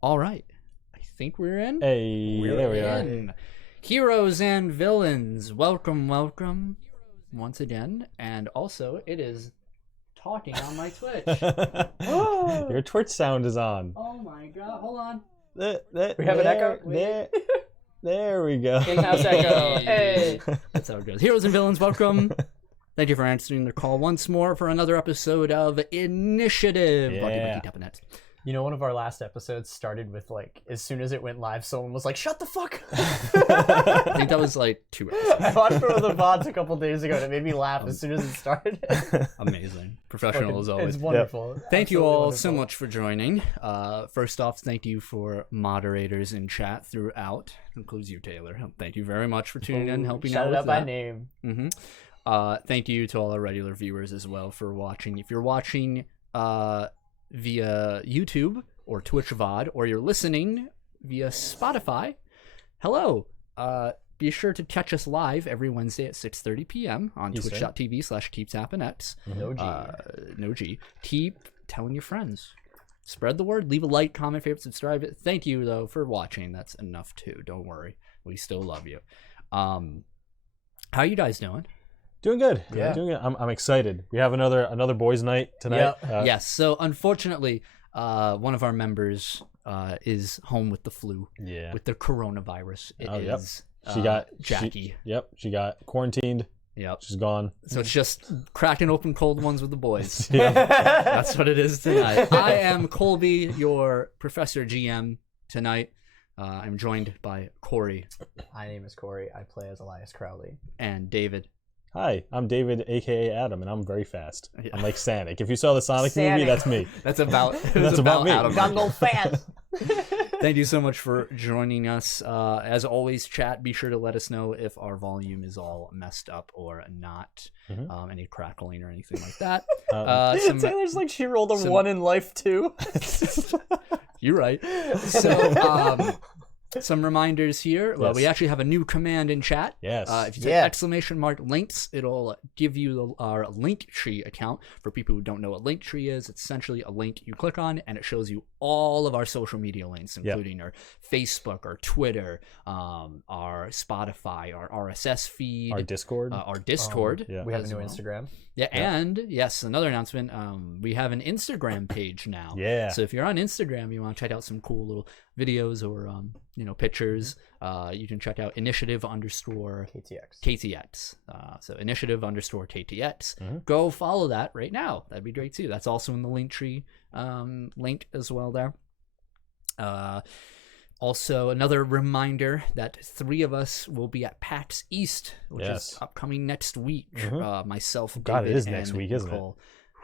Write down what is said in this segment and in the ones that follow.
All right. I think we're in. Hey, there we are. Heroes and villains, welcome once again. And also, it is talking on my Twitch. Your Twitch sound is on. Oh my god, hold on. We have an echo? There we go. In-house echo. Hey. That's how it goes. Heroes and villains, welcome. Thank you for answering the call once more for another episode of Initiative. Yeah. Keeptappinx. You know, one of our last episodes started with, like, as soon as it went live, someone was like, shut the fuck up. I think that was like 2 episodes. I watched one of the VODs a couple days ago, and it made me laugh as soon as it started. Amazing. Professional as always. It's wonderful. Yep. Thank you Absolutely all wonderful. so much for joining. First off, thank you for moderators in chat throughout. Includes you, Taylor. Thank you very much for tuning in and helping out Shout with out by that. name. Thank you to all our regular viewers as well for watching. If you're watching via YouTube or Twitch VOD, or you're listening via Spotify, hello. Be sure to catch us live every Wednesday at 6:30 p.m. on twitch.tv/keeptappinx. No G. Keep telling your friends. Spread the word. Leave a like, comment, favorite, subscribe. Thank you, though, for watching. That's enough, too. Don't worry. We still love you. How are you guys doing? Doing good. Yeah. Doing good. I'm excited. We have another boys' night tonight. Yep. Yes. So, unfortunately, one of our members is home with the flu. Yeah. With the coronavirus. It is She got Jackie. She got quarantined. Yep. She's gone. So it's just cracking open cold ones with the boys. Yeah. That's what it is tonight. I am Colby, your Professor GM tonight. I'm joined by Cory. My name is Cory. I play as Elias Crowley. And David. Hi, I'm David, aka Adam, and I'm very fast. Yeah. I'm like Sonic. If you saw the Sonic movie, Sonic. that's me. That's about me. Adam. Gotta go fast. Thank you so much for joining us. As always, chat, be sure to let us know if our volume is all messed up or not. Any crackling or anything like that. Taylor's like, she rolled a 1 in life, too. You're right. So, some reminders here. Well, Yes. we actually have a new command in chat. Yes. If you say ! links, it'll give you our Linktree account. For people who don't know what Linktree is, it's essentially a link you click on, and it shows you all of our social media links, including our Facebook, our Twitter, our Spotify, our RSS feed, Our Discord. our Discord. Yeah. We have a as new well. Instagram. Yeah, and yes, another announcement. We have an Instagram page now. Yeah. So if you're on Instagram, you want to check out some cool little videos or pictures. You can check out initiative_KTX. So initiative_KTX. Go follow that right now. That'd be great too. That's also in the Linktree link as well there. Also, another reminder that 3 of us will be at PAX East, which is upcoming next week. Myself, David, God, it is and next week, isn't it? Nicole.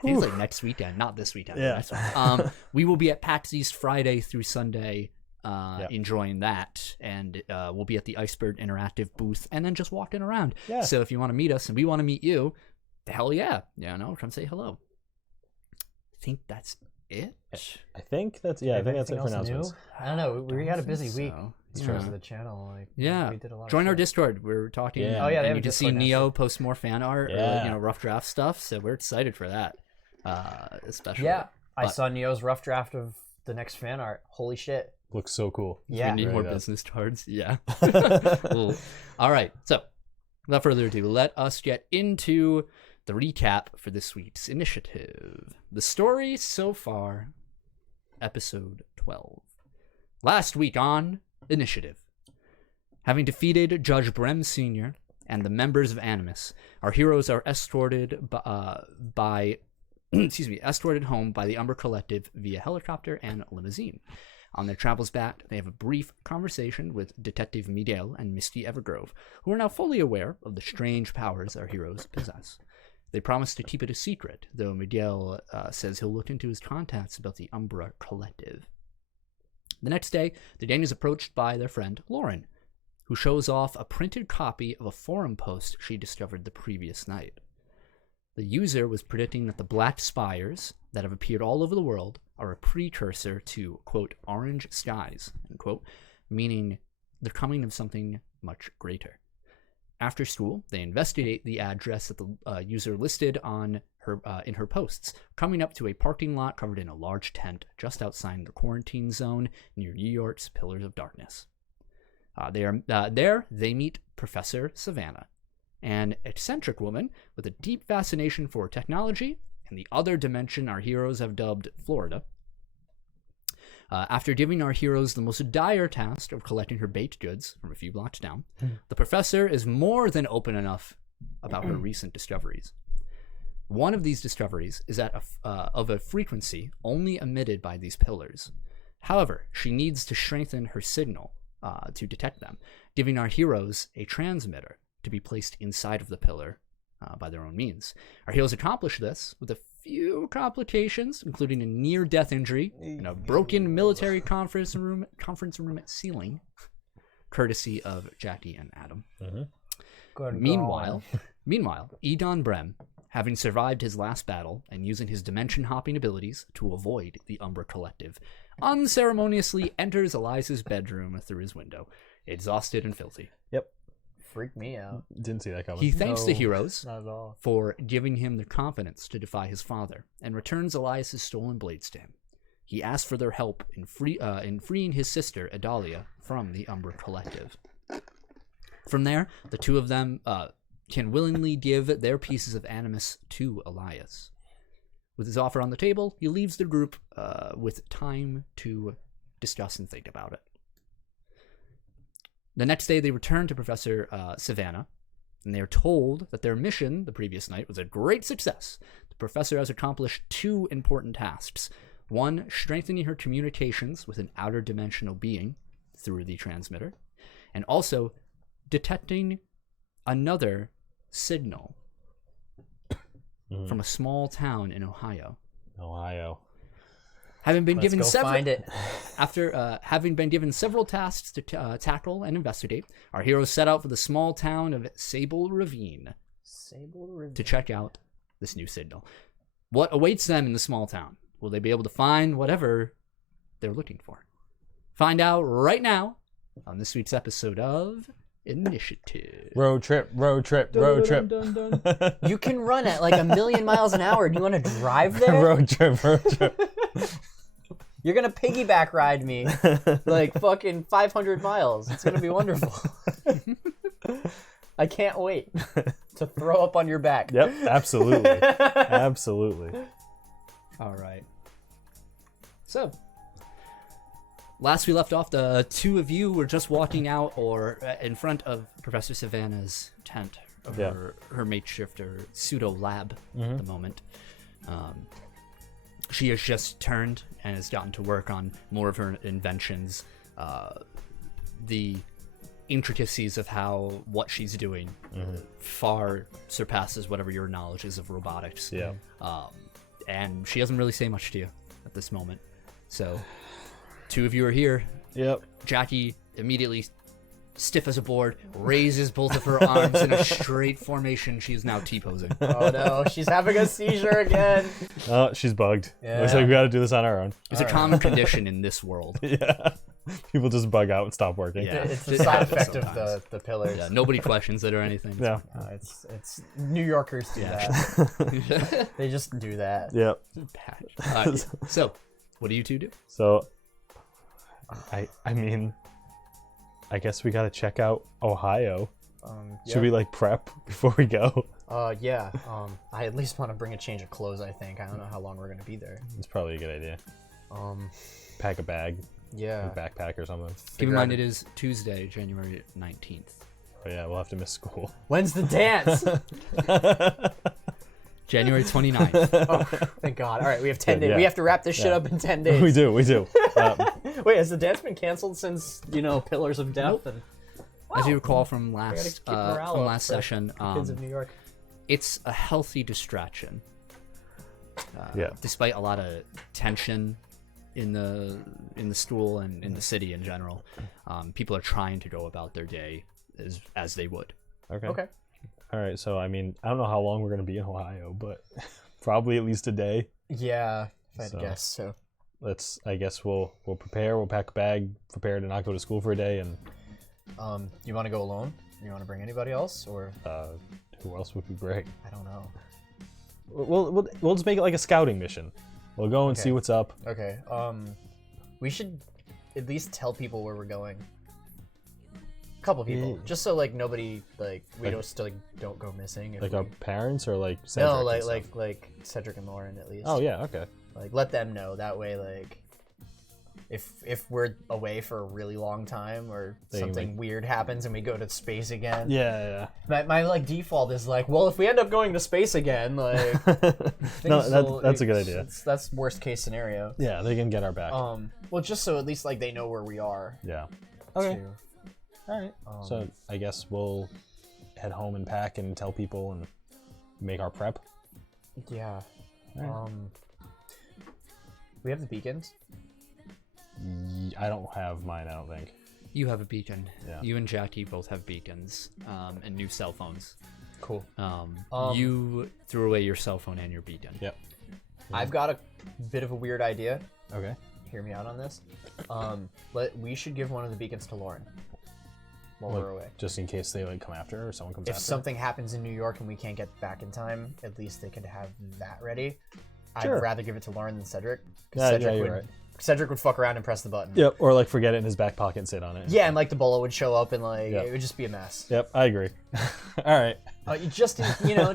It's like next weekend, not this weekend. Yeah. Next one. We will be at PAX East Friday through Sunday, enjoying that, and we'll be at the Iceberg Interactive booth, and then just walking around. Yeah. So if you want to meet us and we want to meet you, hell yeah, come say hello. I think that's it. I think that's it for announcements. I don't know. We had a busy think week so. in terms of the channel. Like, we did a lot Join of our stuff. Discord. We're talking. Yeah. Oh, yeah, they and have you a can see Discord now, Neo post more fan art, Yeah. or rough draft stuff. So we're excited for that, especially. Yeah, I But- saw Neo's rough draft of the next fan art. Holy shit. Looks so cool. Yeah. We need Really more does. business cards. Yeah. Cool. All right. So, without further ado, let us get into the recap for this week's initiative. The story so far, episode 12. Last week on Initiative. Having defeated Judge Brem Sr. and the members of Animus, our heroes are escorted escorted home by the Umber Collective via helicopter and limousine. On their travels back, they have a brief conversation with Detective Miguel and Misty Evergrove, who are now fully aware of the strange powers our heroes possess. They promise to keep it a secret, though Miguel says he'll look into his contacts about the Umbra Collective. The next day, the gang is approached by their friend Lauren, who shows off a printed copy of a forum post she discovered the previous night. The user was predicting that the black spires that have appeared all over the world are a precursor to, quote, orange skies, end quote, meaning the coming of something much greater. After school, they investigate the address that the user listed on in her posts, coming up to a parking lot covered in a large tent just outside the quarantine zone near New York's Pillars of Darkness. There they meet Professor Savannah, an eccentric woman with a deep fascination for technology and the other dimension our heroes have dubbed Florida. After giving our heroes the most dire task of collecting her baked goods from a few blocks down, the professor is more than open enough about her recent discoveries. One of these discoveries is of a frequency only emitted by these pillars. However, she needs to strengthen her signal to detect them, giving our heroes a transmitter to be placed inside of the pillar by their own means. Our heroes accomplish this with a few complications, including a near-death injury and a broken military conference room ceiling, courtesy of Jackie and Adam. Meanwhile, Egon Brem, having survived his last battle and using his dimension-hopping abilities to avoid the Umbra Collective, unceremoniously enters Eliza's bedroom through his window, exhausted and filthy. Yep. Freaked me out. Didn't see that coming. He thanks the heroes Not at all. for giving him the confidence to defy his father and returns Elias's stolen blades to him. He asks for their help in freeing his sister, Adalia, from the Umbra Collective. From there, the two of them can willingly give their pieces of animus to Elias. With his offer on the table, he leaves the group with time to discuss and think about it. The next day, they return to Professor Savannah, and they are told that their mission the previous night was a great success. The professor has accomplished two important tasks. One, strengthening her communications with an outer dimensional being through the transmitter, and also detecting another signal from a small town in Ohio. Having been given several tasks to tackle and investigate, our heroes set out for the small town of Sable Ravine to check out this new signal. What awaits them in the small town? Will they be able to find whatever they're looking for? Find out right now on this week's episode of Initiative. Road trip. You can run at like 1,000,000 miles an hour. Do you want to drive there? Road trip. You're going to piggyback ride me like fucking 500 miles. It's going to be wonderful. I can't wait to throw up on your back. Yep, absolutely. Absolutely. All right. So, last we left off, the two of you were just walking out or in front of Professor Savannah's tent, of her makeshift or pseudo lab at the moment. She has just turned and has gotten to work on more of her inventions. The intricacies of what she's doing far surpasses whatever your knowledge is of robotics. Yeah. And she doesn't really say much to you at this moment. So, two of you are here. Yep. Jackie immediately, stiff as a board, raises both of her arms in a straight formation. She is now T-posing. Oh no, she's having a seizure again. Oh, she's bugged. Yeah. Looks like we got to do this on our own. It's a common condition in this world. Yeah. People just bug out and stop working. Yeah. It's the It side happens effect of sometimes. the pillars. Yeah, nobody questions it or anything. Yeah. It's New Yorkers do Yeah. that. They just do that. Yep. So, what do you two do? So, I mean, I guess we got to check out Ohio. Should we like prep before we go? Yeah. I at least want to bring a change of clothes. I think. I don't know how long we're gonna be there. It's probably a good idea. Pack a bag. Yeah. A backpack or something. Keep in mind it is Tuesday, January 19th. Oh yeah, we'll have to miss school. When's the dance? January 29th. Oh, thank God. All right, we have 10 days. Yeah. We have to wrap this shit up in 10 days. We do. Wait, has the dance been canceled since, Pillars of Death? And... Wow. As you recall from gotta last keep morale up for session, Kids of New York. it's a healthy distraction. Despite a lot of tension in the school and in the city in general, people are trying to go about their day as they would. Okay. All right. So I mean, I don't know how long we're gonna be in Ohio, but probably at least a day. Yeah, if I had to guess. So I guess we'll prepare. We'll pack a bag, prepare to not go to school for a day, and. You want to go alone? You want to bring anybody else, or Who else would we bring? I don't know. We'll just make it like a scouting mission. We'll go and see what's up. Okay. We should at least tell people where we're going. A couple people, just so like nobody we don't go missing. Like our parents or like Cedric no, like Cedric and Lauren at least. Oh yeah, okay. Like let them know that way. Like if we're away for a really long time or something weird happens and we go to space again. Yeah. My like default is like, well, if we end up going to space again, like no, that's a good idea. That's worst case scenario. Yeah, they can get our back. Well, just so at least like they know where we are. Yeah. Okay. Too. All right. So I guess we'll head home and pack and tell people and make our prep. Yeah. Right. We have the beacons. I don't have mine, I don't think. You have a beacon. Yeah. You and Jackie both have beacons and new cell phones. Cool. You threw away your cell phone and your beacon. Yep. I've got a bit of a weird idea. Okay. Hear me out on this. We should give one of the beacons to Lauren while we're away. Just in case they come after her or someone comes If after something happens in New York and we can't get back in time, at least they could have that ready. Sure. I'd rather give it to Lauren than Cedric. Yeah, you're right. Cedric would fuck around and press the button. Yep, or forget it in his back pocket and sit on it. Yeah, and the bolo would show up and it would just be a mess. Yep, I agree. All right. Just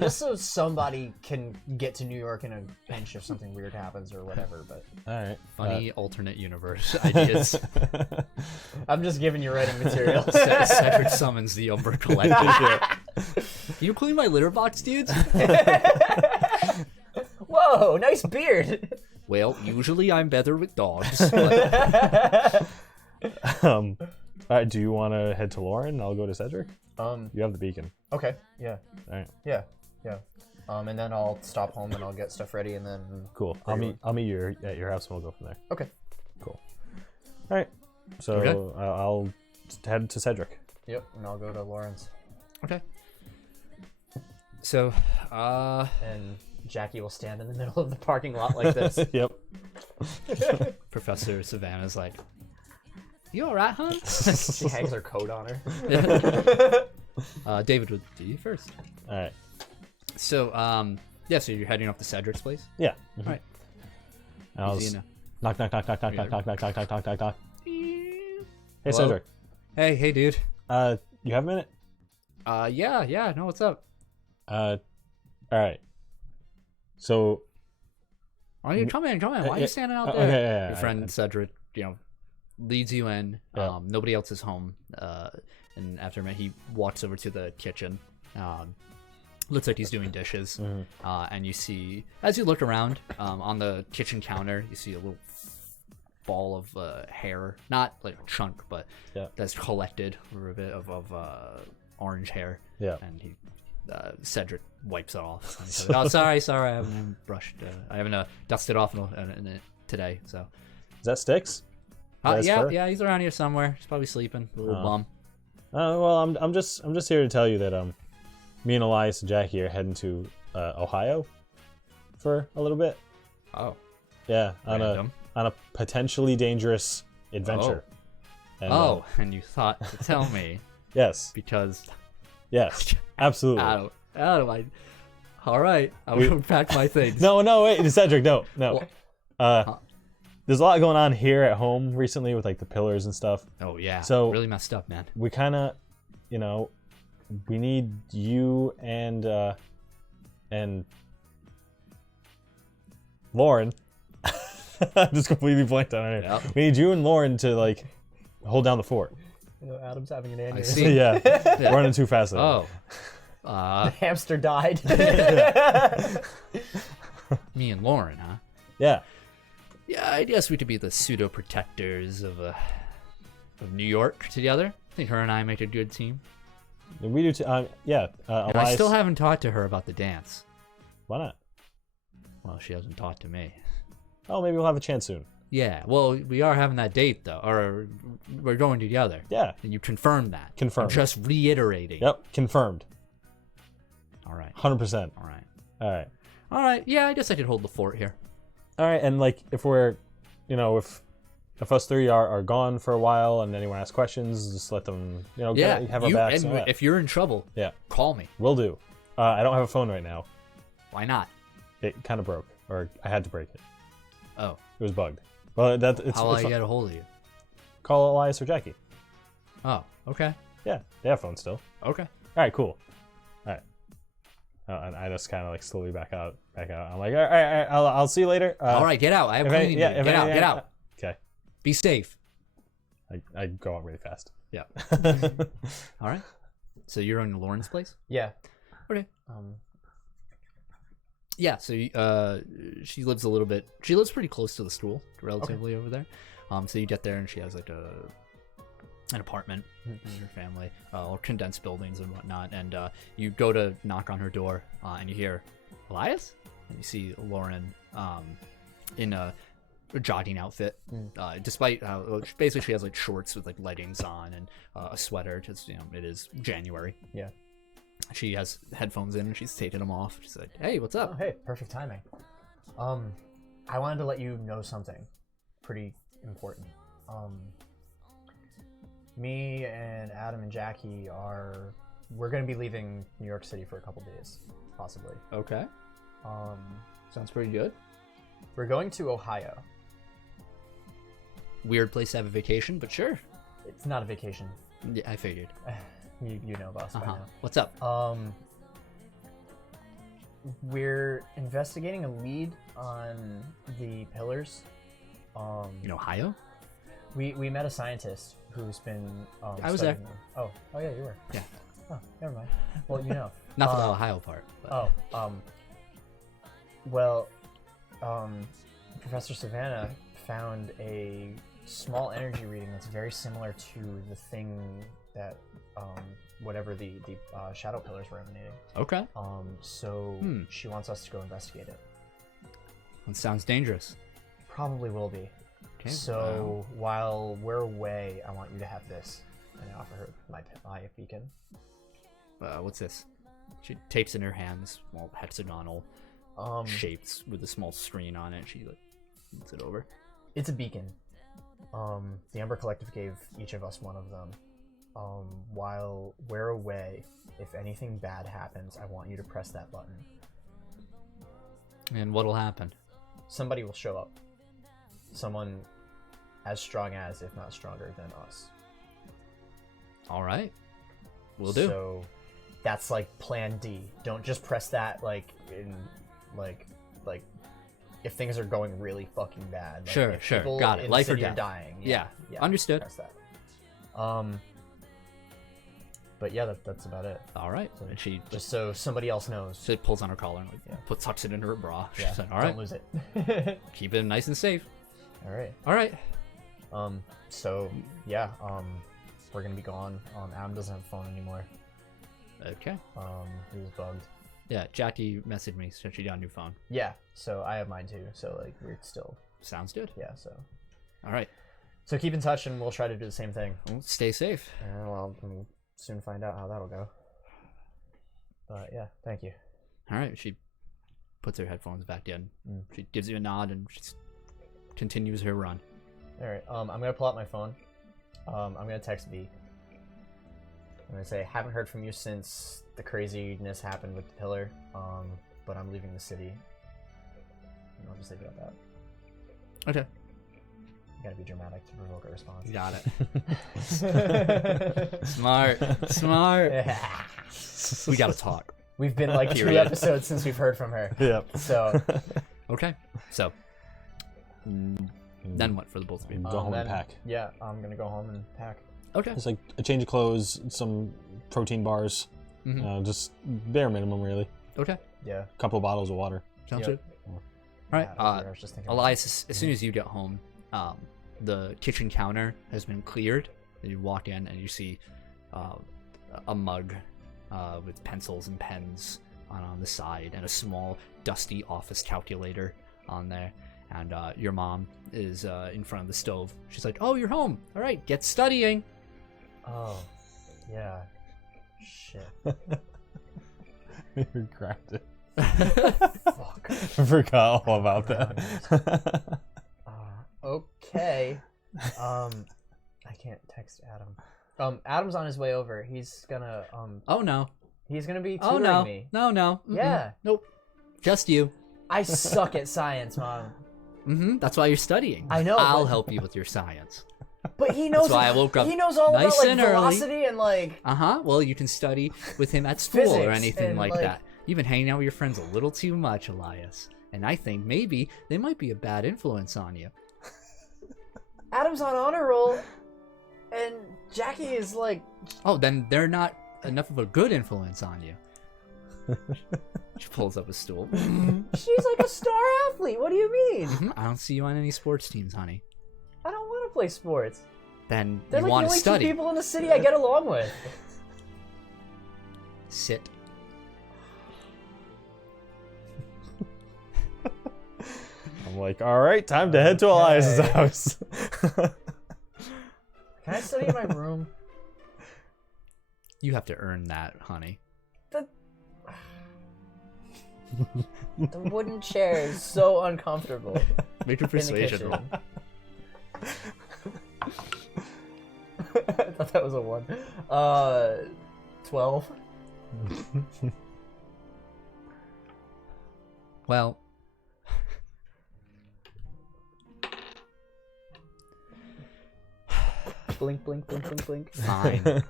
so somebody can get to New York in a pinch if something weird happens or whatever. But all right. Funny alternate universe ideas. I'm just giving you writing material. Cedric summons the Umber Collective. You clean my litter box, dudes? Whoa, nice beard. Well, usually I'm better with dogs. All right, do you want to head to Lauren? I'll go to Cedric. You have the beacon. Okay. Yeah. All right. Yeah. And then I'll stop home and I'll get stuff ready and then. Cool. I'll meet you at your house and we'll go from there. Okay. Cool. All right. So Okay. I'll head to Cedric. Yep. And I'll go to Lauren's. Okay. So, And Jackie will stand in the middle of the parking lot like this. Yep. Professor Savannah's like, "You all right, huh?" She hangs her coat on her. David would do you first. All right. So, so you're heading off to Cedric's place? Yeah. All right. I'll Easy enough. knock. Hey, Hello? Cedric. Hey, dude. You have a minute? Yeah. No, what's up? All right. So. Oh, you come in. Why are you standing out there? Okay, Your friend Cedric, leads you in. Yeah. Nobody else is home. And after a minute, he walks over to the kitchen. Looks like he's doing dishes. Mm-hmm. And you see, as you look around, on the kitchen counter, you see a little ball of hair. Not like a chunk, but that's collected for a bit of orange hair. Yeah. And Cedric wipes it off. And he says, "Oh, sorry, I haven't brushed. I haven't dusted off in it today." So, Is that Styx? yeah, he's around here somewhere. He's probably sleeping. A little bum. Well, I'm just here to tell you that me and Elias and Jackie are heading to Ohio for a little bit. Oh, Yeah, random. on a potentially dangerous adventure. And, And you thought to tell me yes, because yes, absolutely. out of my. All right, I will pack my things. No, wait, Cedric, no. There's a lot going on here at home recently with the pillars and stuff. Oh yeah, So really messed up, man. we kind of, we need you and Lauren. I just completely blanked on her name. Yep. We need you and Lauren to hold down the fort. Adam's having an I aneurysm. see. Yeah, running too fast. Oh, The hamster died. me and Lauren, huh? Yeah. Yeah, I guess we could be the pseudo protectors of New York together. I think her and I make a good team. We do too. Yeah. And Elias, I still haven't talked to her about the dance. Why not? Well, she hasn't talked to me. Oh, maybe we'll have a chance soon. Yeah, well, we are having that date though, or we're going together. Yeah. And you confirmed that. Confirmed. I'm just reiterating. Yep. Confirmed. All right. 100%. All right. All right. All right. Yeah, I guess I could hold the fort here. All right. And if we're, if us three are gone for a while and anyone asks questions, just let them, Yeah. have our backs. And if you're in trouble, Yeah. call me. Will do. I don't have a phone right now. Why not? It kind of broke, or I had to break it. Oh. It was bugged. Well, how will I get a hold of you? Call Elias or Jackie. Oh, okay. Yeah, they have phones still. Okay. All right, cool. All right. And I just kind of like slowly back out. I'm like, all right, I'll see you later. All right, get out. I have cleaning to do. Get out. Okay. Be safe. I go out really fast. Yeah. All right. So you're in Lauren's place? Yeah. Okay. Yeah. So she lives a little bit. She lives pretty close to the school, relatively over there. So you get there and she has like an apartment and her family, all condensed buildings and whatnot. And you go to knock on her door, and you hear Elias, and you see Lauren in a jogging outfit, despite how basically she has like shorts with like leggings on and a sweater, because it is January. Yeah. She has headphones in and she's taking them off. She's like, "Hey, what's up?" Oh, hey, perfect timing. I wanted to let you know something pretty important. Me and Adam and Jackie we're gonna be leaving New York City for a couple days, possibly. Okay. Sounds pretty good. We're going to Ohio. Weird place to have a vacation, but sure. It's not a vacation. Yeah, I figured. You know boss by now. What's up? We're investigating a lead on the pillars. In Ohio? We met a scientist who's been I was there. them. Oh yeah, you were. Yeah. Oh, never mind. Well, you know. Not for the Ohio part. But. Professor Savannah found a small energy reading that's very similar to the thing that whatever the shadow pillars were emanating. Okay. So she wants us to go investigate it. That sounds dangerous. Probably will be. Okay. So while we're away, I want you to have this, and I offer her my beacon. What's this? She takes in her hand this small hexagonal shapes with a small screen on it. She like moves it over. It's a beacon. The Ember Collective gave each of us one of them. While we're away, if anything bad happens, I want you to press that button. And what'll happen? Somebody will show up. Someone as strong as, if not stronger than us. All right. We'll do. So that's like plan D. Don't just press that like in like if things are going really fucking bad. Like, sure. Got it. Life or death. Dying. Yeah. Understood. Press that. But yeah, that's about it. All right. So and she just so somebody else knows. She pulls on her collar and tucks it in her bra. Yeah. She's like, all right. Don't lose it. Keep it nice and safe. All right. All right. So yeah. We're gonna be gone. Adam doesn't have a phone anymore. Okay. He was bugged. Yeah. Jackie messaged me since she got a new phone. Yeah. So I have mine too. So like we're still. Sounds good. Yeah. So. All right. So keep in touch, and we'll try to do the same thing. Well, stay safe. Well, we'll soon find out how that'll go. But yeah, thank you. All right. She puts her headphones back in. She gives you a nod and she continues her run. All right. I'm gonna pull out my phone. I'm gonna text V. I'm gonna say, haven't heard from you since the craziness happened with the pillar. But I'm leaving the city. And I'll just leave it at that. Okay. You gotta be dramatic to provoke a response. You got it. Smart. We gotta talk. We've been like 2 episodes since we've heard from her. Yep. So. Okay. So. Then what for the both of you? Go home and pack. Yeah, I'm gonna go home and pack. Okay. It's like a change of clothes, some protein bars, just bare minimum, really. Okay. Yeah. A couple of bottles of water. Sounds good. All right. Elias, as soon as you get home, the kitchen counter has been cleared. You walk in and you see a mug with pencils and pens on the side, and a small dusty office calculator on there. And your mom is in front of the stove. She's like, "Oh, you're home. All right, get studying." Oh, yeah. Shit. You grabbed it. Fuck. I forgot all about that. Okay. I can't text Adam. Adam's on his way over. He's gonna Oh no. He's gonna be tutoring me. No. Yeah. Nope. Just you. I suck at science, Mom. That's why you're studying. I know. I'll help you with your science. But he knows. That's why I woke up He knows all nice about like and early. velocity and like. Well, you can study with him at school or Physics anything and, like like- that. You've been hanging out with your friends a little too much, Elias. And I think maybe they might be a bad influence on you. Adam's on honor roll, and Jackie is like. Oh, then they're not enough of a good influence on you. She pulls up a stool. She's like a star athlete. What do you mean? I don't see you on any sports teams, honey. I don't want to play sports. Then They're you like want the to only study. two people in the city I get along with. Sit. I'm like, all right, time to head to Elias's house. Can I study in my room? You have to earn that, honey. The wooden chair is so uncomfortable. Make a persuasion roll. I thought that was a 1. 12. Well, Blink, blink, blink, blink, blink. fine.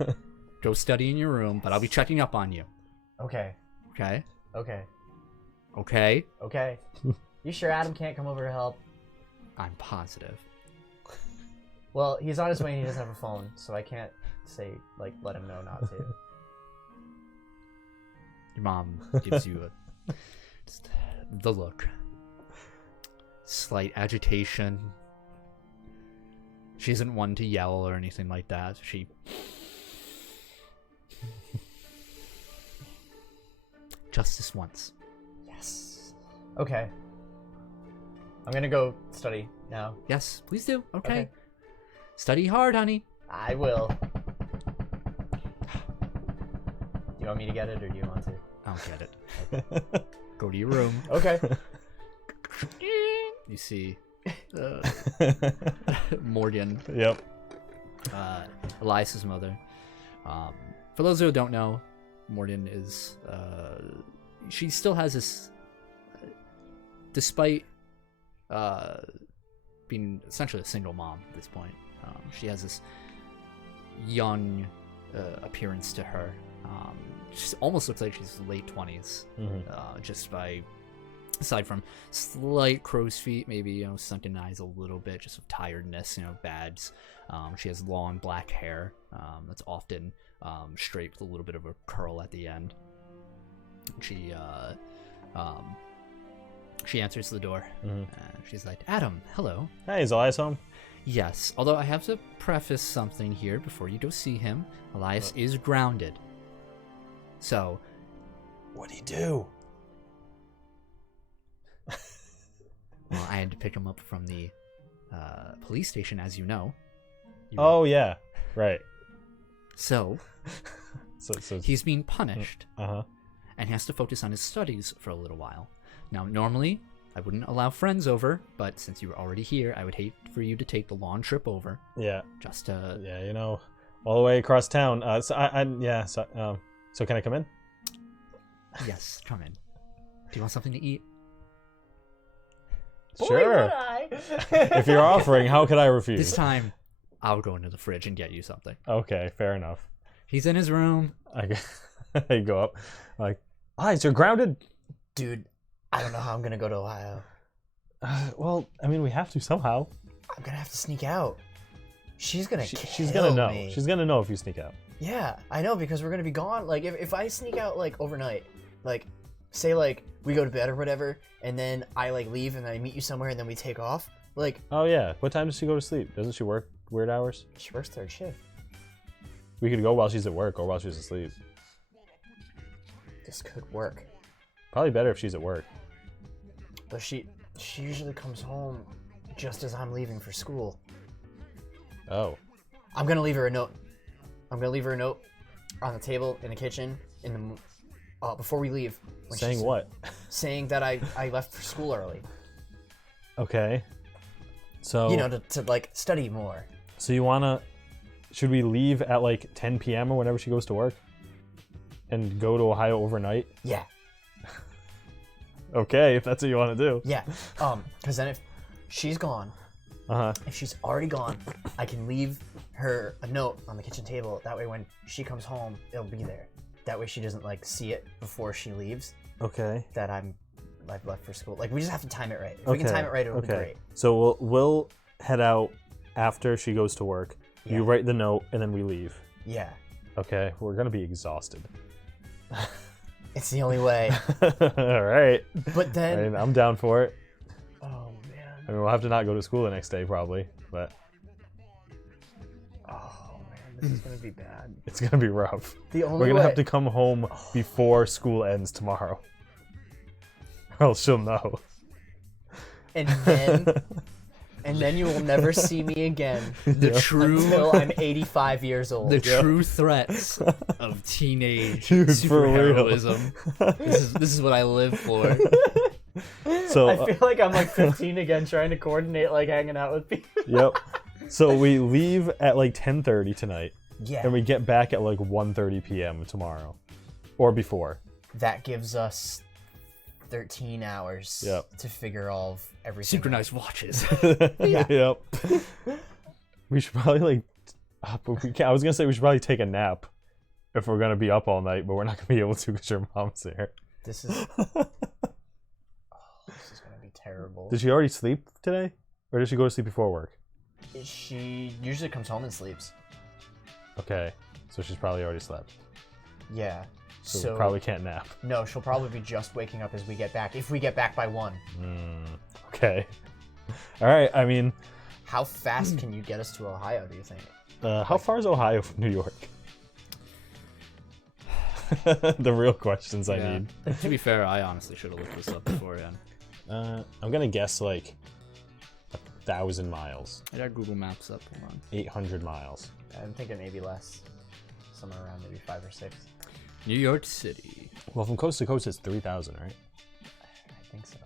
Go study in your room, but I'll be checking up on you. Okay. Okay? Okay. Okay? Okay. You sure Adam can't come over to help? I'm positive. Well, he's on his way and he doesn't have a phone, so I can't say, like, let him know not to. Your mom gives you just the look. Slight agitation. She isn't one to yell or anything like that. She... Just this once. Yes. Okay. I'm gonna go study now. Yes, please do. Okay. Okay. Study hard, honey. I will. Do you want me to get it or do you want to? I'll get it. Go to your room. Okay. You see Morgan, Yep. Elias's mother. For those who don't know, Morgan is she still has this, despite being essentially a single mom at this point, she has this young appearance to her. She almost looks like she's late 20s, just by, aside from slight crow's feet, maybe, sunken eyes a little bit, just of tiredness, bads. She has long black hair that's often straight with a little bit of a curl at the end. She answers the door. She's like, Adam, hello. Hey, is Elias home? Yes, although I have to preface something here before you go see him. Elias is grounded. So... What'd he do? Well, I had to pick him up from the police station, as you know. Oh, yeah. Right. So, So he's being punished, Uh-huh. and he has to focus on his studies for a little while. Now, normally, I wouldn't allow friends over, but since you were already here, I would hate for you to take the long trip over. Yeah. Just to... Yeah, all the way across town. So can I come in? Yes, come in. Do you want something to eat? Sure. If you're offering, how could I refuse? This time, I'll go into the fridge and get you something. Okay, fair enough. He's in his room. I go up, like, Elias, you're grounded? Dude, I don't know how I'm gonna go to Ohio. Well, I mean, we have to somehow. I'm gonna have to sneak out. She's gonna She's gonna know. me. She's gonna know if you sneak out. Yeah, I know, because we're gonna be gone. Like, if I sneak out, like, overnight, like, say, like, we go to bed or whatever, and then I, like, leave and I meet you somewhere and then we take off, like... Oh, yeah. What time does she go to sleep? Doesn't she work weird hours? She works third shift. We could go while she's at work or while she's asleep. This could work. Probably better if she's at work. But she usually comes home just as I'm leaving for school. Oh. I'm gonna leave her a note. I'm gonna leave her a note on the table in the kitchen before we leave. Saying what? Saying that I left for school early. Okay. So... to like, study more. So you wanna... Should we leave at like 10 p.m. or whenever she goes to work? And go to Ohio overnight? Yeah. Okay, if that's what you want to do. Yeah. Because then if she's gone, if she's already gone, I can leave her a note on the kitchen table. That way, when she comes home, it'll be there. That way, she doesn't like see it before she leaves. Okay. That I've left for school. Like we just have to time it right. If we can time it right, it'll be great. So we'll head out after she goes to work. Yeah. You write the note, and then we leave. Yeah. Okay. We're gonna be exhausted. It's the only way. All right. But then... I mean, I'm down for it. Oh, man. I mean, we'll have to not go to school the next day, probably, but... Oh, man, this is going to be bad. It's going to be rough. We're going to have to come home before school ends tomorrow. Or else she'll know. And then you will never see me again. Until I'm 85 years old. The true threats of teenage superheroism. This is what I live for. So I feel like I'm like 15 again, trying to coordinate like hanging out with people. Yep. So we leave at like 10:30 tonight. Yeah. And we get back at like 1:30 p.m. tomorrow, or before. That gives us 13 hours to figure all of everything. Synchronized watches. Yep. We should probably I was gonna say we should probably take a nap if we're gonna be up all night, but we're not gonna be able to because your mom's there. This is gonna be terrible. Did she already sleep today, or did she go to sleep before work? She usually comes home and sleeps. Okay, so she's probably already slept. Yeah. So we probably can't nap. No, she'll probably be just waking up as we get back. If we get back by 1. Okay. All right. I mean, how fast can you get us to Ohio? Do you think? How far is Ohio from New York? The real questions I need. To be fair, I honestly should have looked this up beforehand. I'm gonna guess like 1,000 miles. I got Google Maps up. Hold on. 800 miles. I'm thinking maybe less. Somewhere around maybe 5 or 6. New York City. Well, from coast to coast, it's 3,000, right? I think so.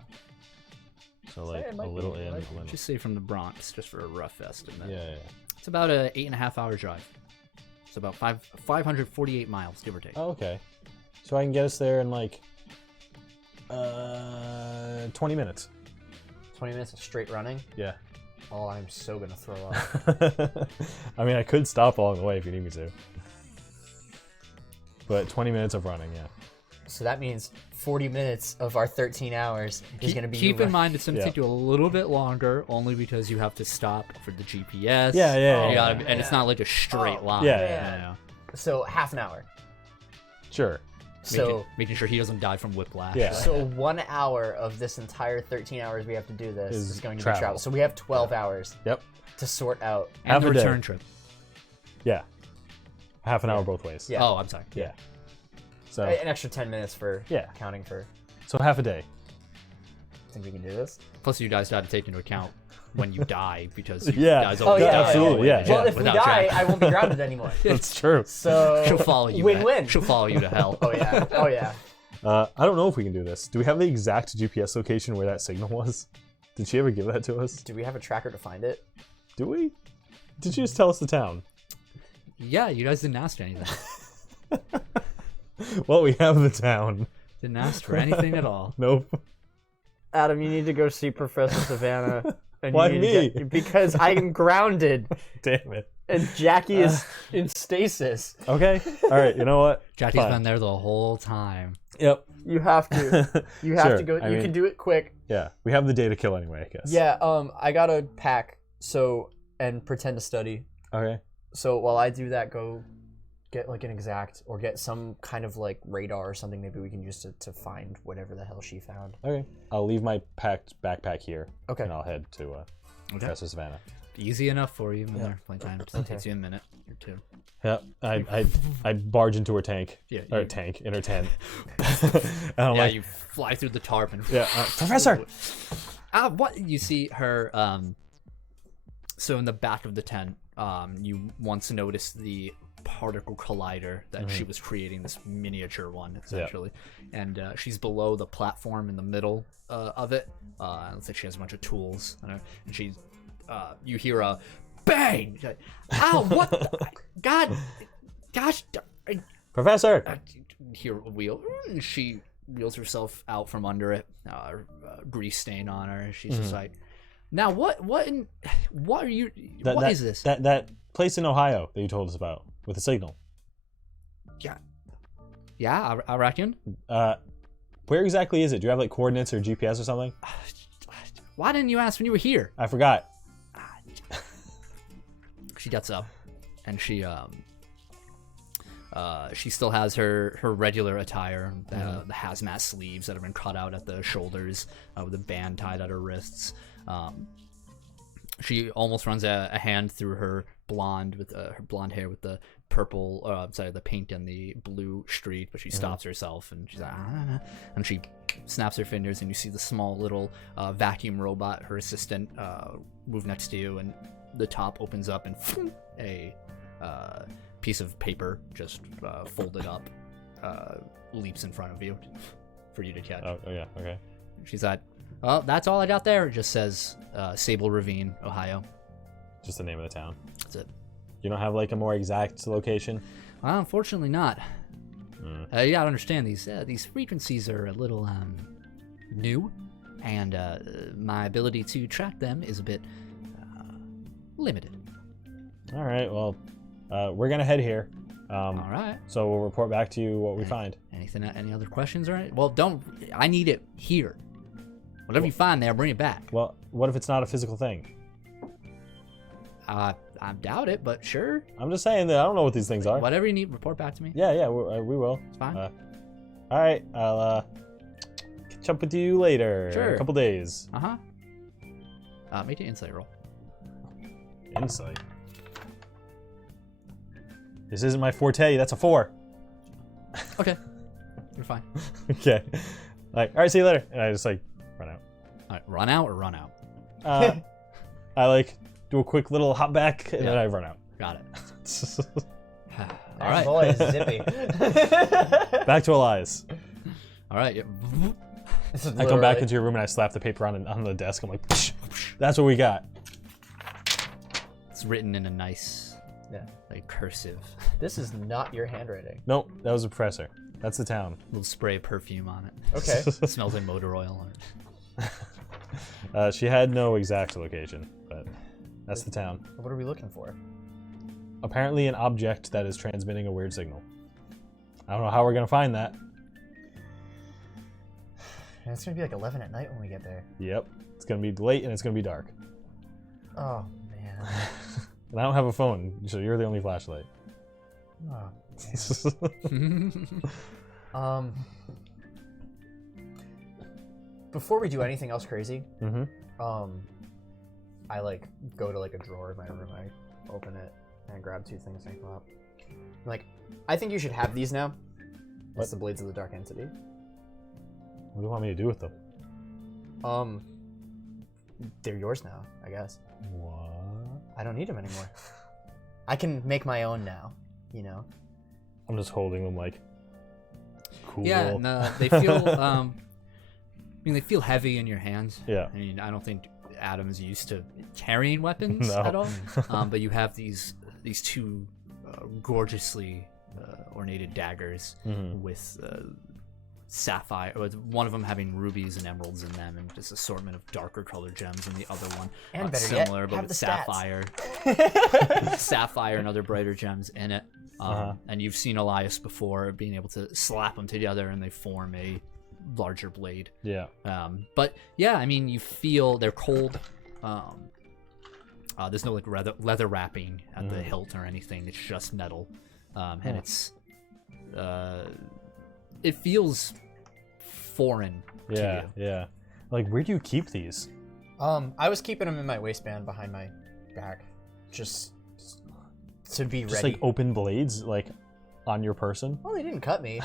So like a little in. Just say from the Bronx, just for a rough estimate. Yeah. It's about a 8.5-hour drive. It's about 548 miles, give or take. Oh, okay. So I can get us there in like 20 minutes. 20 minutes of straight running? Yeah. Oh, I'm so gonna throw up. I mean, I could stop along the way if you need me to. But 20 minutes of running, yeah. So that means 40 minutes of our 13 hours is going to be... Keep in mind, it's going to take you a little bit longer, only because you have to stop for the GPS. Yeah. And it's not like a straight line. Yeah. So half an hour. Sure. Making sure he doesn't die from whiplash. Yeah. So 1 hour of this entire 13 hours we have to do this is going to be travel. So we have 12 hours to sort out. And the return trip. Yeah. Half an hour both ways. Yeah. Oh, I'm sorry. Yeah. So an extra 10 minutes for counting for... So half a day. Think we can do this? Plus you guys got to take into account when you die, because you guys absolutely. Well, if we die, I won't be grounded anymore. That's true. So she'll follow you. Win-win. She'll follow you to hell. Oh yeah. I don't know if we can do this. Do we have the exact GPS location where that signal was? Did she ever give that to us? Do we have a tracker to find it? Do we? Did you just tell us the town? Yeah, you guys didn't ask anything. Well, we have the town. Didn't ask for anything at all. Nope. Adam, you need to go see Professor Savannah. And Why me? Because I am grounded. Damn it. And Jackie is in stasis. Okay. All right. You know what? Jackie's been there the whole time. Yep. You have to. You have to go. You can do it quick. Yeah. We have the day to kill anyway, I guess. Yeah. I gotta pack and pretend to study. Okay. So while I do that, go get like an exact or get some kind of like radar or something maybe we can use to find whatever the hell she found. Okay. I'll leave my packed backpack here. Okay. And I'll head to Professor Savannah. Easy enough for you. Yeah. Plenty time. It takes you a minute or two. Yep. I barge into her tank. Yeah. In her tent. You fly through the tarp and Professor! What you see her so in the back of the tent, you once noticed the particle collider that she was creating, this miniature one essentially, and she's below the platform in the middle of it. Looks like she has a bunch of tools, and she's you hear a bang. Ow! What? Gosh! Professor! Hear a wheel. She wheels herself out from under it, grease stain on her. She's just like, now what are you? What is this? That place in Ohio that you told us about with the signal. Yeah, I reckon. Where exactly is it? Do you have like coordinates or GPS or something? Why didn't you ask when you were here? I forgot. She gets up, and she still has her regular attire, the hazmat sleeves that have been cut out at the shoulders, with a band tied at her wrists. She almost runs a hand through her blonde hair with the purple, the pink and the blue streak, but she stops herself and she's like, and she snaps her fingers, and you see the small little vacuum robot, her assistant, move next to you, and the top opens up, and a piece of paper just folded up leaps in front of you for you to catch. Oh yeah, okay. She's like, well, that's all I got there. It just says Sable Ravine, Ohio. Just the name of the town. That's it. You don't have like a more exact location? Well, unfortunately not. You gotta understand, these frequencies are a little new, and my ability to track them is a bit limited. All right, well, we're gonna head here. All right. So we'll report back to you what we find. Any other questions or anything? Well, I need it here. Whatever you find there, bring it back. Well, what if it's not a physical thing? I doubt it, but sure. I'm just saying that I don't know what these things are. Whatever you need, report back to me. Yeah, we will. It's fine. All right, I'll catch up with you later. Sure. In a couple days. Make an insight roll. Insight. This isn't my forte. That's a 4. Okay, you're fine. Okay. Like, all right, see you later. And I just like run out. All right, run out or run out? I like do a quick little hop back and then I run out. Got it. All right, boys, zippy. Back to Elias. All right. I come back into your room and I slap the paper on the desk. I'm like, psh, that's what we got. It's written in a nice, like cursive. This is not your handwriting. Nope, that was a professor. That's the town. Little spray of perfume on it. Okay. It smells like motor oil on it. She had no exact location, but that's the town. What are we looking for? Apparently an object that is transmitting a weird signal. I don't know how we're going to find that. It's going to be like 11 at night when we get there. Yep. It's going to be late and it's going to be dark. Oh, man. And I don't have a phone, so you're the only flashlight. Oh, before we do anything else crazy, I like go to like a drawer in my room, I open it and grab 2 things and come up. I'm like, I think you should have these now. That's the Blades of the Dark Entity. What do you want me to do with them? They're yours now, I guess. What? I don't need them anymore. I can make my own now, you know? I'm just holding them like, cool. Yeah, and they feel, they feel heavy in your hands. Yeah. I mean, I don't think Adam's used to carrying weapons at all. But you have these 2 gorgeously ornated daggers with sapphire, with one of them having rubies and emeralds in them, and just assortment of darker colored gems, and the other one and better similar yet, but have with the sapphire and other brighter gems in it. And you've seen Elias before being able to slap them together and they form a larger blade. Yeah. But yeah, I mean, you feel they're cold. There's no like leather wrapping at the hilt or anything. It's just metal, and it feels foreign to you. Yeah. Like, where do you keep these? I was keeping them in my waistband behind my back, just to be Just ready. like open blades, like on your person. Well, they didn't cut me.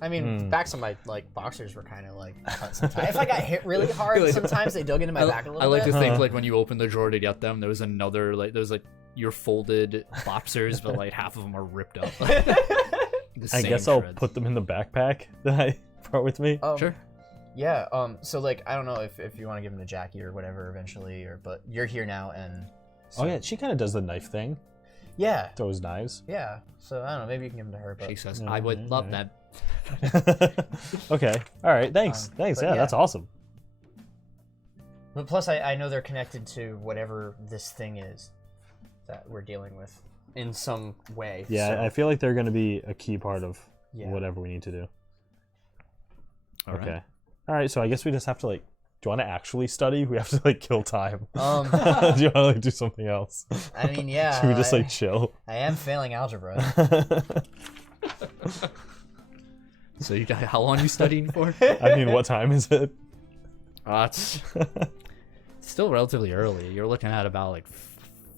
I mean, the backs of my like boxers were kind of like cut sometimes. If I got hit really hard, sometimes they dug into my back a little bit. I like to think like when you open the drawer to get them, there was another there's your folded boxers, but like half of them are ripped up. I guess I'll put them in the backpack that I brought with me. Sure. Yeah. So like I don't know if you want to give them to Jackie or whatever eventually, but you're here now and. So, oh yeah, she kind of does the knife thing. Yeah. Throws knives. Yeah. So I don't know. Maybe you can give them to her. But she says, "I would love that Okay. All right. Thanks. Thanks. but Yeah, yeah. that's awesome. But plus, I know they're connected to whatever this thing is that we're dealing with in some way. Yeah, so, I feel like they're going to be a key part of yeah. whatever we need to do. All right. Okay. All right. So I guess we just have to like. Do you want to actually study? We have to like kill time. Do you want to like do something else? I mean, yeah. Should we just like chill? I am failing algebra. So how long are you studying for? I mean, what time is it? It's still relatively early. You're looking at about like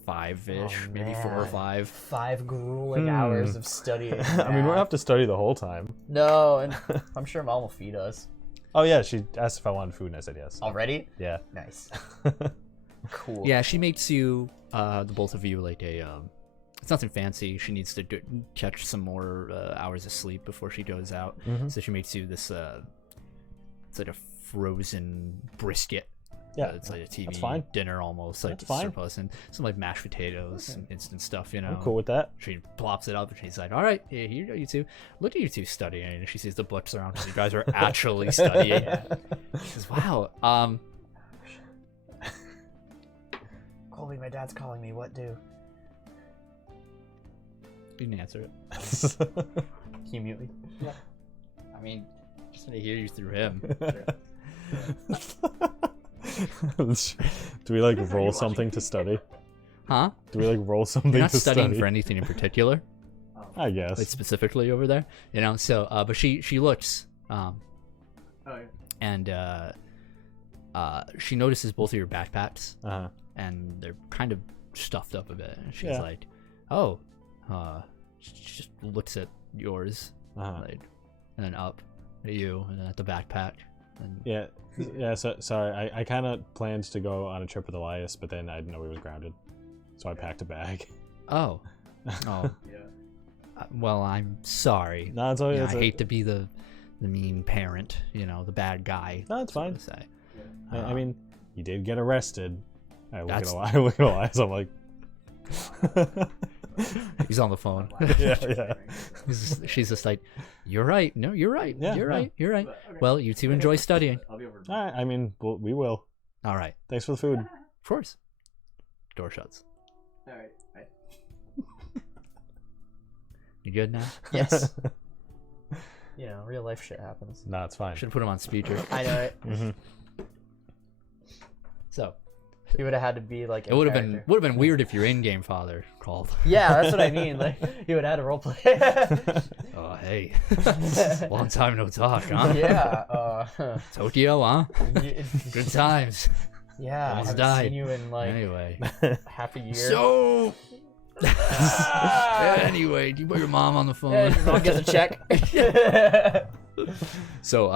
5-ish, Oh, maybe 4 or man. 5. 5 grueling hours of studying. I mean, we don't have to study the whole time. No, and I'm sure Mom will feed us. Oh yeah, she asked if I wanted food and I said yes. Already? Yeah. Nice. Cool. Yeah, she makes you, the both of you, like a, it's nothing fancy. She needs to catch some more hours of sleep before she goes out. Mhm. So she makes you this, it's like a frozen brisket. Yeah, It's like a TV that's fine. dinner almost, like That's fine. surplus, and some like mashed potatoes, some instant stuff, you know. I'm cool with that. She plops it up and she's like, all right, here you go, you two. Look at you two studying. And she sees the books around because you guys are actually studying. She says, wow. Colby, my dad's calling me. What do? You can answer it. Can you mute me? I mean, just want to hear you through him. Do we like roll something to study? Huh? Do we like roll something You're not to studying study? for anything in particular, I guess. like specifically over there, you know. So, but she looks, and she notices both of your backpacks, Uh-huh. and they're kind of stuffed up a bit. And she's Yeah. like, "Oh," she just looks at yours, Uh-huh. like, and then up at you, and then at the backpack. And Yeah. Yeah. So, sorry, I kind of planned to go on a trip with Elias, but then I didn't know he was grounded, so I packed a bag. oh, Yeah. well, I'm sorry. No, it's okay. You know, It's I hate to be the mean parent, you know, the bad guy. No, it's so fine. to say. I mean, you did get arrested. I look at That's- Elias. I look at Elias. I'm like. He's on the phone. Yeah. Yeah. She's just like, you're right. No, you're right. Yeah, you're yeah. right. You're right. Well, you two enjoy studying. All right. I mean, we will. All right. Thanks for the food. Of course. Door shuts. Alright. You good now? Yes. You know, real life shit happens. No, it's fine. Should have put him on speaker. I know it. Mm-hmm. So He would have had to be like. it would have been weird if your in-game father called. Yeah, that's what I mean. Like he would have had to roleplay. Oh, hey. Long time no talk, huh? Yeah. Tokyo, huh? Good times. Yeah. Almost I haven't died. seen you in like Anyway. half a year. So. Anyway, do you put your mom on the phone? Yeah, your mom gets a check. So,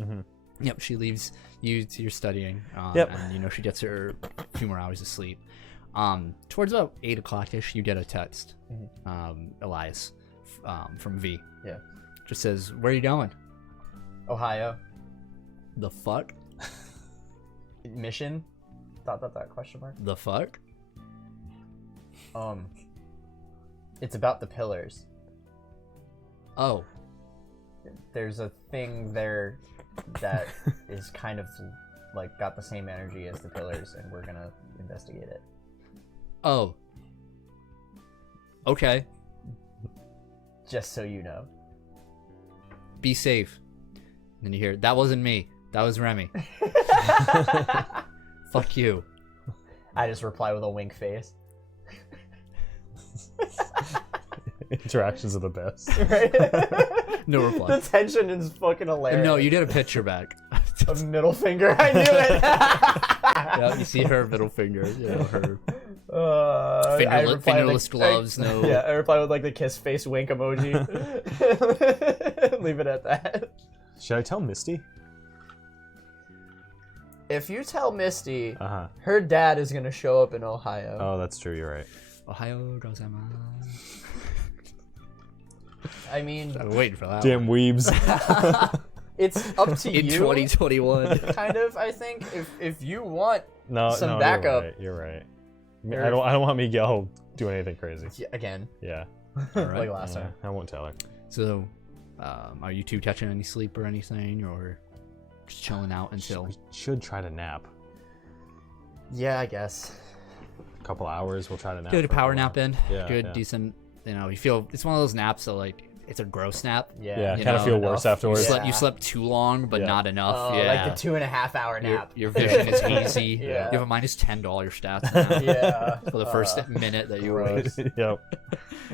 Mhm. yep, she leaves you to your studying. Yep. And, you know, she gets her a few more hours of sleep. Towards about 8 o'clock-ish, you get a text, Elias, from V. Yeah. Just says, where are you going? Ohio. The fuck? Mission? Dot question mark. The fuck? It's about the pillars. Oh. There's a thing there that is kind of like got the same energy as the pillars, and we're gonna investigate it. Oh. Okay. Just so you know. Be safe. Then you hear, that wasn't me. That was Remy. Fuck you. I just reply with a wink face. Interactions are the best. Right? No reply. The tension is fucking hilarious. No, you get a picture back. A middle finger. I knew it. Yeah, you see her middle finger. You know, her I reply fingerless with, gloves. No. Yeah, I reply with like the kiss face wink emoji. Leave it at that. Should I tell Misty? If you tell Misty, Uh-huh. her dad is gonna show up in Ohio. Oh, that's true. You're right. Ohio gozaimasu. I mean, I'm waiting for that. Damn weebs. it's up to In you. 2021. Kind of, I think. If you want No, some no, backup. You're right. I don't want Miguel doing anything crazy. Again, Yeah. All right. like last time. I won't tell her. So, Are you two catching any sleep or anything, or just chilling out until? We should try to nap. Yeah, I guess. A couple hours, we'll try to nap. Good for a power couple nap in. Yeah, Good, yeah. decent. You know, you feel it's one of those naps. So like, it's a gross nap. Yeah, you kind of know, feel enough. worse afterwards. Yeah. You slept too long, but Yeah. not enough. Oh, yeah. like the 2.5 hour nap. Your vision is hazy. Yeah. You have a minus $10 stats now Yeah. for the first minute that you wake. gross. Yep.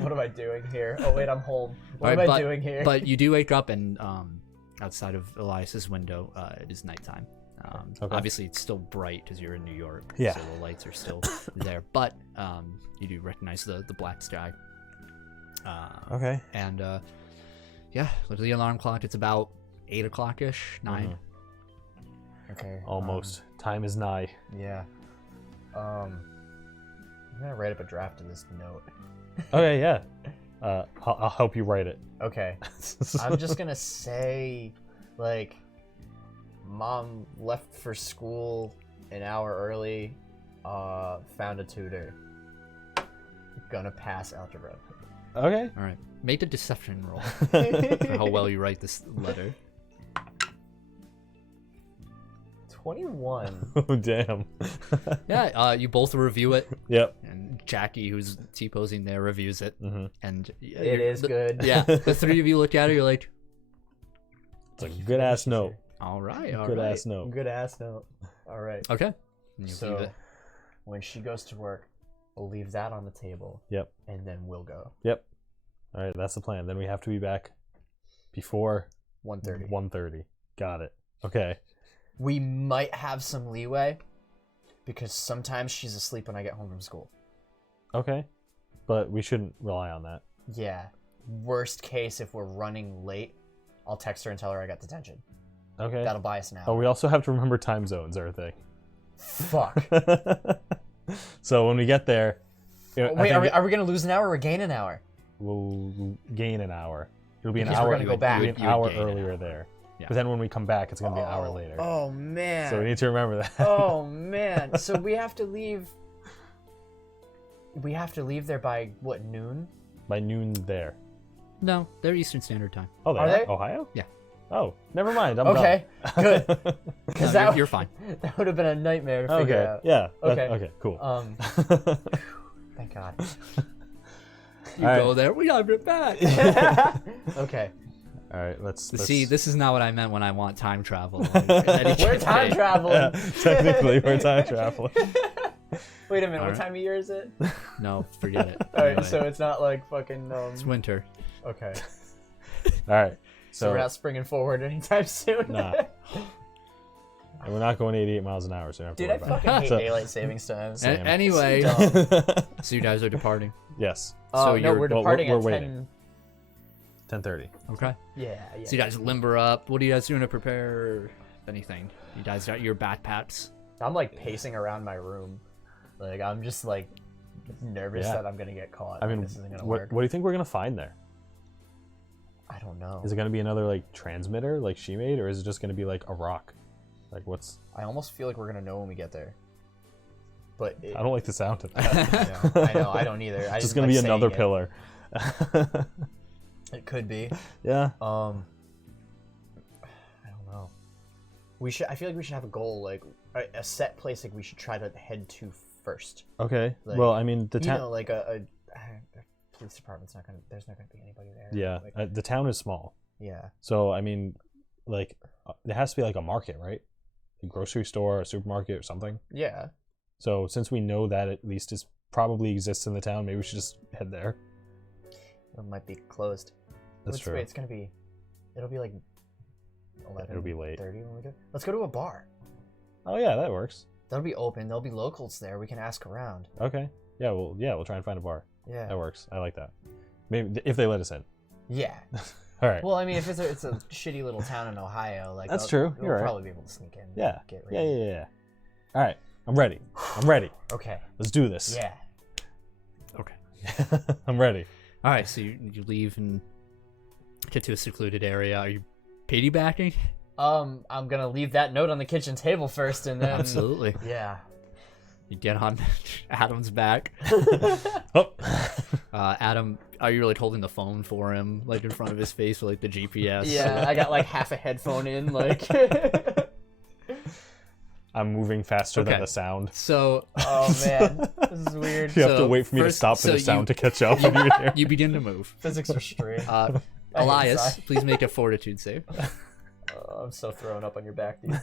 What am I doing here? Oh wait, I'm home. What Alright, am I doing here? But you do wake up, and outside of Elias's window, it is nighttime. Okay. Obviously, it's still bright because you're in New York, Yeah. so the lights are still there. But you do recognize the black sky. Okay. And yeah, look at the alarm clock. It's about 8 o'clock ish, 9. Okay. Almost. Time is nigh. Yeah. I'm gonna write up a draft of this note. Okay, yeah. I'll help you write it. Okay. I'm just gonna say, like, Mom left for school an hour early. Found a tutor. Gonna pass algebra. Okay. All right, make a deception roll for how well you write this letter. 21. Oh, damn. Yeah, you both review it, Yep. and Jackie, who's T-posing there, reviews it, Mm-hmm. and It is good. Yeah, the three of you look at it, you're like, It's a good ass note. all right, all Good right. ass note. Good ass note. All right. Okay. And you leave So it. when she goes to work, we'll leave that on the table. Yep. And then we'll go. Yep. All right, that's the plan. Then we have to be back before 1:30. 1:30. Got it. Okay. We might have some leeway because sometimes she's asleep when I get home from school. Okay. But we shouldn't rely on that. Yeah. Worst case, if we're running late, I'll text her and tell her I got detention. Okay. That'll buy us an Oh, hour. we also have to remember time zones are a thing. Fuck. So when we get there, I Wait, think are we going to lose an hour or gain an hour? we'll gain an hour. It'll be an Because we're hour. gonna go back. It'll be an You would hour gain an earlier hour. there. Yeah. But then when we come back, it's gonna be an hour later. Oh, man. So we need to remember that. Oh, man. So we have to leave... We have to leave there by, what, noon? By noon there. No, they're Eastern Standard Time. Oh, they Are they? Ohio? Yeah. Oh, never mind. I'm Okay, good. No, Because you're fine. that would have been a nightmare to done. figure Okay. out. Yeah. Okay. Okay. Cool. Thank God. You All go right. there, we gotta get back. Okay. All right. Let's See, this is not what I meant when I want time travel. Like, We're time traveling. Yeah, technically, we're time traveling. Wait a minute, All what right. time of year is it? No, forget it. Alright, Anyway, so it's not like fucking it's winter. okay. All right. So we're not springing forward anytime soon. Nah. And we're not going 88 miles an hour, so you don't Dude, I have to worry fucking hate So- daylight savings times. Same. Anyway, about it. so you guys are departing. Yes. Oh, so no, you're- we're well, departing we're at waiting. 10. 10:30. Okay. Yeah. So you guys limber up. What are you guys doing to prepare anything? You guys got your backpacks. I'm like pacing around my room. Like, I'm just like nervous Yeah. that I'm gonna get caught. I like, mean, this isn't gonna what work. do you think we're gonna find there? I don't know. Is it gonna be another like transmitter like she made, or is it just gonna be like a rock? Like what's? I almost feel like we're gonna know when we get there. But it, I don't like the sound of that. I know, I don't either. I It's just didn't gonna be like another saying pillar. It. It could be. Yeah. I don't know. We should. I feel like we should have a goal, like a set place, like we should try to head to first. Okay. Like, well, I mean, the You town. know, like a police department's not gonna. There's not gonna be anybody there. Yeah, Like, the town is small, yeah. so I mean, like, there has to be like a market, right? A grocery store, a supermarket, or something. Yeah. So since we know that at least is probably exists in the town, maybe we should just head there. It might be closed. That's true. Wait, it's gonna be. It'll be like 11. It'll be late. 30 when we go. Let's go to a bar. Oh yeah, that works. That'll be open. There'll be locals there. We can ask around. Okay. Yeah. We'll try and find a bar. Yeah. That works. I like that. Maybe if they let us in. Yeah. All right. Well, I mean, if it's a shitty little town in Ohio, like That's they'll- true. We'll You're right. probably be able to sneak in. Yeah. Get Yeah. ready. Yeah. All right. I'm ready. I'm ready. Okay. Let's do this. Yeah. Okay. I'm ready. All right. So you leave and get to a secluded area. Are you piggybacking? I'm gonna leave that note on the kitchen table first, and then Absolutely. Yeah. You get on Adam's back. Oh. Adam, are you like holding the phone for him, like in front of his face with like the GPS? Yeah, I got like half a headphone in, like. I'm moving faster than Okay. the sound. So Oh man, this is weird. You have to So, wait for me to first- stop for so the sound you- to catch up. when you're there. you begin to move. Physics are straight. Elias, sigh. please make a fortitude save. I'm so thrown up on your back, dude.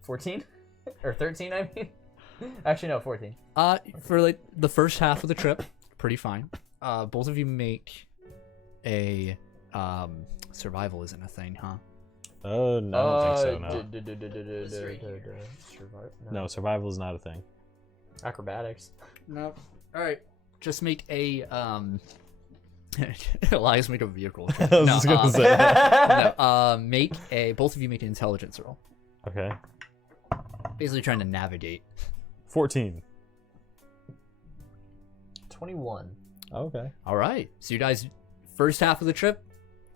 14 or 13, I mean. Actually, no, 14. For like the first half of the trip, pretty fine. Both of you make a survival isn't a thing, huh? Oh, no, I don't think so, no. No, survival is not a thing. Acrobatics. No. All right. Just make a Elias, make a vehicle. I was just gonna say that. Make a. Both of you make an intelligence roll. Okay. Basically, trying to navigate. 14. 21. Okay. All right. So you guys, first half of the trip,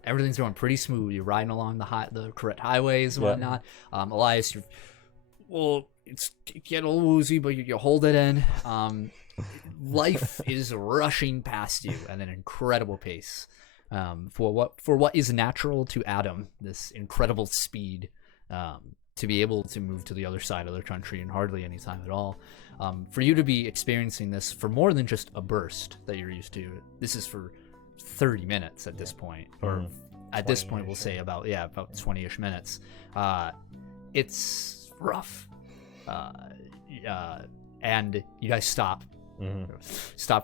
everything's going pretty smooth. You're riding along the correct highways and Yeah. whatnot. Elias, it's getting a little woozy, but you hold it in. Life is rushing past you at an incredible pace. For what is natural to Adam, this incredible speed, to be able to move to the other side of the country in hardly any time at all. For you to be experiencing this for more than just a burst that you're used to, this is for 30 minutes at this point, or at this point we'll say about 20-ish minutes. It's rough, and you guys stop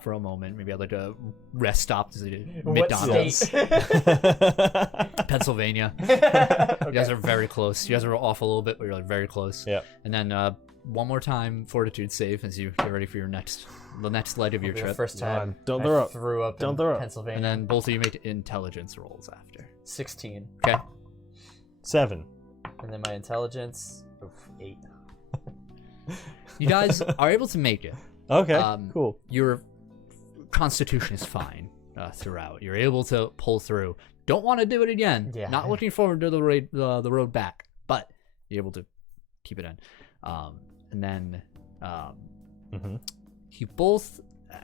for a moment, maybe at like a rest stop to McDonald's. Pennsylvania. You guys are very close. You guys are off a little bit, but you're like very close. Yeah. And then one more time, fortitude save as you get ready for the next leg of your The trip. first time Don't I throw up. threw up Don't in throw up. Pennsylvania. And then both of you make intelligence rolls after. 16. Okay. 7. And then my intelligence, 8. You guys are able to make it. Okay, cool. Your constitution is fine throughout. You're able to pull through. Don't want to do it again. Yeah. Not looking forward to the road back, but you're able to keep it in. And then you both,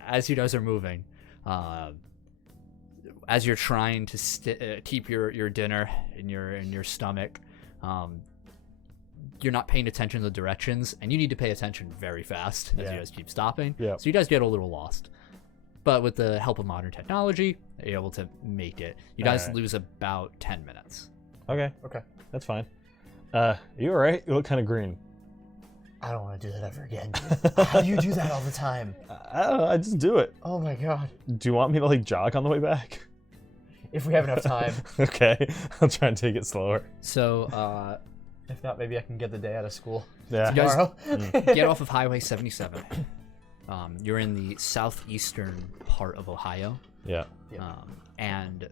as you guys are moving, as you're trying to keep your dinner in your stomach, you're not paying attention to the directions, and you need to pay attention very fast as you guys keep stopping. Yeah. So you guys get a little lost. But with the help of modern technology, you're able to make it. You guys Alright. lose about 10 minutes. Okay, Okay. that's fine. You alright? You look kind of green. I don't want to do that ever again, dude. How do you do that all the time? I don't know, I just do it. Oh my god. Do you want me to like jog on the way back? If we have enough time. Okay, I'll try and take it slower. So If not, maybe I can get the day out of school Yeah. you guys tomorrow. get off of Highway 77. You're in the southeastern part of Ohio. Yeah. And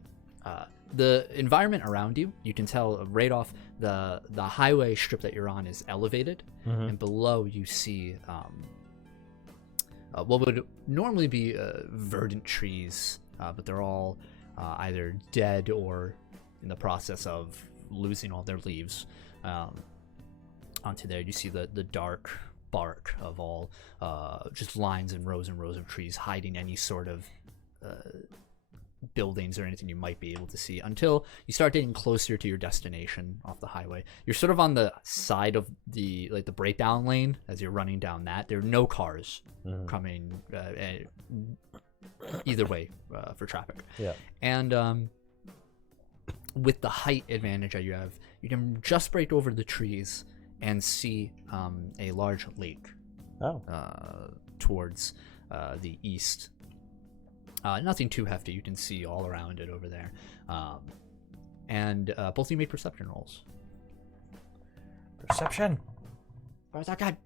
the environment around you, you can tell right off the highway strip that you're on is elevated, and below you see what would normally be verdant trees, but they're all either dead or in the process of losing all their leaves. Onto there, you see the dark bark of all just lines and rows of trees hiding any sort of buildings or anything you might be able to see until you start getting closer to your destination off the highway. You're sort of on the side of the breakdown lane as you're running down that. There are no cars coming either way for traffic. Yeah. And with the height advantage that you have, you can just break over the trees and see a large lake Oh. towards the east. Nothing too hefty. You can see all around it over there. And both of you made perception rolls. Perception. Where's that guy?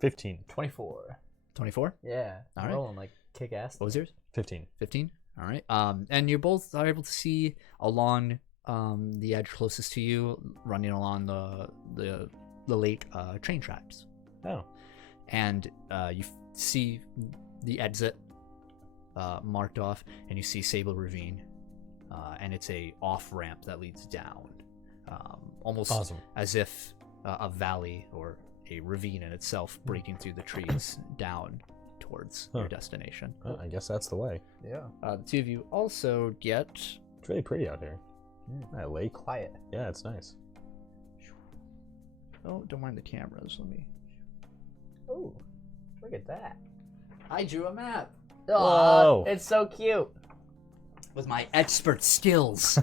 15. 24. 24? Yeah. All right. Rolling like kick ass. What was yours? 15. 15? All right. And you both are able to see along the edge closest to you, running along the lake, train tracks. Oh. And you see the exit marked off, and you see Sable Ravine, and it's a off ramp that leads down, almost Awesome. as if a valley or a ravine in itself breaking through the trees down towards your destination. Oh, I guess that's the way. Yeah. The two of you also get... It's really pretty out here. That lake. Quiet. Yeah, it's nice. Oh, don't mind the cameras. Let me... Oh, look at that. I drew a map Whoa. It's so cute. with my expert skills.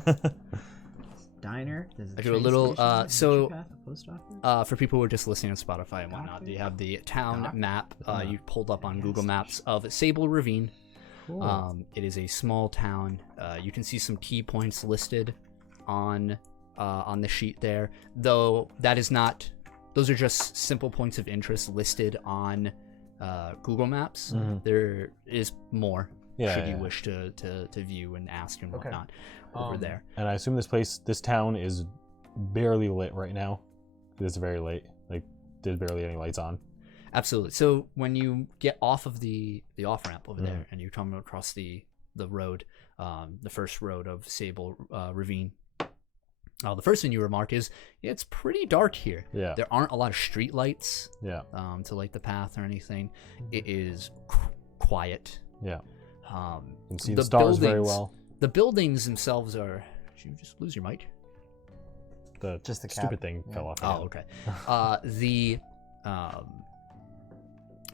Diner. There's I do a train little, station, a so, butcher path, a post office. For people who are just listening on Spotify and whatnot, you have the town map you pulled up on Google Maps of Sable Ravine. Cool. It is a small town. You can see some key points listed on the sheet there, though that is not. Those are just simple points of interest listed on Google Maps. There is more should you wish to view and ask and whatnot over there. And I assume this town is barely lit right now. It's very late. Like there's barely any lights on. Absolutely. So when you get off of the off ramp over there and you come across the road, the first road of Sable Ravine, the first thing you remark is it's pretty dark here. Yeah. There aren't a lot of street lights Yeah. to light the path or anything. It is quiet. Yeah. You can see the stars very well. The buildings themselves are. Did you just lose your mic? Just the cap. stupid thing fell off. Oh, okay.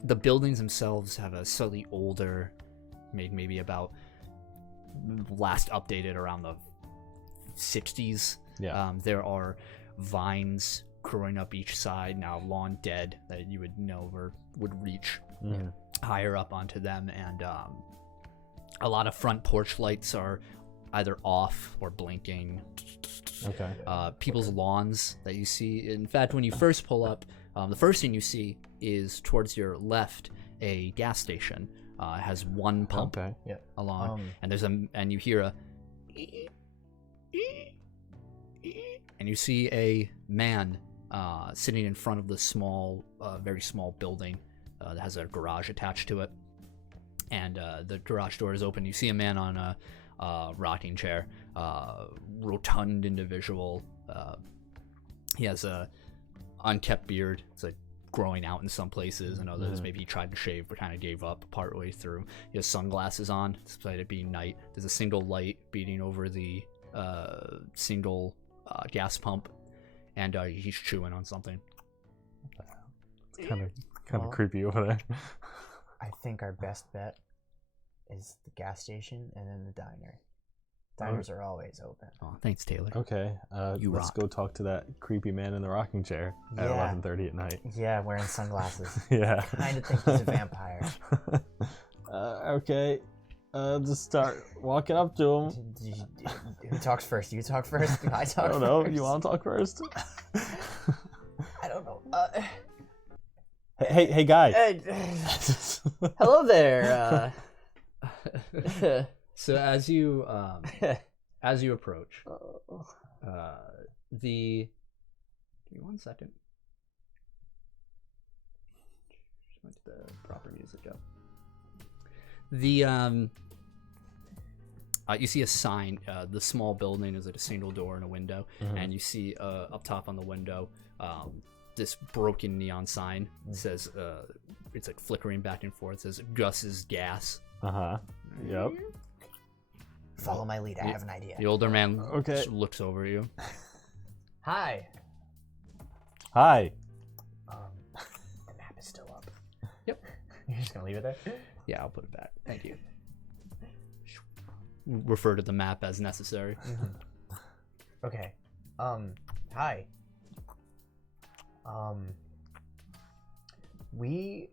The buildings themselves have a slightly older, made maybe about last updated around the 60s. Yeah. There are vines growing up each side, now long dead, that you would know or would reach higher up onto them, and a lot of front porch lights are either off or blinking. Okay. People's lawns that you see. In fact, when you first pull up, the first thing you see is towards your left a gas station. It has one pump along, and you hear a, and you see a man sitting in front of the small, very small building that has a garage attached to it, and the garage door is open. You see a man on a rocking chair, rotund individual. He has a unkept beard. It's like growing out in some places, and others maybe he tried to shave but kind of gave up partway through. He has sunglasses on despite it being night. There's a single light beating over the single gas pump, and he's chewing on something. It's kind of creepy over there. I think our best bet is the gas station and then the diner. Diners are always open. Oh, thanks, Taylor. Okay, You let's rock. go talk to that creepy man in the rocking chair at Yeah. 11:30 at night. Yeah, wearing sunglasses. Yeah. Kind of think he's a vampire. Okay, just start walking up to him. Who talks first? You talk first? Do I talk I don't know. first? You want to talk first? I don't know. Hey, guy. Hello there. So as you approach, give me 1 second. Just went to the proper music up. You see a sign. The small building is like a single door and a window, and you see up top on the window this broken neon sign. It says it's like flickering back and forth. It says Gus's Gas. Yep. Follow my lead. I have an idea. The older man Okay. looks over you. Hi. Hi. The map is still up. Yep. You're just gonna leave it there? Yeah, I'll put it back. Thank you. Refer to the map as necessary. Okay. Hi. We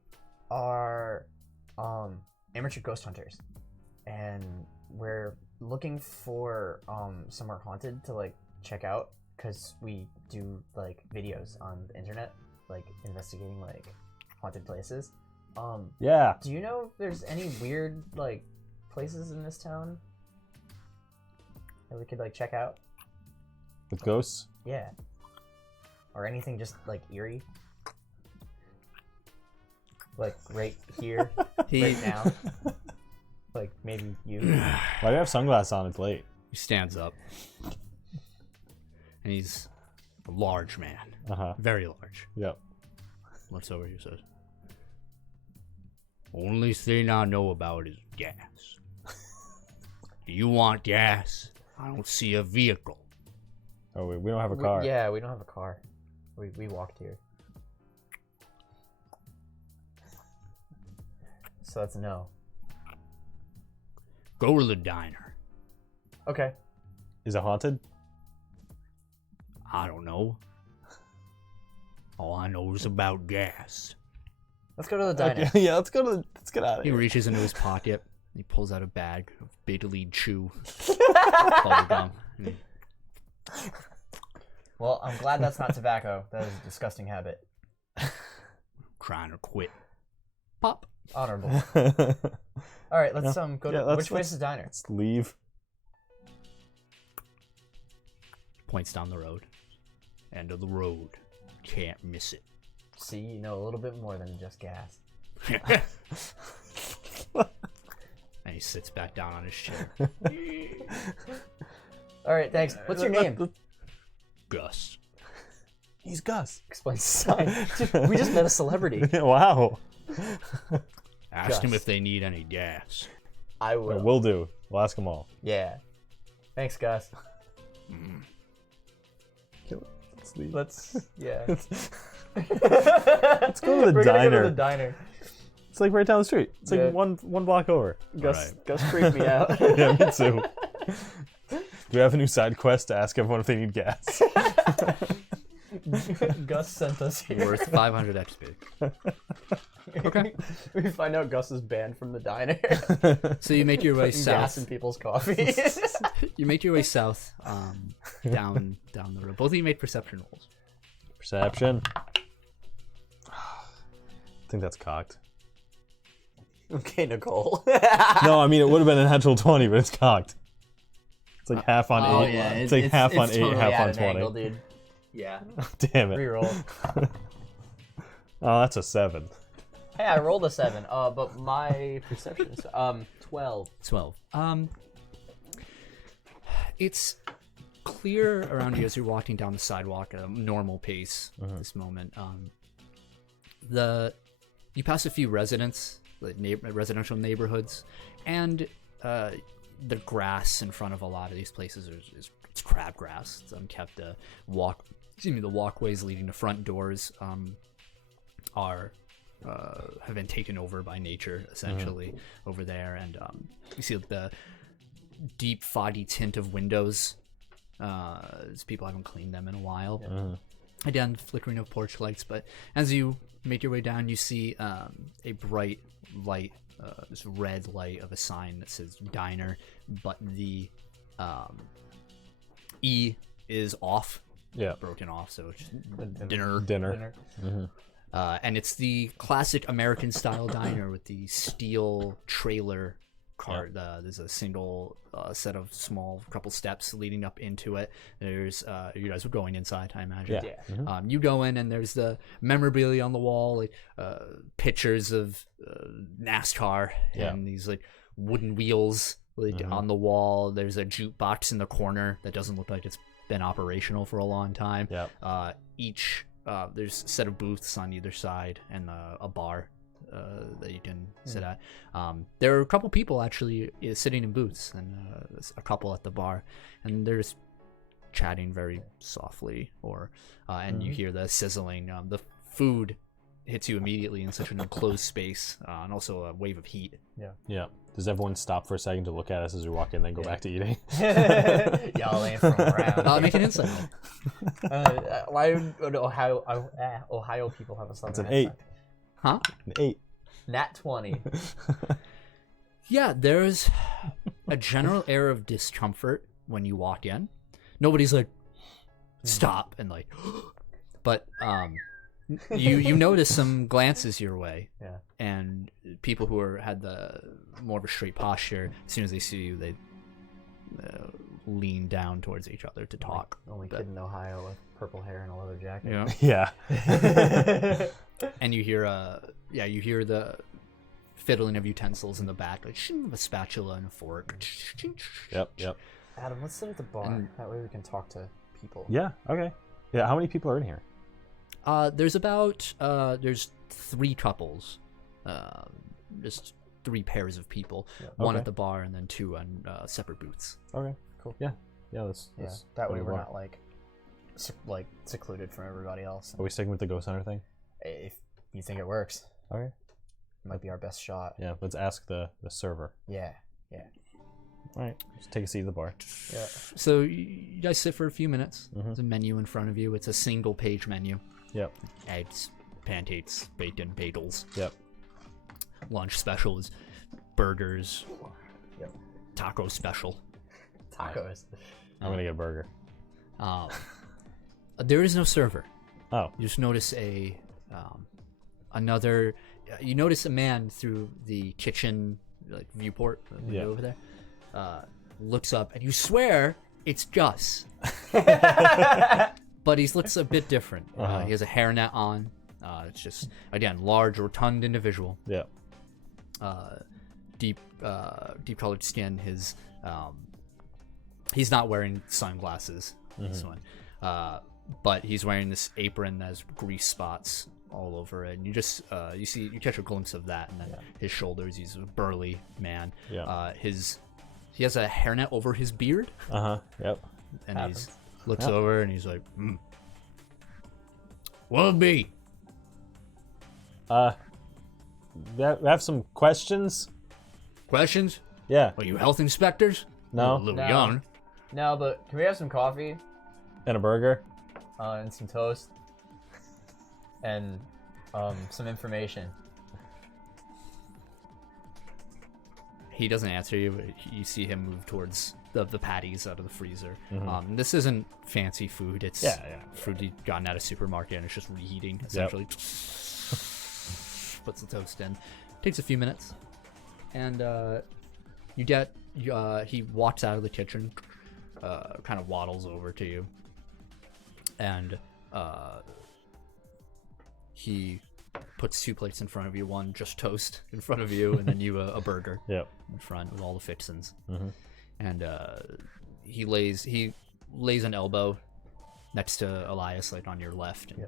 are amateur ghost hunters, and we're looking for somewhere haunted to like check out, because we do like videos on the internet, like investigating like haunted places. Yeah. Do you know if there's any weird like places in this town that we could like check out? With ghosts? Yeah. Or anything just like eerie? Like right here, right now. Like maybe you. Why do you have sunglasses on? It's late. He stands up. And he's a large man. Very large. Yep. Looks over you, says, Only thing I know about is gas. Do you want gas? I don't see a vehicle. Oh, wait, we don't have a car. Yeah, we don't have a car. We walked here. So that's a no. Go to the diner. Okay. Is it haunted? I don't know. All I know is about gas. Let's go to the diner. Okay, yeah, let's get out of He here. reaches into his pocket. He pulls out a bag of Big Lead Chew bubblegum. and he- Well, I'm glad that's not tobacco. That is a disgusting habit. Trying to quit. Pop. Honorable. All right, let's go. Yeah, To, which way is the diner? Let's leave. Points down the road. End of the road. Can't miss it. See, you know a little bit more than just gas. And he sits back down on his chair. All right, thanks. What's your name? Gus. He's Gus. Explains the sign. Dude, we just met a celebrity. Wow. Ask him Gus. if they need any gas. I will. We'll do. We'll ask them all. Yeah. Thanks, Gus. Let's leave. Yeah. Let's go to the We're gonna go diner. to the diner. It's like right down the street. It's like Yeah. one block over. Gus Right. Gus freaked me out. Yeah, me too. Do we have a new side quest to ask everyone if they need gas? Gus sent us here. Worth 500 XP. Okay. We find out Gus is banned from the diner. So you make your way Putting gas in south. people's coffee. You make your way south, down the road. Both of you made perception rolls. Perception. I think that's cocked. Okay, Nicole. No, I mean it would have been a natural 20, but it's cocked. It's like half on 8. Oh, yeah, it's like half on 8, totally half at on an 20. angle, dude. Yeah. Damn it. Reroll. Oh, that's a 7. Hey, I rolled a 7. But my perception is 12. 12. It's clear around you as you're walking down the sidewalk at a normal pace at this moment. You pass a few residents, like residential neighborhoods, and the grass in front of a lot of these places is it's crabgrass. It's unkept. The walkways leading to front doors have been taken over by nature essentially over there, and you see the deep foggy tint of windows as people haven't cleaned them in a while. Again, flickering of porch lights, but as you make your way down, you see a bright light, this red light of a sign that says diner, but the E is off, broken off, so it's just dinner. And it's the classic American style diner with the steel trailer cart. There's a single set of small couple steps leading up into it. There's you guys were going inside, I imagine. Yeah. You go in and there's the memorabilia on the wall, like pictures of NASCAR and these like wooden wheels on the wall. There's a jukebox in the corner that doesn't look like it's been operational for a long time. There's a set of booths on either side and a bar that you can sit at. There are a couple people actually sitting in booths, and a couple at the bar, and they're just chatting very softly, and you hear the sizzling. The food hits you immediately in such an enclosed space, and also a wave of heat. Yeah. Does everyone stop for a second to look at us as we walk in, then go back to eating? Y'all ain't from around. Make an insight roll. Why would Ohio people have a Southern It's an accent? 8. Huh? An 8. Nat 20. Yeah, there's a general air of discomfort when you walk in. Nobody's like, stop, and like, but you notice some glances your way, and people who had the more of a straight posture, as soon as they see you, they lean down towards each other to talk. Only kid in Ohio with purple hair and a leather jacket. Yeah. Yeah. And you hear the fiddling of utensils in the back, like a spatula and a fork. Yep. Adam, let's sit at the bar. That way we can talk to people. Yeah, okay. Yeah, how many people are in here? There's 3 couples just 3 pairs of people, one Okay. at the bar and then 2 on separate booths. Okay, cool. Yeah, that's That way what we we're want. not like secluded from everybody else. Are we sticking with the ghost hunter thing? If you think it works, Okay. it might be our best shot. Yeah, let's ask the server. Yeah. All right, just take a seat at the bar. Yeah. So you guys sit for a few minutes. Mhm. There's a menu in front of you. It's a single page menu. Yep. Eggs, pancakes, bacon, bagels. Yep. Lunch specials, burgers. Yep. Taco special. Tacos. I'm gonna get a burger. There is no server. Oh. You just notice another. You notice a man through the kitchen viewport window over there. Looks up, and you swear it's Gus, but he looks a bit different. He has a hairnet on. It's just again large, rotund individual. Yeah. Deep colored skin. He's not wearing sunglasses. This one, but he's wearing this apron that has grease spots all over it, and you catch a glimpse of that, and then his shoulders. He's a burly man. Yeah. He has a hairnet over his beard, Yep. and he looks over and he's like, "What'll it be?" We have some questions. Questions? Yeah. Are you health inspectors? No. A little No. young. No, but can we have some coffee And a burger. and some toast and some information? He doesn't answer you, but you see him move towards the patties out of the freezer. This isn't fancy food. It's food you've gotten at a supermarket, and it's just reheating, essentially. Puts the toast in. Takes a few minutes. And he walks out of the kitchen, kind of waddles over to you. And he puts 2 plates in front of you, one just toast in front of you, and then you a burger in front with all the fixins. And he lays an elbow next to Elias, like on your left, and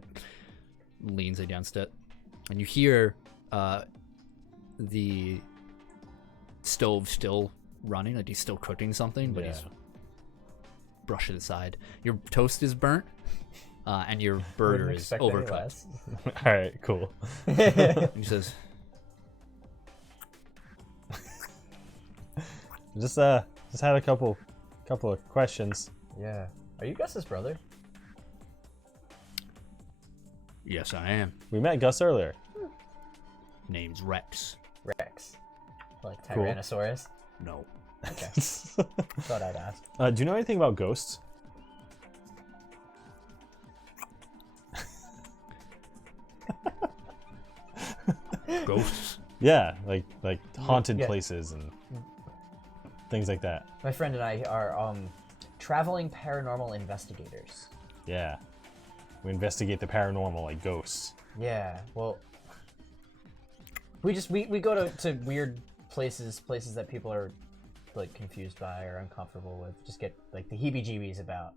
leans against it. And you hear the stove still running, like he's still cooking something, but he's brushed it aside. Your toast is burnt, and your burger is overcooked. All right, cool. He says, Just had a couple of questions. Yeah. Are you Gus's brother? "Yes, I am. We met Gus earlier. Name's Rex." Rex. Like Cool. Tyrannosaurus? "No." Okay. Thought I'd ask. Do you know anything about ghosts? "Ghosts?" Yeah, like haunted Yeah. places and things like that. My friend and I are traveling paranormal investigators. Yeah. We investigate the paranormal like ghosts. Yeah, well, we go to weird places that people are like confused by or uncomfortable with. Just get like the heebie-jeebies about.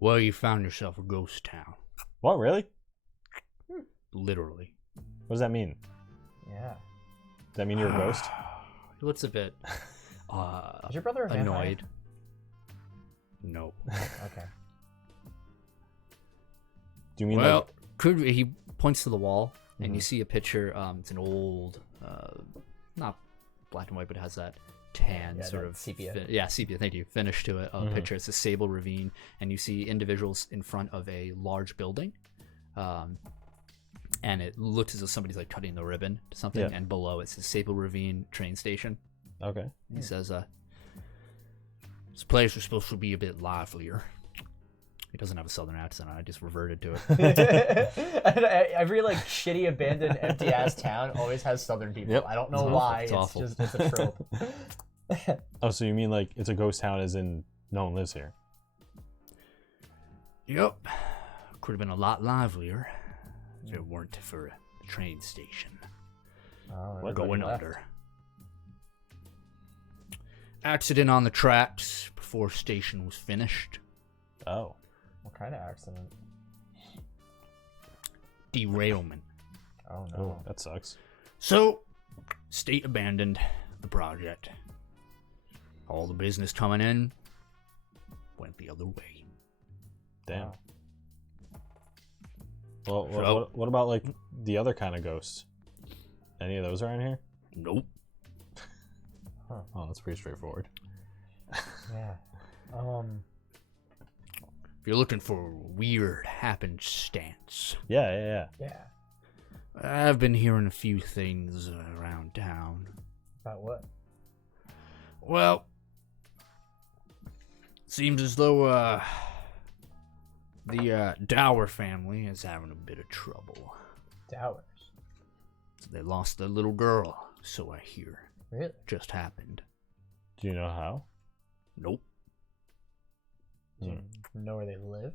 "Well, you found yourself a ghost town. What, really? Literally." What does that mean? Yeah. Does that mean you're a ghost? He looks a bit Is your brother a vampire? annoyed. "No." Okay. Do you mean Well, like could he points to the wall, and you see a picture. It's an old, not black and white, but it has that tan sort that of sepia. sepia. Thank you. Finish to it. Picture. It's a Sable Ravine, and you see individuals in front of a large building, and it looks as though somebody's like cutting the ribbon to something. Yeah. And below it says Sable Ravine train station. okay? He says, "This place is supposed to be a bit livelier." He doesn't have a southern accent. I just reverted to it. Every like shitty, abandoned, empty ass town always has southern people. Yep. I don't know It's awful. why. It's awful. It's a trope. Oh, so you mean like it's a ghost town as in no one lives here? Yep. Could have been a lot livelier if it weren't for a train station Oh, going left. under. Accident on the tracks before station was finished. Oh. What kind of accident? Derailment. Oh no. Oh, that sucks. So, state abandoned the project. All the business coming in went the other way. Damn. Well, So- what about like the other kind of ghosts? Any of those around here? Nope. Oh, that's pretty straightforward. Yeah. If you're looking for weird happenstance, Yeah. Yeah. I've been hearing a few things around town. About what? Well, seems as though the Dower family is having a bit of trouble. Dowers. They lost their little girl, so I hear. Really? Just happened. Do you know how? Nope. Do you know where they live?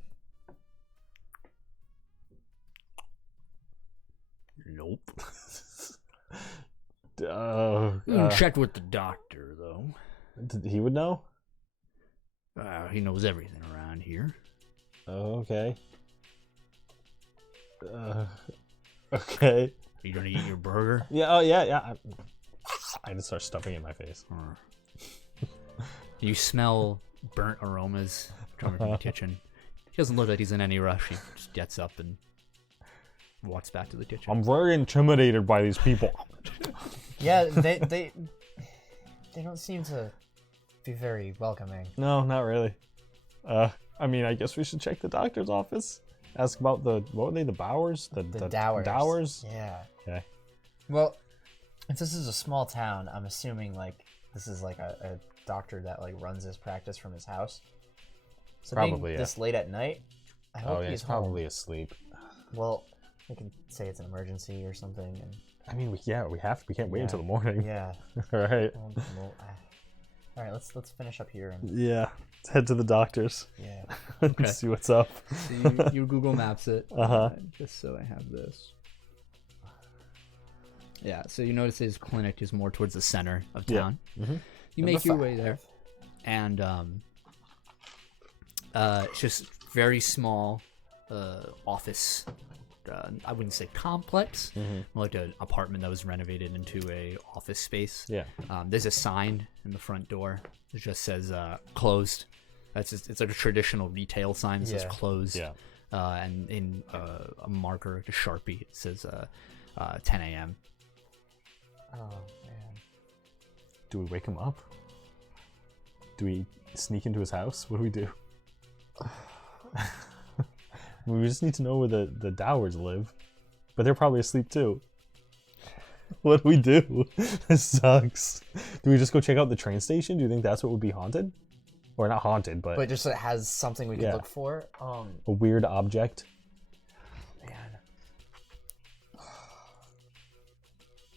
Nope. Uh, You can check with the doctor, though. he would know? He knows everything around here. Oh, okay. Okay. You gonna eat your burger? Yeah, yeah. I just start stuffing it in my face. Or... You smell burnt aromas coming from the kitchen. He doesn't look like he's in any rush. He just gets up and walks back to the kitchen. I'm very intimidated by these people. Yeah, they don't seem to be very welcoming. No, not really. I mean, I guess we should check the doctor's office. Ask about what were they, the Bowers? The Dowers. Dowers? Yeah. Okay. Well, if this is a small town, I'm assuming like this is like a doctor that like runs his practice from his house. So Probably, being yeah. this late at night, I hope Oh, yeah, he's he's probably home. asleep. Well, we can say it's an emergency or something. And I mean, we have to. We can't wait Yeah. until the morning. yeah. All right. Well, all right. Let's finish up here and Yeah. Let's head to the doctor's. yeah. Okay. See what's up. So you Google Maps it. Uh-huh. Just so I have this. Yeah, so you notice his clinic is more towards the center of Yeah. town. Mm-hmm. You make your way there, and it's just very small office. I wouldn't say complex, more like an apartment that was renovated into a office space. Yeah. There's a sign in the front door that just says "closed." It's like a traditional retail sign that says Yeah. "closed." Yeah. And in a marker, like a Sharpie, it says 10 a.m. Oh man. Do we wake him up? Do we sneak into his house? What do we do? We just need to know where the Dowers live. But they're probably asleep too. What do we do? This sucks. Do we just go check out the train station? Do you think that's what would be haunted? Or not haunted, but But just so it has something we can Yeah. look for. a weird object? Man.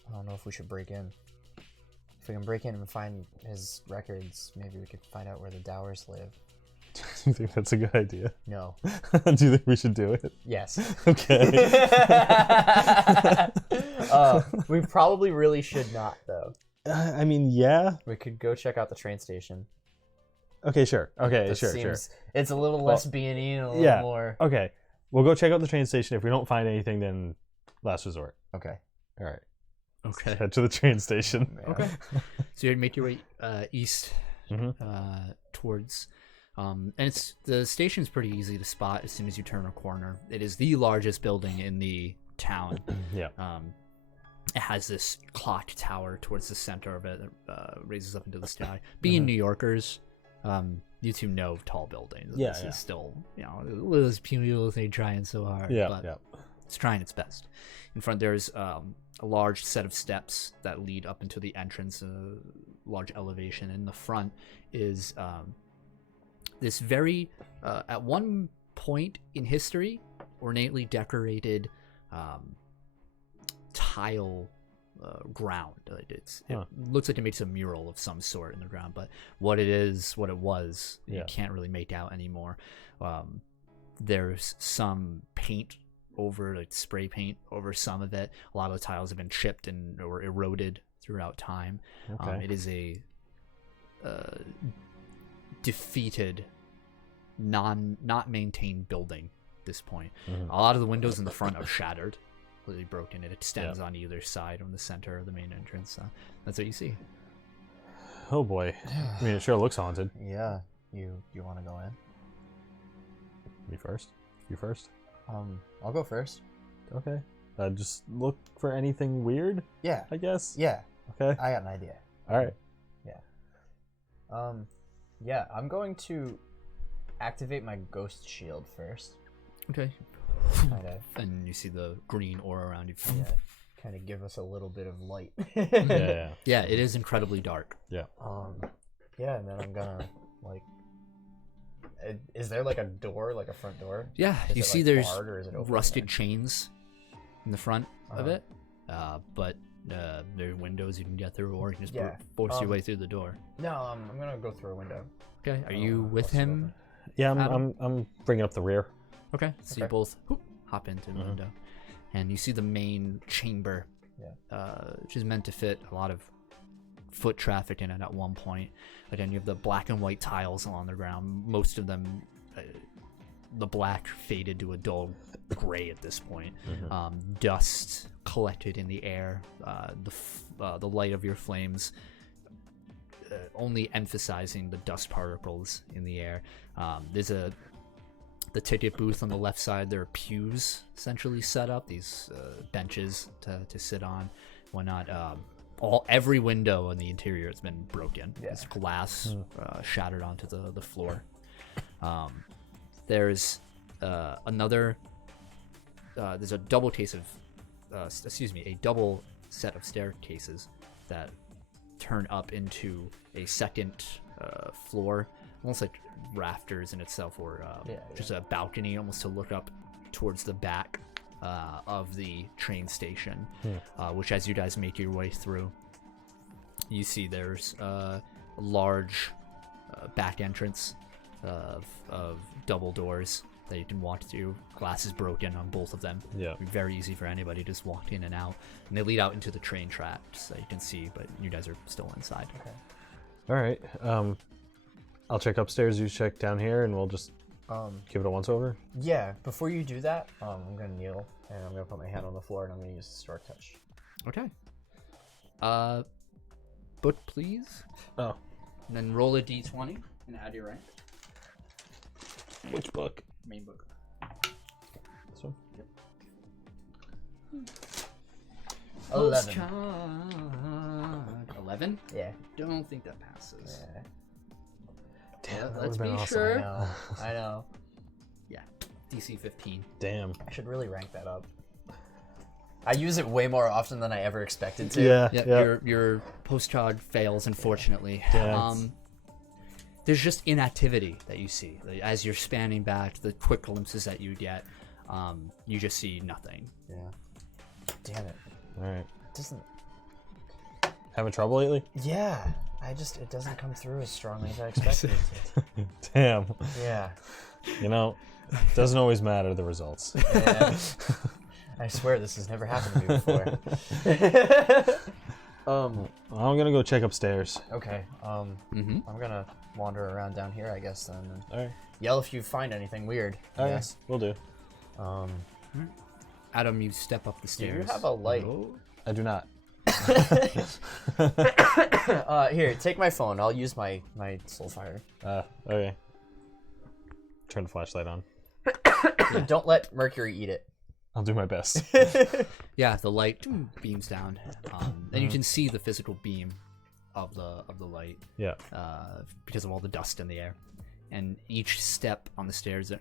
I don't know if we should break in. If we can break in and find his records, maybe we could find out where the Dowers live. Do you think that's a good idea? No. Do you think we should do it? Yes. Okay. We probably really should not, though. I mean, yeah. We could go check out the train station. Okay, sure. Okay, That sure. seems, It's a little less B&E and a little yeah. more. Okay. We'll go check out the train station. If we don't find anything, then last resort. Okay. All right. Okay. Head to the train station. Yeah. Okay. So you make your way east Mhm. towards, and the station's pretty easy to spot as soon as you turn a corner. It is the largest building in the town. Yeah. It has this clock tower towards the center of it that raises up into the sky. Being New Yorkers, you two know tall buildings. Yeah, This yeah. is still, those puny little thing trying so hard. Yeah. but Yeah. it's trying its best. In front, there's a large set of steps that lead up into the entrance, a large elevation. In the front is this very, at one point in history, ornately decorated tile ground. It looks like it makes a mural of some sort in the ground, but what it is, what it was, you can't really make out anymore. There's some paint over, like spray paint over some of it. A lot of the tiles have been chipped and or eroded throughout time. Okay. It is a defeated, not maintained building at this point. A lot of the windows in the front are shattered. completely broken. It extends on either side from the center of the main entrance. That's what you see. Oh boy. I mean, it sure looks haunted. Yeah. You want to go in? Me first? You first? I'll go first. Okay. Just look for anything weird, Yeah. I guess? Yeah. Okay. I got an idea. Alright. Yeah, I'm going to activate my ghost shield first. Okay. Kind of, And you see the green aura around you. yeah, kind of give us a little bit of light. Yeah. Yeah, it is incredibly dark. Yeah. Yeah, and then I'm gonna like. Is there like a door, like a front door? Yeah, Is you it, see like, there's barred, or is it open rusted again? chains in the front of Uh-huh. it, but there are windows you can get through, or you can just Yeah, force your way through the door. No, I'm gonna go through a window. Okay, are you with I'll see him? Yeah, Adam? I'm bringing up the rear. Okay, so you Okay. both hop into the window, and you see the main chamber, which is meant to fit a lot of foot traffic in it at one point. Again, you have the black and white tiles along the ground. Most of them, the black faded to a dull gray at this point. Dust collected in the air. The light of your flames only emphasizing the dust particles in the air. There's the ticket booth on the left side. There are pews essentially set up, these benches to sit on, whatnot. Every window in the interior has been broken. There's glass shattered onto the floor. There's another. There's a double a double set of staircases that turn up into a second floor, almost like rafters in itself, or just a balcony, almost to look up towards the back of the train station, which, as you guys make your way through, you see there's a large back entrance of double doors that you can walk through. Glass is broken on both of them. Yeah. It'd be very easy for anybody to just walk in and out. And they lead out into the train tracks that you can see, but you guys are still inside. Okay. All right. I'll check upstairs. You check down here, and we'll just give it a once over. Yeah. Before you do that, I'm gonna kneel and I'm gonna put my hand on the floor and I'm gonna use the Stork Touch. Okay. Book, please. Oh. And then roll a d20 and add your rank. Which book? Main book. This one. 11. 11? Yeah. Don't think that passes. Yeah. Damn, that Let's would've been be awesome. sure. I know. Yeah. DC 15. Damn. I should really rank that up. I use it way more often than I ever expected to. Yeah. Yeah. Your postcard fails, unfortunately. Damn. There's just inactivity that you see. Like, as you're spanning back, the quick glimpses that you get, you just see nothing. Yeah. Damn it. All right. It doesn't. Having trouble lately? Yeah. It doesn't come through as strongly as I expected it to. Damn. Yeah. You know, it doesn't always matter the results. Yeah. I swear this has never happened to me before. I'm gonna go check upstairs. Okay. I'm gonna wander around down here, I guess, then. And All right. yell if you find anything weird. All right. Yes. We'll do. Adam, you step up the Do stairs. you have a light? I do not. Here, take my phone. I'll use my Soulfire. Okay. Turn the flashlight on. Don't let Mercury eat it. I'll do my best. Yeah, the light beams down, and you can see the physical beam of the light. Yeah. Because of all the dust in the air, and each step on the stairs,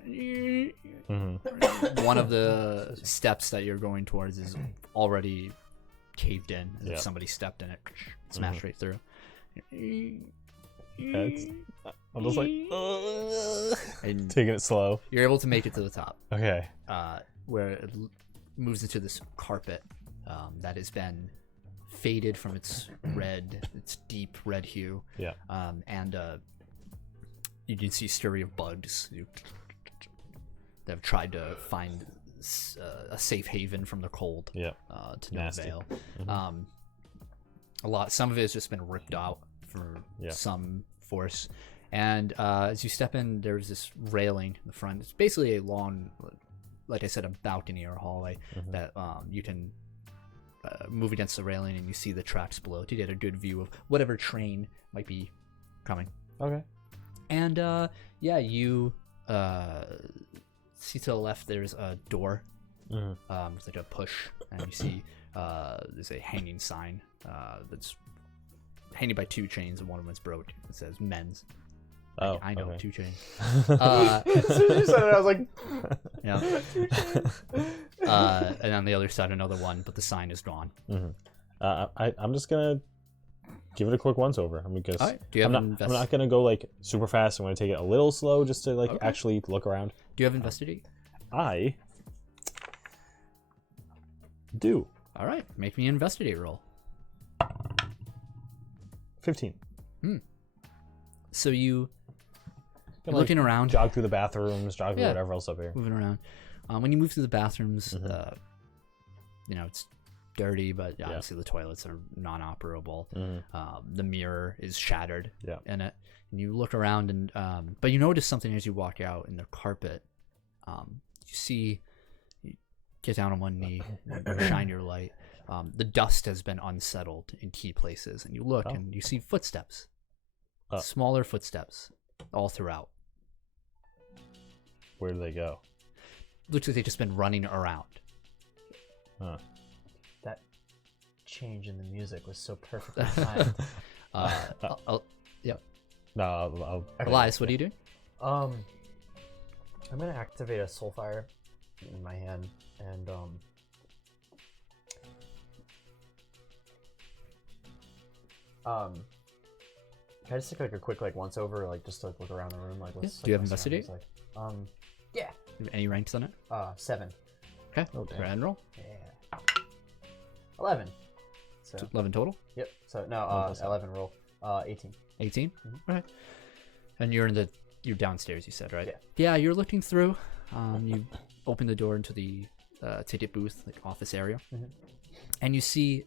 one of the steps that you're going towards is already caved in, as if somebody stepped in it, smashed right through. I'm just like And taking it slow. you're able to make it to the top, Okay. where it moves into this carpet that has been faded from its deep red hue. Yeah. And you can see scurry of bugs that have tried to find a safe haven from the cold. Yeah. To no Nasty. avail. Some of it has just been ripped out for some force. And as you step in, there's this railing in the front. It's basically a long like I said, a balcony or a hallway that you can move against the railing, and you see the tracks below to get a good view of whatever train might be coming. Okay. And you see to the left there's a door with like a push, and you see there's a hanging sign that's hanging by 2 chains, and one of them is broke. It says men's. Oh, I know, okay. 2 chains. As soon as you said it, I was like, Yeah. And on the other side, another one, but the sign is gone. I'm just gonna give it a quick once over. Because All right. Do you have I'm not gonna go like super fast. I'm gonna take it a little slow just to like actually look around. Do you have investigate? I do. All right. Make me an investigate roll. 15. So you're Like, looking around, jog through the bathrooms, jog through whatever else up here. moving around. When you move through the bathrooms, it's dirty, but obviously the toilets are non-operable. The mirror is shattered in it, and you look around, and but you notice something as you walk out in the carpet. You get down on one knee, shine your light. The dust has been unsettled in key places, and you look and you see footsteps, smaller footsteps all throughout. Where do they go? Looks like they've just been running around. that change in the music was so perfectly timed. No, I'll Elias, what are you doing? I'm gonna activate a Soulfire in my hand, and can I just take like a quick once over, just to look around the room, what's Do you have my surroundings investigate? like? Yeah. Any ranks on it? 7. Okay. Go ahead and roll. Yeah. 11. So 11 total. yep. So no, 11 roll. 18. 18. Right. And you're downstairs. You said, right? Yeah. Yeah. You're looking through. You open the door into the ticket booth, like office area, and you see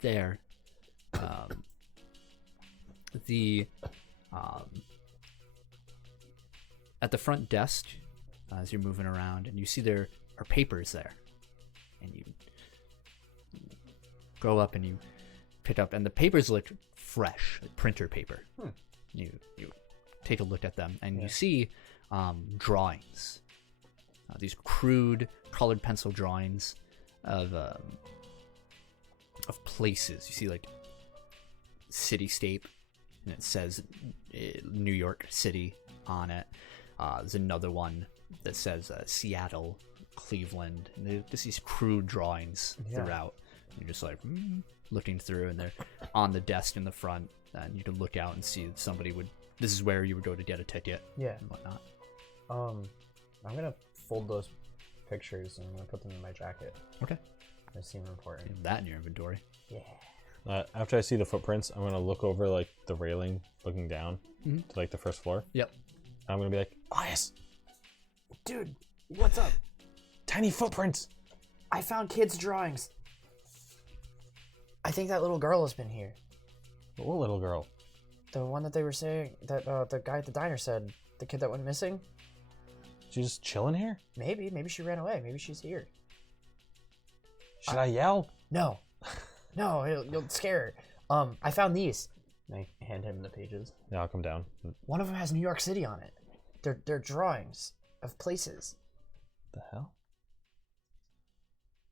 there the at the front desk as you're moving around, and you see there are papers there, and you go up and you pick up, and the papers look fresh, like printer paper. You take a look at them, and you see drawings, these crude colored pencil drawings of places. You see like cityscape, and it says New York City on it. There's another one that says Seattle, Cleveland, and just these crude drawings throughout. You're just like looking through, and they're on the desk in the front, and you can look out and see this is where you would go to get a ticket and whatnot. I'm gonna fold those pictures and I'm gonna put them in my jacket. Okay. They seem important. You have that in your inventory. Yeah. After I see the footprints, I'm gonna look over like the railing, looking down to like the first floor. Yep. I'm gonna be like, Elias, Dude, what's up? tiny footprints. I found kids' drawings. I think that little girl has been here. What little girl? The one that they were saying, that the guy at the diner said, the kid that went missing? She's just chilling here? Maybe she ran away. Maybe she's here. Should I yell? No. No, you'll scare her. I found these. And I hand him the pages. Yeah, I'll come down. One of them has New York City on it. They're drawings of places. The hell?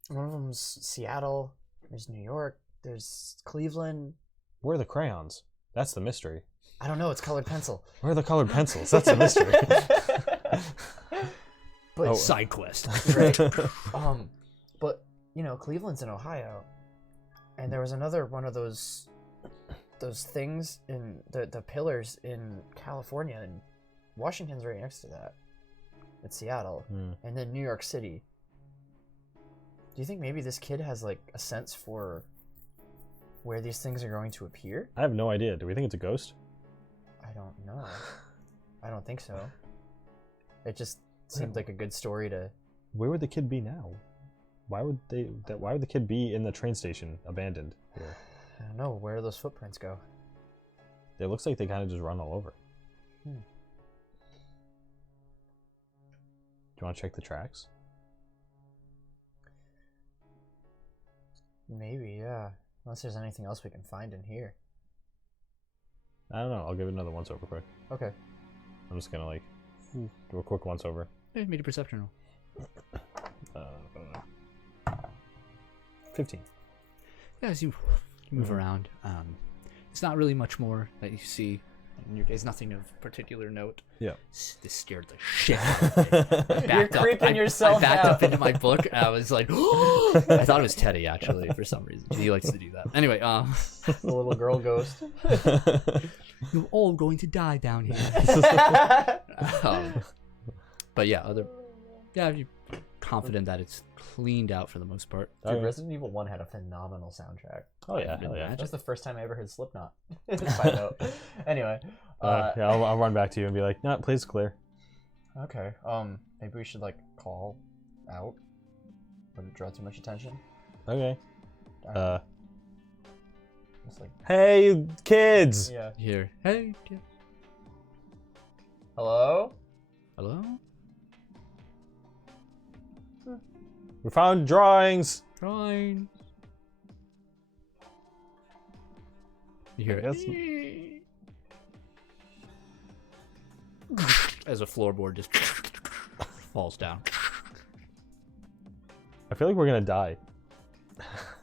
One of them's Seattle. There's New York. There's Cleveland. Where are the crayons? That's the mystery. I don't know. It's colored pencil. Where are the colored pencils? That's the mystery. But Side quest. right. But Cleveland's in Ohio, and there was another one of those things in the pillars in California, and Washington's right next to that. It's Seattle, and then New York City. Do you think maybe this kid has like a sense for where these things are going to appear? I have no idea. Do we think it's a ghost? I don't know. I don't think so. It just seemed like a good story to. Where would the kid be now? Why would the kid be in the train station abandoned here? I don't know. Where do those footprints go? It looks like they kind of just run all over. Do you want to check the tracks? Maybe, yeah. Unless there's anything else we can find in here. I don't know. I'll give it another once over quick. Okay. I'm just gonna like do a quick once over. Hey, made a perception roll. 15. Yeah, as you move around, it's not really much more that you see. There's nothing of particular note. Yeah. This scared the shit out of me. You're creeping yourself I backed out. up into my book. And I was like, I thought it was Teddy actually for some reason. He likes to do that. Anyway, The little girl ghost. you're all going to die down here. But yeah, you're confident that it's cleaned out for the most part. Dude, Resident Evil 1 had a phenomenal soundtrack. Oh yeah, hell yeah. That's just the first time I ever heard Slipknot. Side note. Anyway. Yeah, I'll run back to you and be like, "No, place clear." Okay. Maybe we should like call out. Would it draw too much attention? Okay. Just like, Hey, kids! yeah. Here, hey, kid. Hello? Hello? We found drawings. Fine. You hear Yes. it as a floorboard just falls down. I feel like we're gonna die.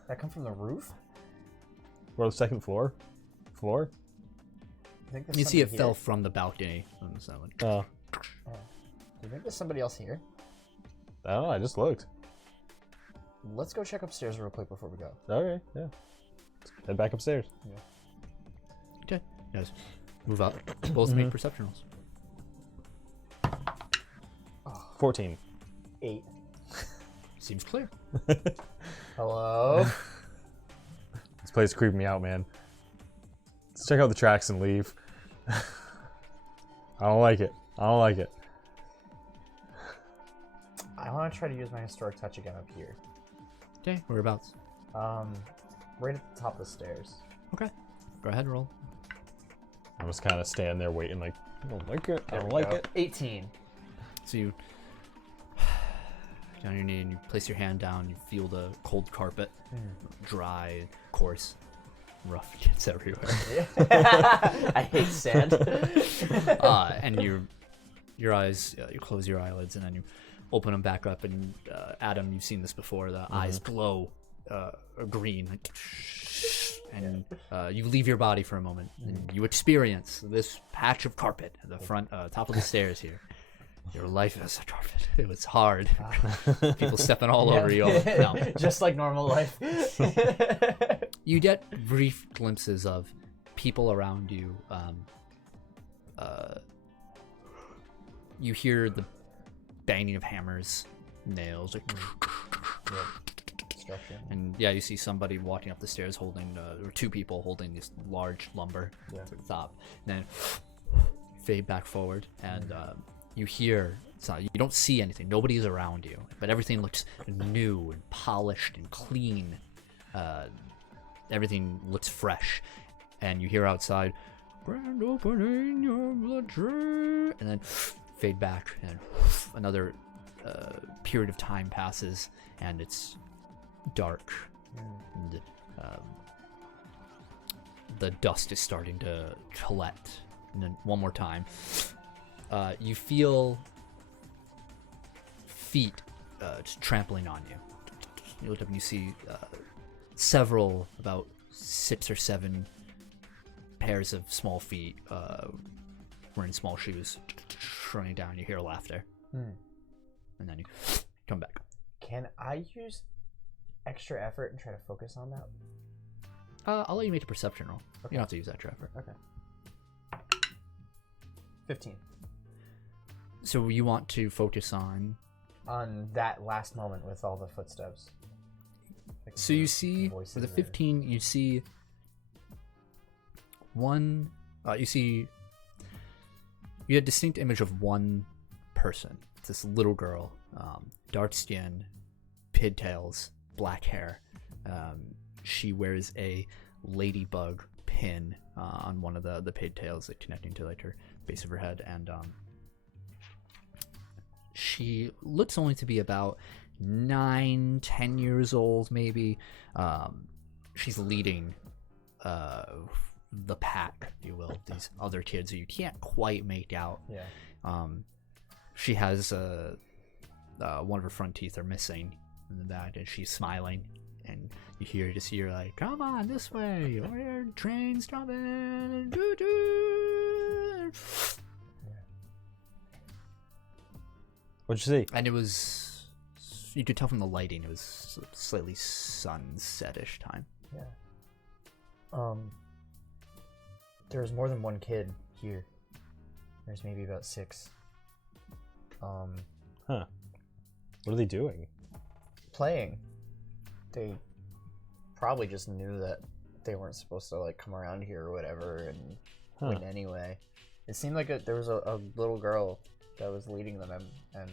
That come from the roof? We're on the second floor. I think there's You see it somebody fell here. from the balcony. So like, Oh, Do you think there's somebody else here? I don't know. I just looked. Let's go check upstairs real quick before we go. Okay, yeah. Let's head back upstairs. okay, guys, move up. Both make perception rolls. 14. 8. Seems clear. Hello? This place is creeping me out, man. Let's check out the tracks and leave. I don't like it. I want to try to use my historic touch again up here. Okay, whereabouts? Right at the top of the stairs. Okay, go ahead, roll. I'm just kind of standing there waiting, like, I don't like it. I There don't we like go. it. 18. So you down your knee and you place your hand down. You feel the cold carpet, dry, coarse, rough. It's everywhere. I hate sand. And your eyes, you close your eyelids and then you open them back up. And Adam, you've seen this before. The eyes glow green, like, and you leave your body for a moment and you experience this patch of carpet at the front, top of the stairs here. Your life as a carpet. It was hard. People stepping all over you. No. Just like normal life. You get brief glimpses of people around you. You hear the banging of hammers, nails, like, and yeah, you see somebody walking up the stairs holding, or two people holding this large lumber to the top. And then fade back forward, and you hear. You don't see anything. Nobody is around you, but everything looks new and polished and clean. Everything looks fresh, and you hear outside, "Grand opening of the tree," and then fade back, and another period of time passes, and it's dark, and the dust is starting to collect. And then one more time, you feel feet just trampling on you. You look up and you see several, about 6 or 7 pairs of small feet wearing small shoes running down. You hear laughter, and then you come back. Can I use extra effort and try to focus on that? I'll let you make a perception roll. Okay. You don't have to use extra effort. Okay. 15. So you want to focus on. On that last moment with all the footsteps. Like So you see, voices for the or- 15, you see one. You get a distinct image of one person. It's this little girl, dark skin, pigtails, black hair. She wears a ladybug pin on one of the pigtails, like connecting to like her base of her head, and she looks only to be about 9-10 years old, maybe. She's leading the pack, if you will, these other kids who you can't quite make out. Yeah. She has one of her front teeth are missing in the back, and she's smiling, and you just hear like, "Come on this way, over here, train's coming, doo doo." What'd you see? And it was, you could tell from the lighting, it was slightly sunsetish time. Yeah. There's more than one kid here. There's maybe about 6. Huh. What are they doing? Playing. They probably just knew that they weren't supposed to like come around here or whatever, and went anyway. It seemed like there was a little girl that was leading them, and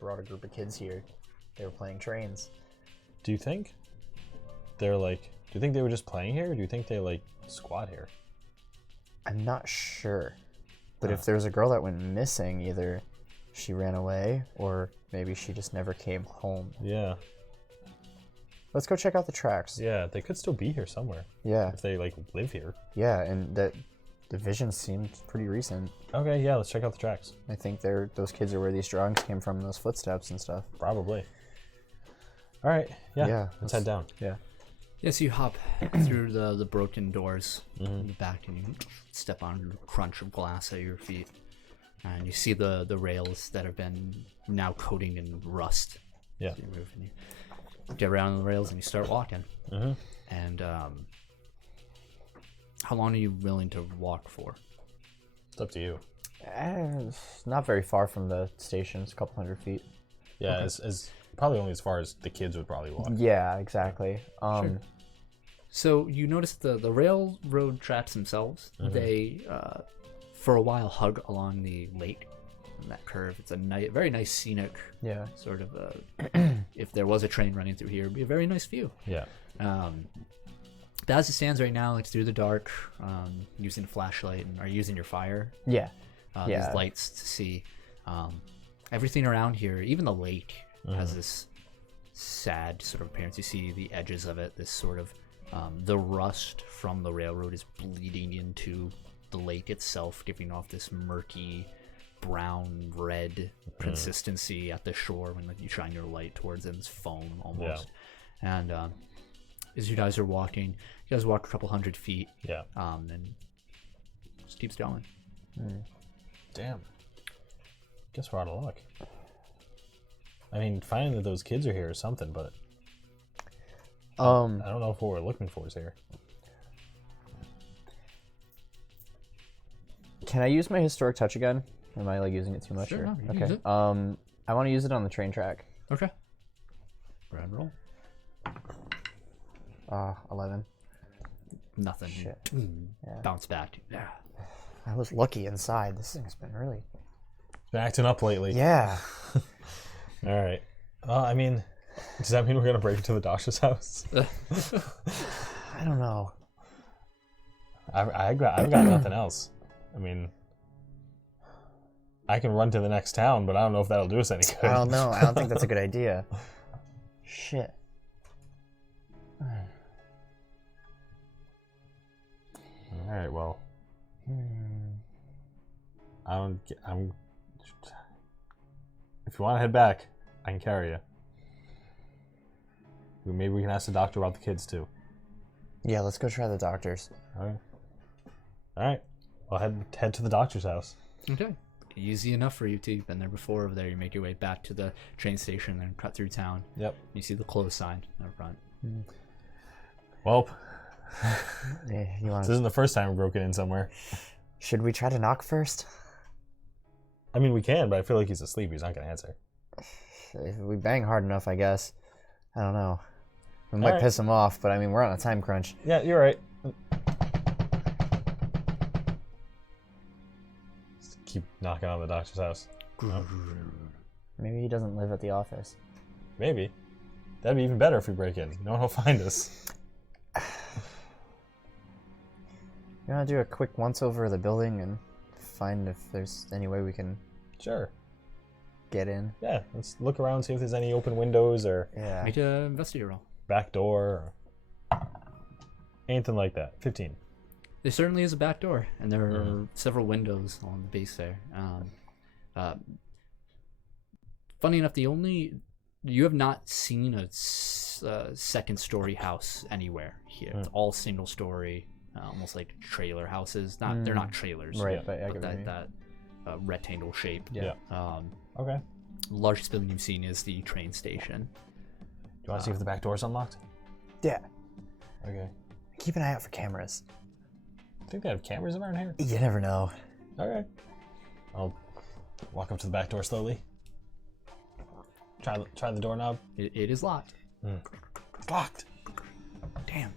brought a group of kids here. They were playing trains. Do you think they're like? Do you think they were just playing here, or do you think they like squat here? I'm not sure, but if there's a girl that went missing, either she ran away or maybe she just never came home. Yeah. Let's go check out the tracks. Yeah, they could still be here somewhere. Yeah. If they like live here. Yeah, and the vision seemed pretty recent. Okay, yeah, let's check out the tracks. I think those kids are where these drawings came from, those footsteps and stuff. Probably. All right. Yeah. Let's head down. Yeah. Yes, you hop through the broken doors in the back, and you step on a crunch of glass at your feet, and you see the rails that have been now coating in rust. Yeah. So you get around the rails and you start walking. And how long are you willing to walk for? It's up to you. It's not very far from the station. It's a couple 100 feet. Yeah, as probably only as far as the kids would probably walk. Yeah, exactly. Sure. So you notice the railroad tracks themselves. They, for a while, hug along the lake in that curve. It's a very nice scenic sort of. If there was a train running through here, it'd be a very nice view. Yeah. But as it stands right now, it's through the dark, using a flashlight, and are you using your fire? Yeah. These lights to see. Everything around here, even the lake, has this sad sort of appearance. You see the edges of it, this sort of the rust from the railroad is bleeding into the lake itself, giving off this murky brown red consistency at the shore when you shine your light towards it. It's foam almost. And as you guys are walking, you guys walk a couple 100 feet, and just keeps going. Damn. Guess we're out of luck. I mean, finding that those kids are here is something, but I don't know if what we're looking for is here. Can I use my historic touch again? Am I like using it too much? Sure, or? no, you can Okay. use it. I want to use it on the train track. Okay. Grab roll. 11. Nothing. Shit. Bounce back. Yeah. I was lucky inside. This thing's been really. It's been acting up lately. Yeah. All right. I mean, does that mean we're gonna break into the doctor's house? I don't know. I've got nothing else. I mean, I can run to the next town, but I don't know if that'll do us any good. I don't know. I don't think that's a good idea. Shit. All right. Well, I'm. If you want to head back, I can carry you. Maybe we can ask the doctor about the kids too. Yeah, let's go try the doctors. All right. I'll head to the doctor's house. Okay. Easy enough for you two. You've been there before. Over there, you make your way back to the train station and cut through town. Yep. You see the close sign out front. Well, You this isn't the first time we've broken in somewhere. Should we try to knock first? I mean, we can, but I feel like he's asleep. He's not going to answer. If we bang hard enough, I guess. I don't know. We might piss him off, but I mean, we're on a time crunch. Yeah, you're right. Just keep knocking on the doctor's house. Maybe he doesn't live at the office. Maybe. That'd be even better if we break in. No one will find us. You want to do a quick once over of the building and find if there's any way we can... Sure. get in. Yeah, let's look around, see if there's any open windows or Yeah. Make a investigator roll. back door or anything like that. 15. There certainly is a back door, and there are several windows along the base there. Funny enough, you have not seen a second-story house anywhere here. It's all single-story, almost like trailer houses. They're not trailers, Right, but I but get what you mean. that rectangle shape. Yeah. Okay. Largest building you've seen is the train station. Do you want to see if the back door's unlocked? Yeah. Okay. Keep an eye out for cameras. I think they have cameras around here. You never know. Okay. I'll walk up to the back door slowly. Try the doorknob. It is locked. It's locked. Damn.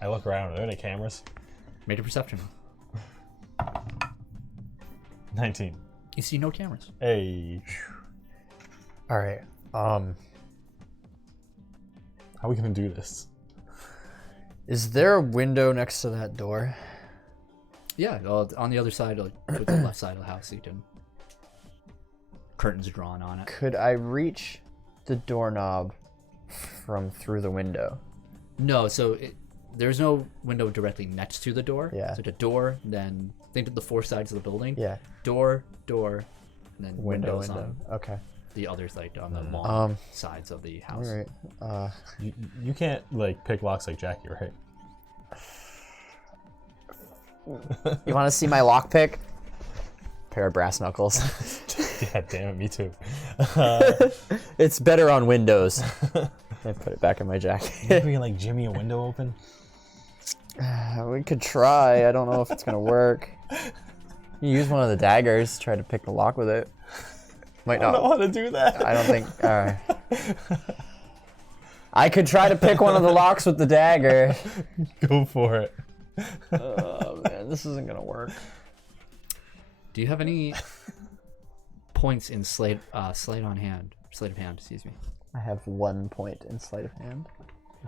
I look around. Are there any cameras? Made a perception. 19. You see no cameras. Hey. All right. How are we gonna do this? Is there a window next to that door? Yeah, on the other side, like to the left side of the house, you can. Curtains drawn on it. Could I reach the doorknob from through the window? No, so there's no window directly next to the door. Yeah. So the door, then think of the four sides of the building. Yeah. Door, and then Window. windows on Okay. the others, like on the long sides of the house. All right. You can't like pick locks like Jackie, right? You want to see my lockpick? Pair of brass knuckles. Yeah, damn it, me too. It's better on windows. I put it back in my jacket. Maybe we can like jimmy a window open. We could try. I don't know if it's gonna work. You use one of the daggers. Try to pick the lock with it. Might I not. don't want to do that. I don't think. All right. I could try to pick one of the locks with the dagger. Go for it. Oh man, this isn't gonna work. Do you have any points in sleight of hand? Excuse me. I have 1 point in sleight of hand.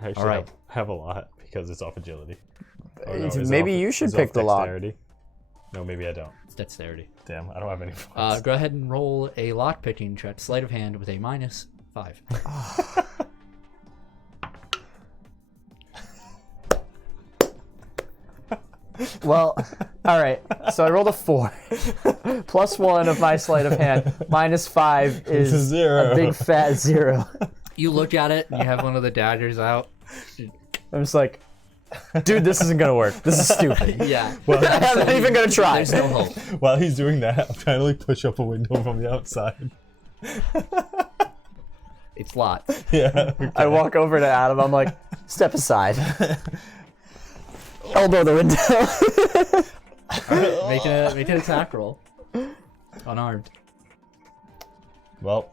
I actually Alright. have a lot because it's off agility. Oh, no, is it Maybe off- you should is it pick off the lock. dexterity? No, maybe I don't. It's dexterity. Damn, I don't have any points. Go ahead and roll a lock picking check, sleight of hand, with a -5. Well, all right. So I rolled a 4. +1 of my sleight of hand. -5 is a 0. a big fat 0. You look at it, and you have one of the daggers out. I'm just like, dude, this isn't gonna work. This is stupid. Yeah. I'm not even gonna try. There's no hope. While he's doing that, I'm trying to like push up a window from the outside. It's locked. Yeah. I walk over to Adam. I'm like, step aside. Elbow the window. Make an attack roll. Unarmed. Well.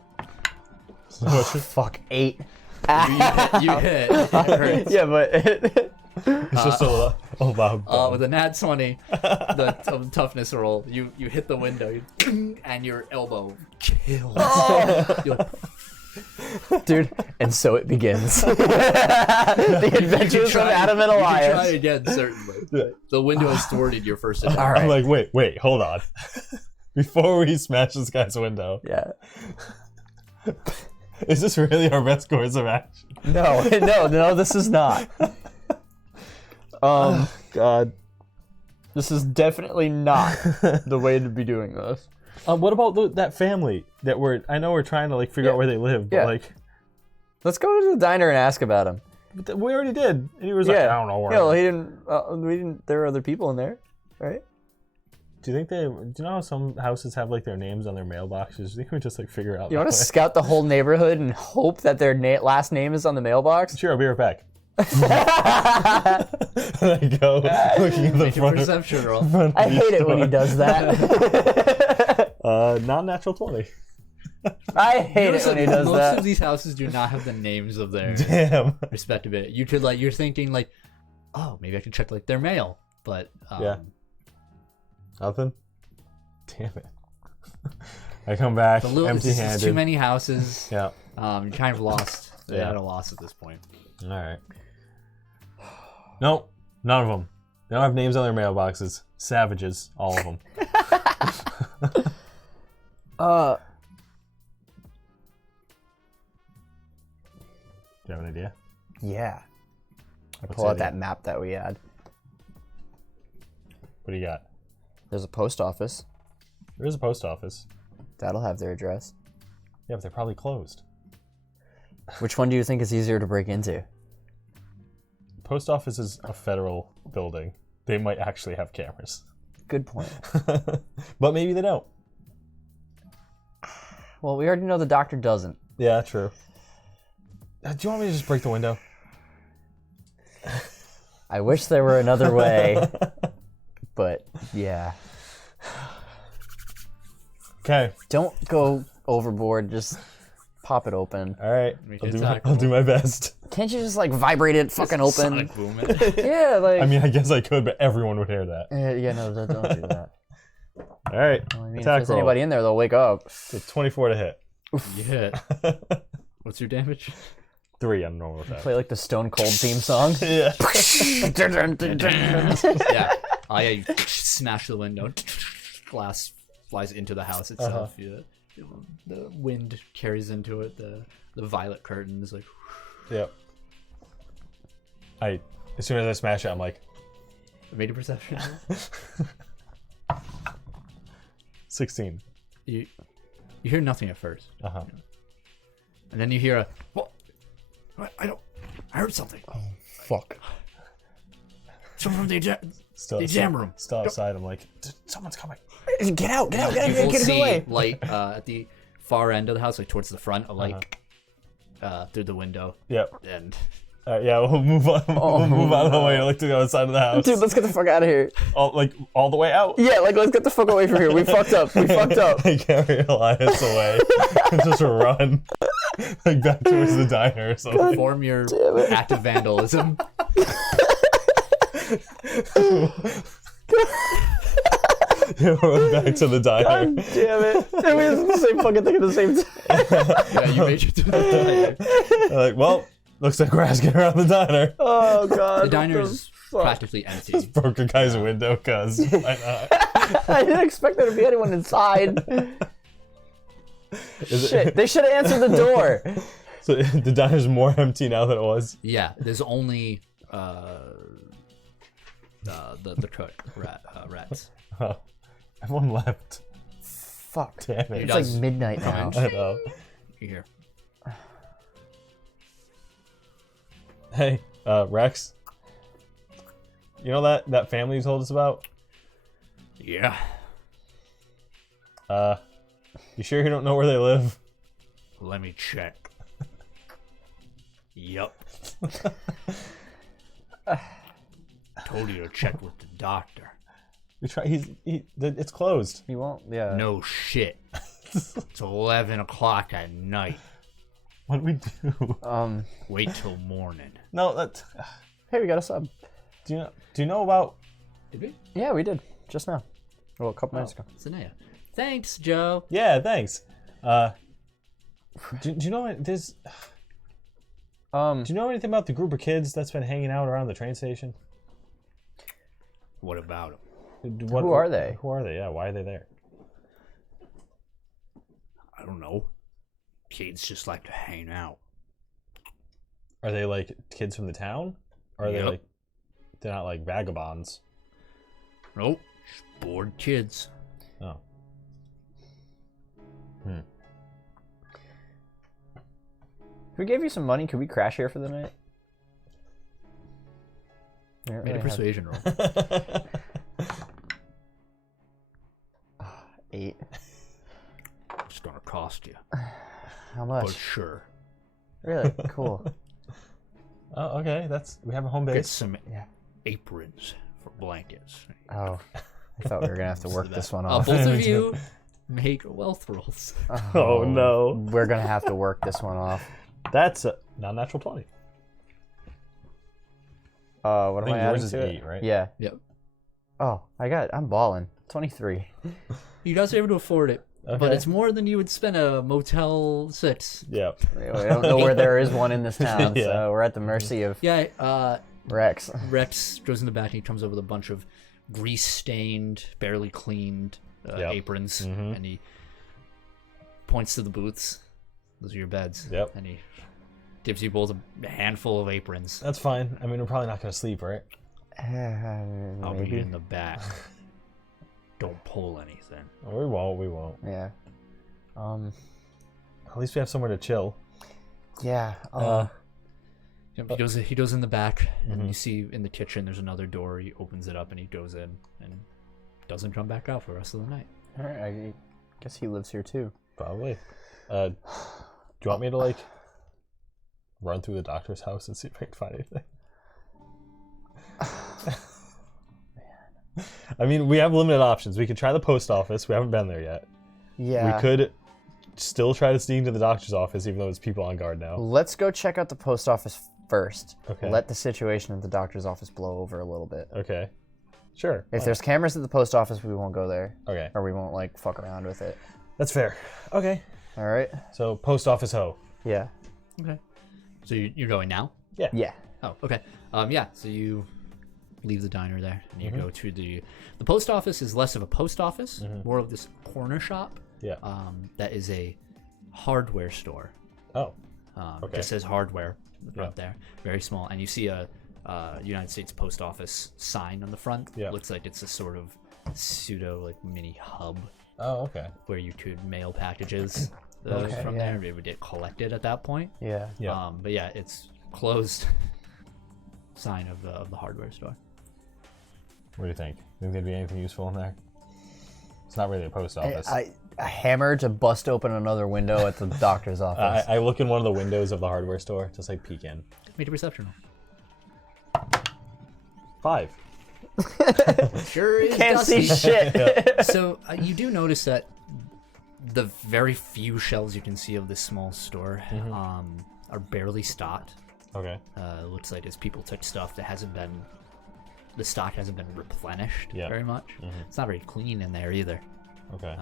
So much Fuck, 8. You hit. It hurts. Yeah, but it's just a loud bang. With a nat 20, the toughness roll, you hit the window, and your elbow kills. You're like, dude, and so it begins. The adventures of Adam and you can try Elias. again, certainly. The window has thwarted your first attack. All right. I'm like, wait, hold on. Before we smash this guy's window, Yeah. is this really our best course of action? No, this is not. God. This is definitely not the way to be doing this. What about that family that I know we're trying to like figure out where they live, but Yeah. like, Let's go to the diner and ask about him. we already did. And he was like, I don't know where. Yeah, well, he didn't. We didn't. There were other people in there, right? Do you know how some houses have like their names on their mailboxes? Do you think we just like figure out? You want to that way? scout the whole neighborhood and hope that their last name is on the mailbox? Sure, I'll be right back. And I go looking at the Make a front. perception roll. I hate it when he does that. Non-natural 20. I hate it when he does Most that. of these houses do not have the names of their Damn. respective it. You could you're thinking like, oh, maybe I could check like their mail, but Yeah. Nothing. Damn it. I come back it's empty-handed. too many houses. Yeah. You're kind of lost. They're Yeah. at a loss at this point. All right. Nope. None of them. They don't have names on their mailboxes. Savages, all of them. you have an idea? Yeah. I What's pull the out that idea? map that we had. What do you got? There's a post office. There is a post office. That'll have their address. Yeah, but they're probably closed. Which one do you think is easier to break into? Post office is a federal building. They might actually have cameras. Good point. But maybe they don't. Well, we already know the doctor doesn't. Yeah, true. Do you want me to just break the window? I wish there were another way, but yeah. Okay. Don't go overboard. Just pop it open. All right. Make I'll it do, tackle. I'll do my best. Can't you just like vibrate it fucking open? Sonic boom it. Yeah, like. I mean, I guess I could, but everyone would hear that. Yeah, no, don't do that. All right. Well, I mean, if Attack there's roll. anybody in there, they'll wake up. It's 24 to hit. You hit. What's your damage? 3 on normal attack. Play like the Stone Cold theme song. Yeah. Yeah. I smash the window. Glass flies into the house itself. Yeah. The wind carries into it. The violet curtain is like. Yep. As soon as I smash it, I'm like, Made a perception. 16. You hear nothing at first, Uh-huh. and then you hear a. What? I heard something. Fuck. Someone from the Still, The exam room. Still outside, I'm like, someone's coming. Get out, You will see light at the far end of the house, like towards the front, a light through the window, Yep. and Yeah, we'll move on. We'll move out of the way and look to the other side of the house. Dude, let's get the fuck out of here. all the way out. Yeah, like let's get the fuck away from here. We fucked up. We fucked up. I carry Elias away and just run like back towards the diner or something. perform your act of vandalism. Run back to the diner. God damn it. And we did the same fucking thing at the same time. Yeah, you made it to the diner. They're like, well, looks like we're asking around the diner. Oh god. The diner is practically empty. Broke a guy's window, cuz why not? I didn't expect there to be anyone inside. Shit, they should have answered the door. So the diner's more empty now than it was. Yeah, there's only the cook rats. Oh, everyone left. Fuck. Damn it. It's like midnight now. I know. You hear? Hey, Rex. You know that family you told us about? Yeah. You sure you don't know where they live? Let me check. Yup. Told you to check with the doctor. We try. It's closed. He won't, yeah. No shit. It's 11 o'clock at night. What do we do? Wait till morning. No, that. Hey, we got a sub. Do you know about? Did we? Yeah, we did. Just now. Well, a couple minutes ago. Sanaya. Thanks, Joe. Yeah, thanks. Do you know there's? Do you know anything about the group of kids that's been hanging out around the train station? What about him? Who are they? Who are they? Yeah, why are they there? I don't know. Kids just like to hang out. Are they like kids from the town? Or are they Yep. like they're not like vagabonds? Nope. Just bored kids. Oh. If we gave you some money, could we crash here for the night? Made a persuasion roll. 8. It's gonna cost you. How But much? sure. Really? Cool. Oh, okay. We have a home Get base. some Yeah. aprons for blankets. Oh. I thought we were going to have to work this one Uh, off. both of you make wealth rolls. Oh no. We're going to have to work this one off. That's a non-natural 20. What am think I adding yours is to it? 8, right? Yeah. Yep. Oh, I'm balling. 23. You guys are able to afford it, but Okay. it's more than you would spend a Motel 6. Yep. I don't know where there is one in this town, Yeah. so we're at the mercy of Yeah, Rex. Rex goes in the back and he comes over with a bunch of grease-stained, barely cleaned Yep. aprons, Mhm. and he points to the booths. Those are your beds. Yep. And he gives you both a handful of aprons. That's fine. I mean, we're probably not gonna sleep, right? I'll be Maybe. in the back. Don't pull anything. Oh, we won't. We won't. Yeah. At least we have somewhere to chill. Yeah. He goes in the back, and you see in the kitchen there's another door. He opens it up, and he goes in, and doesn't come back out for the rest of the night. All right. I guess he lives here too. Probably. Do you want me to like run through the doctor's house and see if I can find anything? I mean, we have limited options. We could try the post office. We haven't been there yet. Yeah. We could still try to sneak into the doctor's office, even though there's people on guard now. Let's go check out the post office first. Okay. Let the situation at the doctor's office blow over a little bit. Okay. Sure. If there's cameras at the post office, we won't go there. Okay. Or we won't like fuck around with it. That's fair. Okay. All right. So post office ho. Yeah. Okay. So you're going now? Yeah. Yeah. Oh, okay. Yeah. So you leave the diner there, and you go to the post office. Is less of a post office, more of this corner shop. Yeah. That is a hardware store. Oh. It just says hardware in the front there, very small, and you see a United States Post Office sign on the front. Yeah. Looks like it's a sort of pseudo like mini hub Oh, okay. where you could mail packages Okay, from yeah. there. It would get collected at that point. Yeah. Yeah. But yeah, it's closed. Sign of the hardware store. What do you think? Think there'd be anything useful in there? It's not really a post office. A hammer to bust open another window at the doctor's office. I look in one of the windows of the hardware store, just like peek in. Make a perception roll. 5. Sure is Can't dusty. see shit. So you do notice that the very few shelves you can see of this small store are barely stocked. Okay. It looks like as people took stuff that the stock hasn't been replenished very much. It's not very clean in there either. Okay.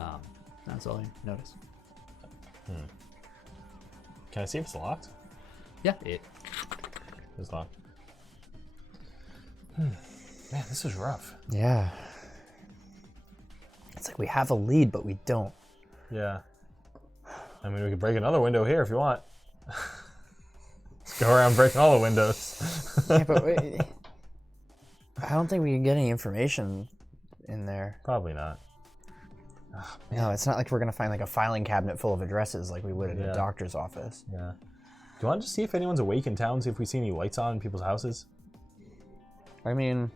That's all you notice. Can I see if it's locked? Yeah, it. It's locked. Man, this is rough. Yeah. It's like we have a lead, but we don't. Yeah. I mean, we could break another window here if you want. Let's go around breaking all the windows. Yeah, but wait, I don't think we can get any information in there. Probably not. No, it's not like we're gonna find like a filing cabinet full of addresses like we would in Yeah. a doctor's office. Yeah. Do you want to just see if anyone's awake in town, see if we see any lights on in people's houses? I mean,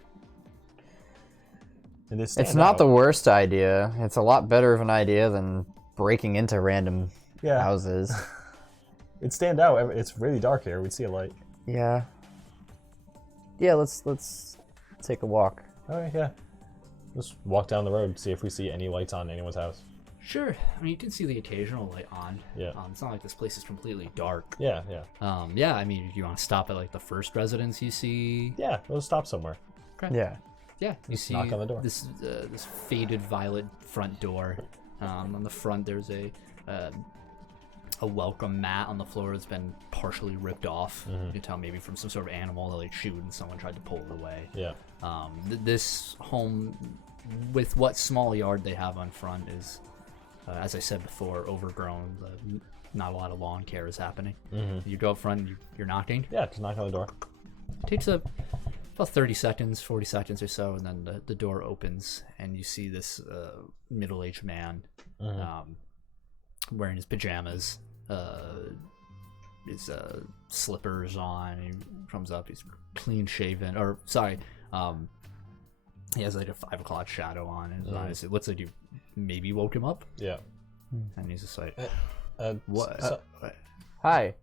And they stand it's not out. the worst idea. It's a lot better of an idea than breaking into random Yeah. houses. It'd stand out. It's really dark here. We'd see a light. Yeah. Yeah, let's take a walk. Okay, yeah. Just walk down the road, see if we see any lights on anyone's house. Sure. I mean, you can see the occasional light on. Yeah. It's not like this place is completely dark. Yeah, yeah. Yeah. I mean, you want to stop at like the first residence you see. Yeah, we'll stop somewhere. Okay. Yeah. Yeah. You see knock on the door. this faded violet front door. On the front, there's a welcome mat on the floor that's been partially ripped off. You can tell maybe from some sort of animal that like chewed and someone tried to pull it away. Yeah. This home, with what small yard they have on front, is, as I said before, overgrown. Not a lot of lawn care is happening. You go up front, you're knocking. Yeah, just knock on the door. It takes about 30 seconds, 40 seconds or so, and then the door opens, and you see this middle-aged man wearing his pajamas, his slippers on. He comes up, he's clean shaven, or sorry, he has like a 5 o'clock shadow on in his eyes. It looks like you maybe woke him up, Yeah. and he's just like, What? Hi.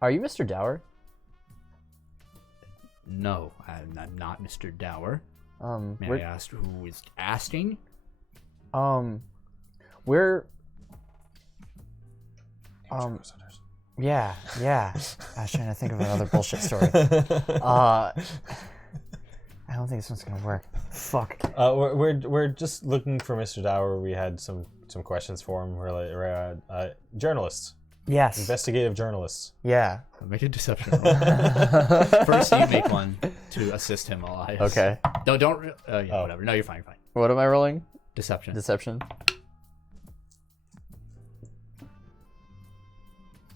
Are you Mr. Dower? no, I'm not Mr. Dower. May I We're ask who is asking? we're yeah. I was trying to think of another bullshit story. I don't think this one's gonna work. Fuck. We're just looking for Mr. Dower. We had some questions for him. We're journalists, Yes. investigative journalists. Yeah. Make a deception roll. First, you make one to assist him, Elias. Okay. Don't. Whatever. No, you're fine. You're fine. What am I rolling? Deception. Deception.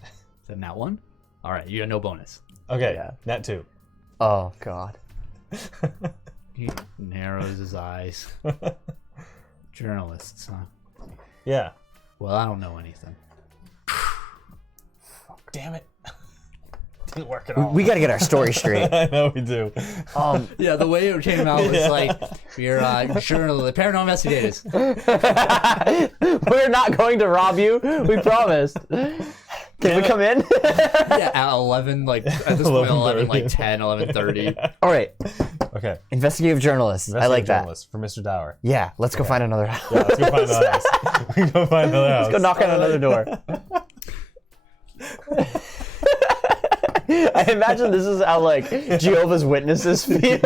Is that that one? All right, you got no bonus. Okay, Yeah. nat 2. Oh God. He narrows his eyes. Journalists, huh? Yeah. Well, I don't know anything. Damn it. Didn't work at all. We got to get our story straight. I know we do. Yeah, the way it came out was like, we're journalists, paranormal investigators. We're not going to rob you. We promised. Can we come in? Yeah, at 11, like, at this point, 11, like 10, 11:30. All right. Okay. Investigative journalists. I like that. Journalist for Mr. Dower. Yeah. Let's go find another house. Yeah, let's go find another house. We go find another house. Let's go knock on another door. I imagine this is how like Jehovah's Witnesses feel.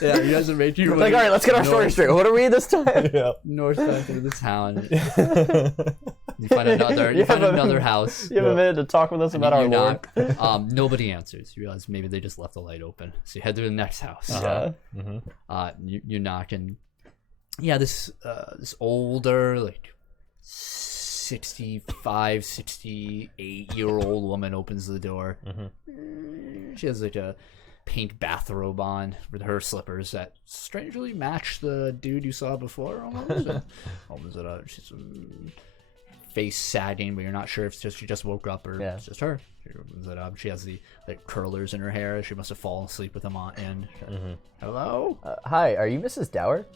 Yeah, you guys are making your way. Like, all right, let's get our story straight. What are we this time? Yeah. North side through the town. You find another house. You have a minute to talk with us about our You Lord. knock. Nobody answers. You realize maybe they just left the light open. So you head to the next house. You knock, and yeah, this older, like 65, 68-year-old woman opens the door. She has like a pink bathrobe on with her slippers that strangely match the dude you saw before. Opens it up. She's face sagging, but you're not sure if she just woke up or it's just her. She opens it up. She has the like curlers in her hair. She must have fallen asleep with them on in. Hello, Hi, are you Mrs. Dower?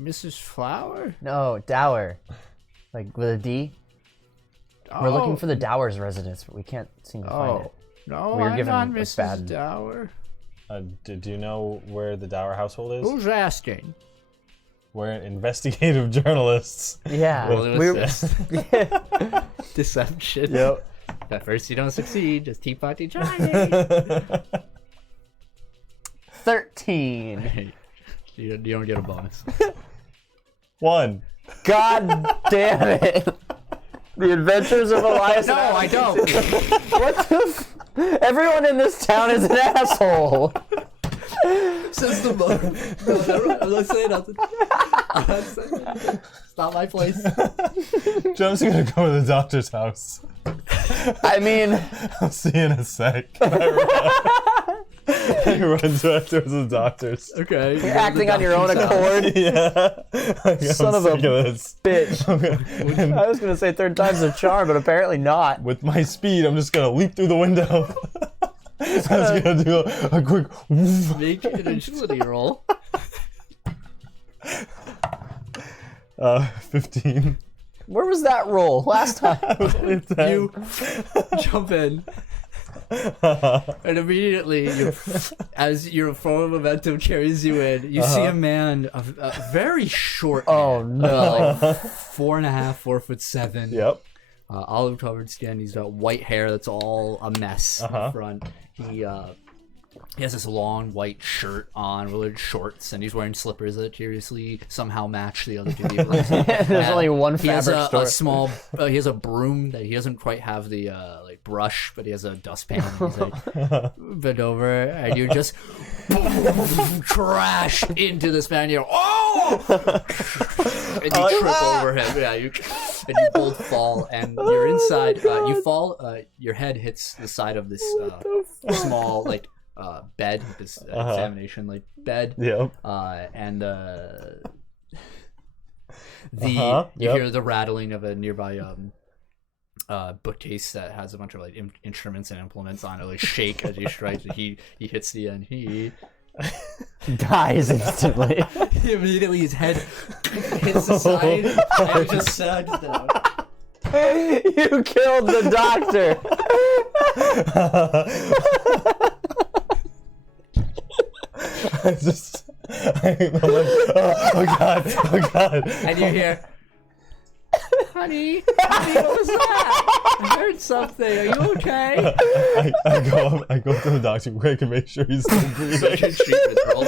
Mrs. Flower? No, Dower. Like with a D? We're looking for the Dower's residence, but we can't seem to find it. No, We were I'm given not a Mrs. bad- Dower. Do you know where the Dower household is? Who's asking? We're investigative journalists. Yeah. Well, it we was deception. Yep. At first you don't succeed, just keep fucking trying. 13. You don't get a bonus. 1. God damn it. The Adventures of Elias. No, I don't. What the Everyone in this town is an asshole. Since the moment. No, I'm not saying nothing. I'm not saying anything. It's not my place. Joe's gonna go to the doctor's house. I mean, I'll see you in a sec. He runs back towards the doctor's. Okay. you're acting on your own accord. Yeah. Son of a this. Bitch. I was going to say third time's a charm, but apparently not. With my speed, I'm just gonna leap through the window. I was gonna do a quick. Make an agility roll. 15. Where was that roll last time? You jump in. And immediately, as your form of momentum carries you in, you see a man, a very short man. Oh, no. Like 4.5, 4'7". Yep. Olive covered skin. He's got white hair that's all a mess in the front. He has this long white shirt on with shorts, and he's wearing slippers that curiously somehow match the other two people. There's only one He has fabric store. a small. He has a broom that he doesn't quite have the like brush, but he has a dustpan. And he's like bent over, and you just crash into this man. You're and you trip over him. Yeah, and you both fall, and you're inside. You fall. Your head hits the side of this small like. Bed, this examination like bed. Yep. And you hear the rattling of a nearby bookcase that has a bunch of like instruments and implements on it, like shake as you strike. He hits the end. He Dies instantly. immediately his head hits the side and just sags down. You killed the doctor. I'm like, oh god. And you hear, honey, what was that? I heard something. Are you okay? I go up to the doctor quick and make sure he's still breathing. Such a treatment roll.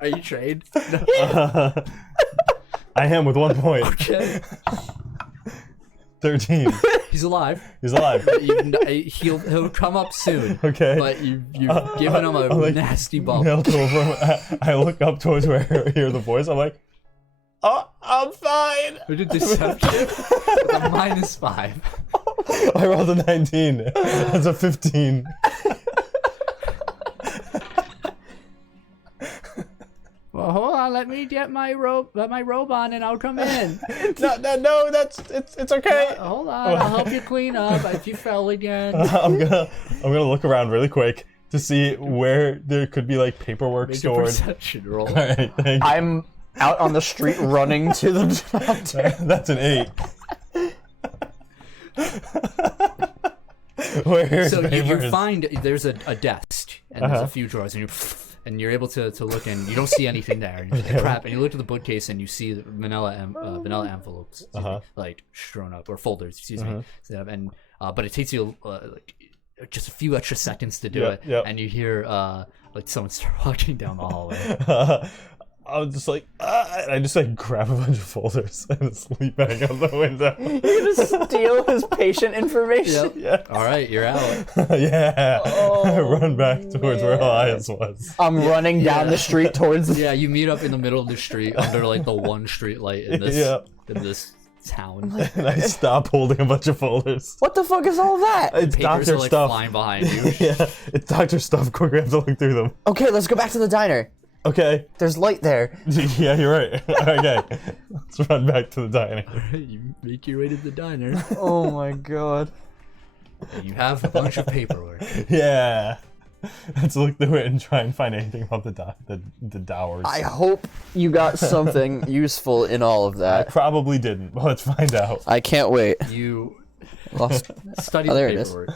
Are you trained? No. I am with 1 point. Okay. 13. He's alive. He's alive. He'll come up soon. Okay. But you've given him a like, nasty bump. Knelt over him. I look up towards where I hear the voice. I'm like, oh, I'm fine. We did deception with a -5. I rolled a 19. That's a 15. Well, hold on. Let me get my robe on, and I'll come in. No, it's okay. Hold on. I'll help you clean up if you fell again. I'm gonna look around really quick to see where there could be like paperwork Make a stored. perception roll. All right, thank you. I'm out on the street running to the doctor. That's an 8. Where's So you papers? find there's a desk, and there's a few drawers, and you're able to look in. You don't see anything there. And you're like, crap. And you look at the bookcase, and you see the vanilla envelopes, like strewn up, or folders, excuse me. And but it takes you like just a few extra seconds to do it, and you hear like someone start walking down the hallway. I was just like, I just like grab a bunch of folders and sleep back out the window. You're gonna steal his patient information? Yeah. All right, you're out. Yeah. Run back towards where Elias was. I'm running down the street towards. Yeah, you meet up in the middle of the street under like the one street light in this town. And I stop holding a bunch of folders. What the fuck is all that? It's Papers doctor are like stuff. flying behind you. Yeah, it's doctor stuff. Quick, we have to look through them. Okay, let's go back to the diner. Okay. There's light there. Yeah, you're right. Okay. Let's run back to the diner. You make your way to the diner. Oh my god. And you have a bunch of paperwork. Yeah. Let's look through it and try and find anything about the dowers. I hope you got something useful in all of I that. probably didn't, but let's find out. I can't wait. You Lost. study Oh, the there it is. paperwork.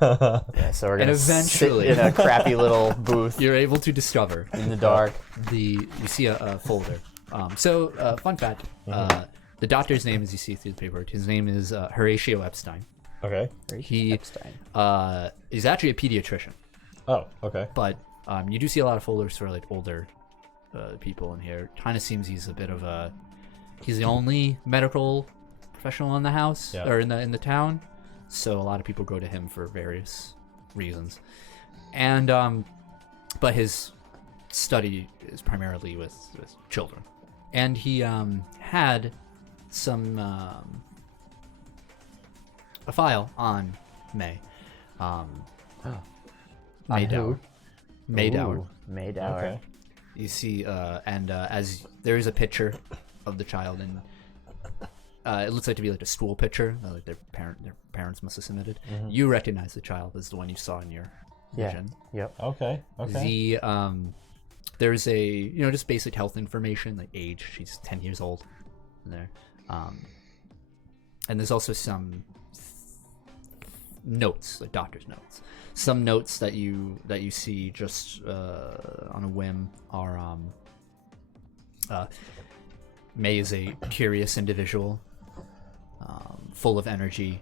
Yeah, so we're gonna eventually- sit in a crappy little booth You're able to discover in the dark. you see a folder. Fun fact: the doctor's name, as you see through the paperwork, his name is Horatio Epstein. Okay. He is actually a pediatrician, Oh, okay. but you do see a lot of folders for like older people in here. Kind of seems he's the only medical professional in the house or in the town, so a lot of people go to him for various reasons. And but his study is primarily with children, and he had some a file on May. Maydower. Maydower. Maydower. Okay. You see, as there is a picture of the child, and it looks like to be like a school picture, like their parents must have submitted. You recognize the child as the one you saw in your vision. Yep. Okay. Okay. There's a just basic health information, like age. She's 10 years old in there, and there's also some notes, like doctor's notes. Some notes that you see just on a whim are May is a curious individual, full of energy.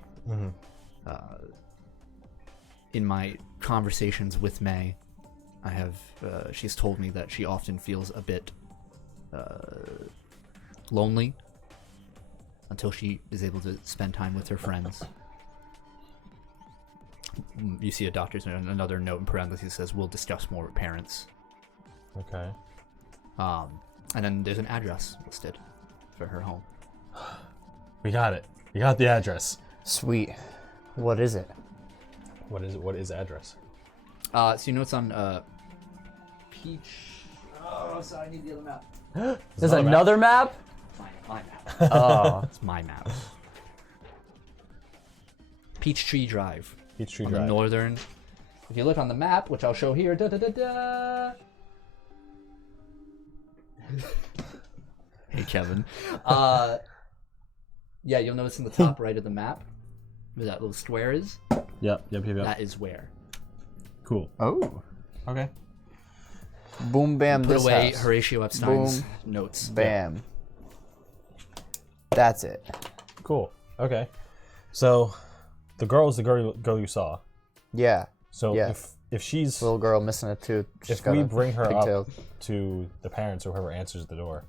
In my conversations with May, she's told me that she often feels a bit lonely until she is able to spend time with her friends. You see a doctor's note, another note in parentheses says, "We'll discuss more with parents." Okay. And then there's an address listed for her home. We got it. We got the address. Sweet. What is it? What is it? What is the address? So you know it's on Peach. Oh, sorry, I need the other map. There's another map? My map. Oh. It's my map. Peachtree Drive. Peachtree On Drive. the northern. If you look on the map, which I'll show here. Da da da da. Hey Kevin. Yeah, you'll notice in the top right of the map where that little square is. Yep. That is where. Cool. Oh. Okay. Boom, bam, Put this away house. Horatio Epstein's Boom. notes. Bam. That's it. Cool. Okay. So, the girl is the girl you saw. Yeah. So Yeah. if she's Little girl missing a tooth. She's if got we a bring her pigtail. up to the parents or whoever answers the door,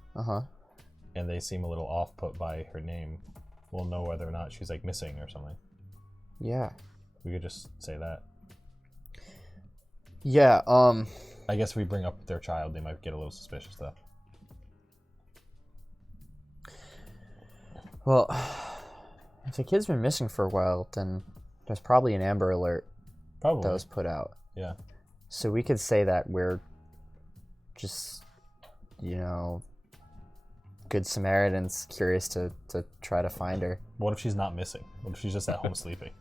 and they seem a little off put by her name, we'll know whether or not she's like missing or something. Yeah. We could just say that. Yeah, I guess if we bring up their child, they might get a little suspicious though. well, If the kid's been missing for a while, then there's probably an Amber Alert Probably. that was put out. Yeah. So we could say that we're just, good Samaritans curious to try to find her. What if she's not missing? What if she's just at home sleeping?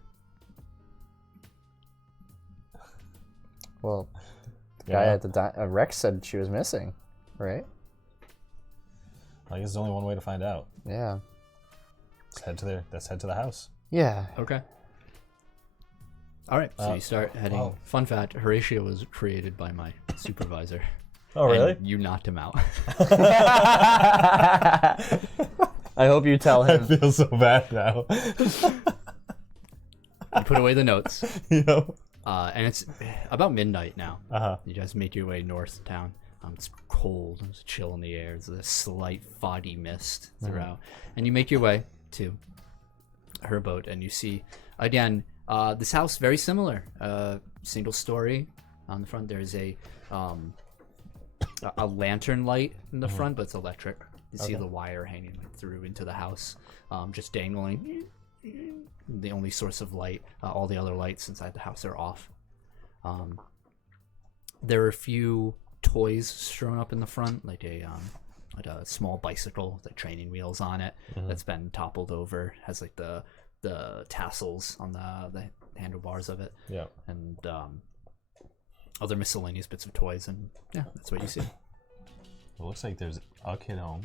Well, the guy at the Rex said she was missing, right? I guess there's only one way to find out. Yeah. Let's head to the house. Yeah. Okay. All right, so you start heading. oh. Fun fact: Horatio was created by my supervisor. Oh, really? And you knocked him out. I hope you tell I him. feel so bad now. You put away the notes, Yep. and it's about midnight now. Uh-huh. You guys make your way north of town. It's cold. There's a chill in the air. There's a slight foggy mist throughout. And you make your way to her boat, and you see, again, this house, very similar. Single story. On the front, there's a lantern light in the front, but it's electric. You see the wire hanging through into the house, just dangling. The only source of light. All the other lights inside the house are off. There are a few toys strewn up in the front, like a small bicycle with training wheels on it that's been toppled over. Has like the tassels on the handlebars of it. Yeah. And other miscellaneous bits of toys, and yeah, that's what you see. It looks like there's a kid home.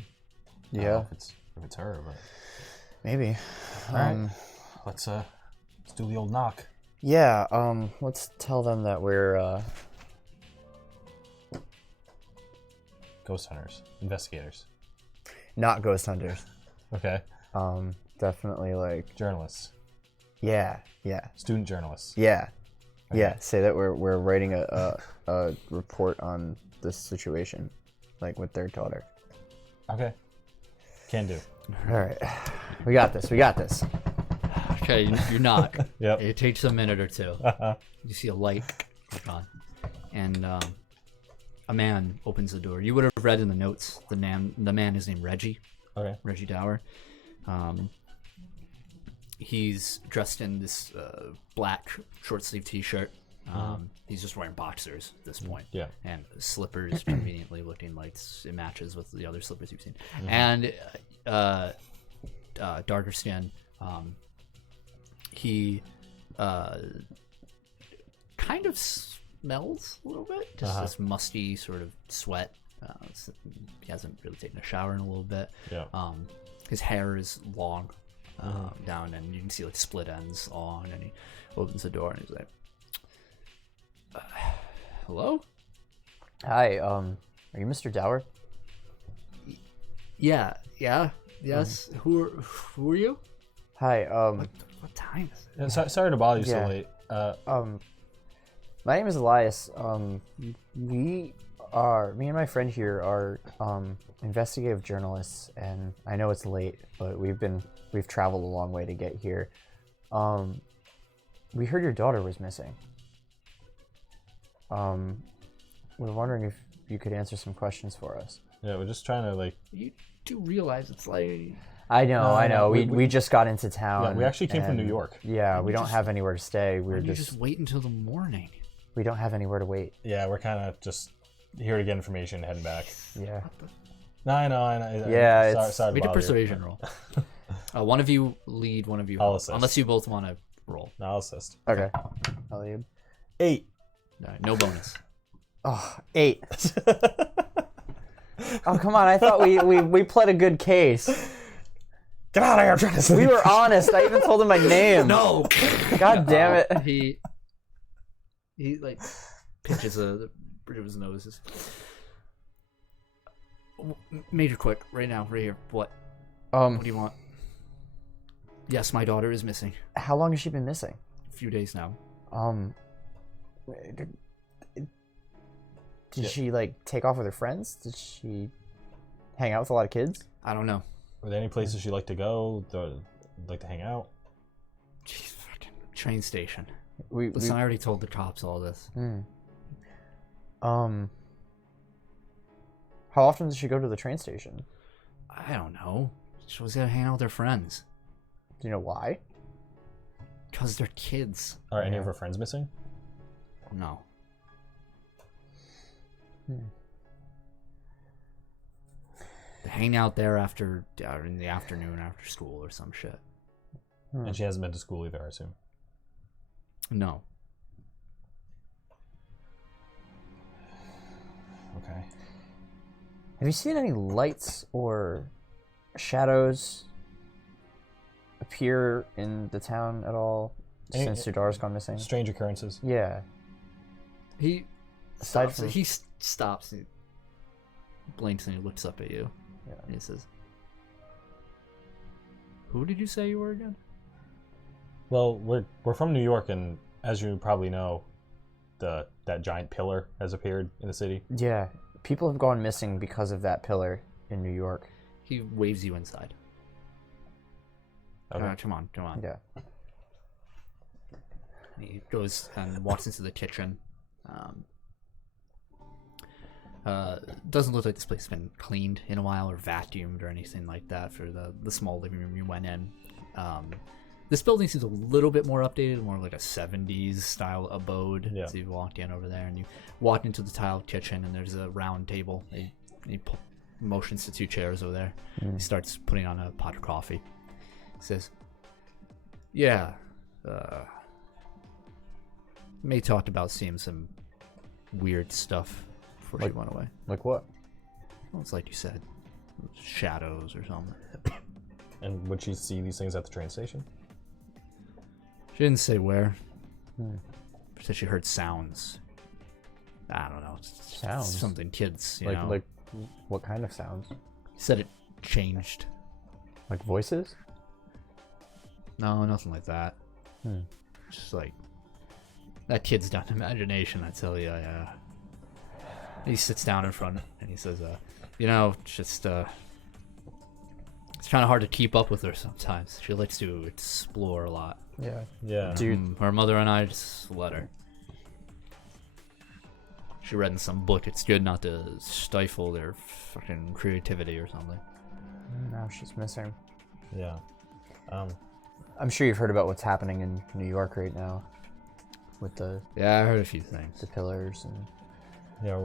I don't Yeah. know if it's her, but Maybe. all right. Let's do the old knock. Yeah. Let's tell them that we're Ghost hunters, investigators. not ghost hunters. Okay. Definitely like. Journalists, Yeah. student journalists. Yeah. Okay. Yeah. Say that we're writing a report on this situation, like with their daughter. Okay. Can do. All right. We got this. Okay, you knock. Yep. It takes a minute or two. You see a light on, and a man opens the door. You would have read in the notes. The man is named Reggie. Okay. Reggie Dower. He's dressed in this black short sleeve T-shirt. He's just wearing boxers at this point. Yeah. And slippers, conveniently looking like it matches with the other slippers you've seen. And darker skin. He kind of smells a little bit. Just this musty sort of sweat. He hasn't really taken a shower in a little bit. Yeah. His hair is long down, and you can see like split ends on. And he opens the door and he's like, "Hello? Hi. Are you Mr. Dower? Yeah. Yes. Who are you? Hi. What time is it?" Yeah, sorry to bother you Yeah. so late. My name is Elias. Me and my friend here are investigative journalists, and I know it's late, but we've traveled a long way to get here. We heard your daughter was missing. We're wondering if you could answer some questions for us. Yeah, we're just trying to like. You do realize it's like I know. no, We just got into town. Yeah, we actually came from and- New York. Yeah, we don't have anywhere to stay. you just wait until the morning. We don't have anywhere to wait. Yeah, we're kind of just here to get information, heading back. Yeah. No, I know. Yeah, Sorry, it's- sorry to Make a bother you. persuasion roll. One of you lead, one of you I'll help. assist. Unless you both want to roll. No, I'll assist. Okay. I'll leave. 8. No bonus. Oh, 8. Oh, come on. I thought we pled a good case. Get out of here! I'm trying to sleep. We were honest. I even told him my name. No. God damn it. He like pinches the bridge of his nose. Major, quick, right now, right here. What do you want? Yes, my daughter is missing. How long has she been missing? A few days now. Did she like take off with her friends? Did she hang out with a lot of kids? I don't know. Are there any places you like to go? Like to hang out? Jeez, fucking train station. We Listen, I already told the cops all this. How often does she go to the train station? I don't know. She was gonna hang out with her friends. Do you know why? Because they're kids. Are any of her friends missing? No. They hang out there in the afternoon after school or some shit. And she hasn't been to school either, I assume. No. Okay. Have you seen any lights or shadows appear in the town at all since your daughter's gone missing? Strange occurrences. Yeah. He Aside stops. from He stops. He blinks and he looks up at you. Yeah. And he says, "Who did you say you were again?" Well, we're from New York, and as you probably know, that giant pillar has appeared in the city. Yeah, people have gone missing because of that pillar in New York. He waves you inside. Okay. Come on. Yeah. He goes and walks into the kitchen. Doesn't look like this place has been cleaned in a while or vacuumed or anything like that for the small living room you went in. This building seems a little bit more updated, more like a 70s style abode. Yeah. So you walked in over there and you walked into the tiled kitchen and there's a round table. He motions to two chairs over there. He starts putting on a pot of coffee. He says, "Yeah, May talked about seeing some weird stuff before she went away. Like what? Well, it's like you said, shadows or something." And would she see these things at the train station? She didn't say where. She said she heard sounds. I don't know. Sounds? Something kids, you know. Like what kind of sounds? She said it changed. Like voices? No, nothing like that. Just like that kid's done imagination, I tell you. Yeah. He sits down in front and he says, just it's kind of hard to keep up with her sometimes. She likes to explore a lot. Yeah. Yeah. Her mother and I just let her. She read in some book it's good not to stifle their fucking creativity or something. Now she's missing. Yeah. I'm sure you've heard about what's happening in New York right now with the Yeah, I heard a few things. pillars and Yeah,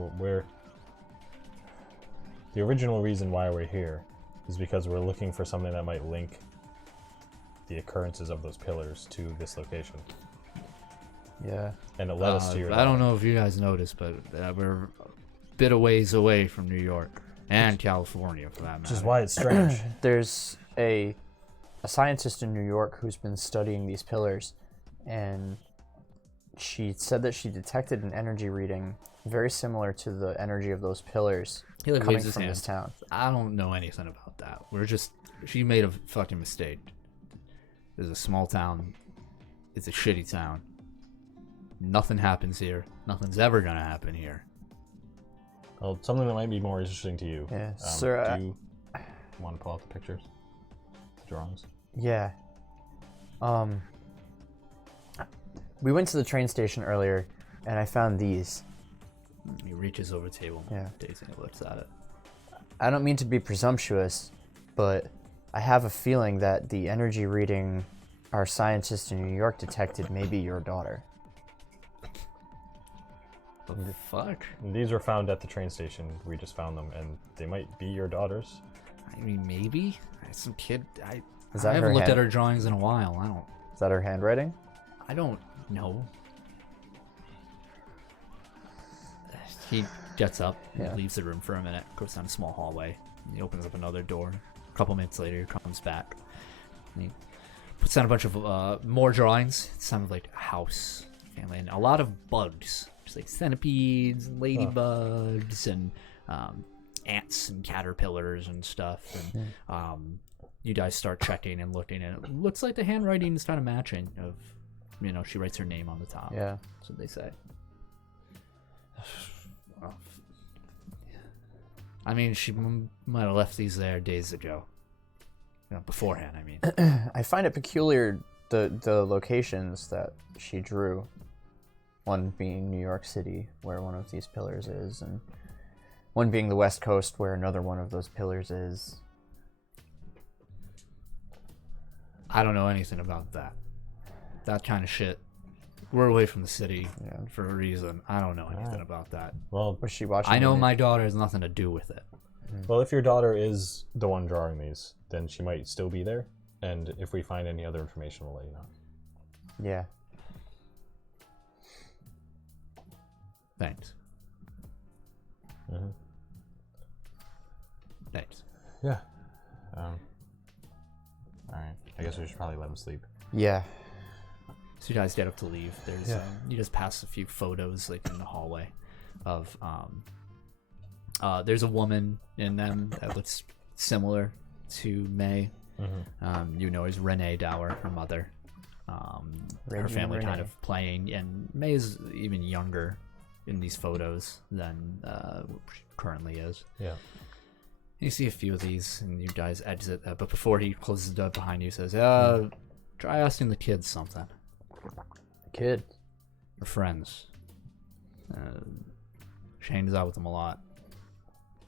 the original reason why we're here is because we're looking for something that might link the occurrences of those pillars to this location. yeah. And it led us to your I don't know if you guys noticed, but we're a bit of ways away from New York and California, for that matter. Which is why it's strange. There's a scientist in New York who's been studying these pillars, and she said that she detected an energy reading very similar to the energy of those pillars He like coming waves his from hand. this town. I don't know anything about that. She made a fucking mistake. There's a small town. It's a shitty town. Nothing happens here. Nothing's ever gonna happen here. Well, something that might be more interesting to you. Yeah, sir. Do you want to pull out the pictures? The drawings? Yeah. We went to the train station earlier, and I found these. He reaches over the table. Yeah. Daisy looks at it. I don't mean to be presumptuous, but I have a feeling that the energy reading our scientist in New York detected may be your daughter. The fuck? These were found at the train station. We just found them, and they might be your daughters. I mean, maybe. Some kid. I Is that her haven't looked hand? at her drawings in a while. Is that her handwriting? I don't know. He gets up, Yeah. leaves the room for a minute, goes down a small hallway. He opens up another door. A couple minutes later, he comes back. And he puts down a bunch of more drawings. It sounded like a house, family, and a lot of bugs. Just like centipedes, and ladybugs, and ants and caterpillars and stuff. And you guys start checking and looking, and it looks like the handwriting is kind of matching. She writes her name on the top. Yeah. That's what they say. I mean, she might have left these there days ago. Beforehand, I mean. I find it peculiar the locations that she drew. One being New York City, where one of these pillars is, and one being the West Coast, where another one of those pillars is. I don't know anything about that. That kind of shit. We're away from the city for a reason. I don't know anything about that. Well, Was she watching? I know it? my daughter has nothing to do with it. well, if your daughter is the one drawing these, then she might still be there. And if we find any other information, we'll let you know. Yeah. Thanks. Mm-hmm. Thanks. Yeah. All right. I guess we should probably let him sleep. Yeah. So you guys get up to leave. There's you just pass a few photos like in the hallway of there's a woman in them that looks similar to May. Mm-hmm. You know, is Renee Dower, her mother. Her Reggie family kind Renee. of playing, and May is even younger in these photos than she currently is. Yeah. You see a few of these, and you guys exit. But before he closes the door behind you, he says, try asking the kids something. Kid. Her friends. She hangs out with them a lot.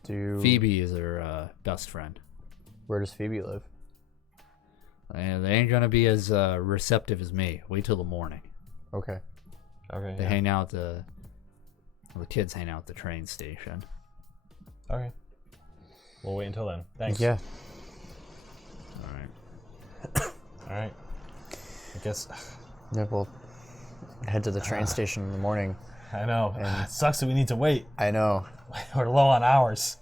Phoebe is her best friend. Where does Phoebe live? And they ain't gonna be as receptive as me. Wait till the morning. Okay. Okay. They hang out the kids hang out at the train station. Okay. We'll wait until then. Thanks. Yeah. All right. I guess. Yeah, we'll head to the train station in the morning. I know. It sucks that we need to wait. I know. We're low on hours.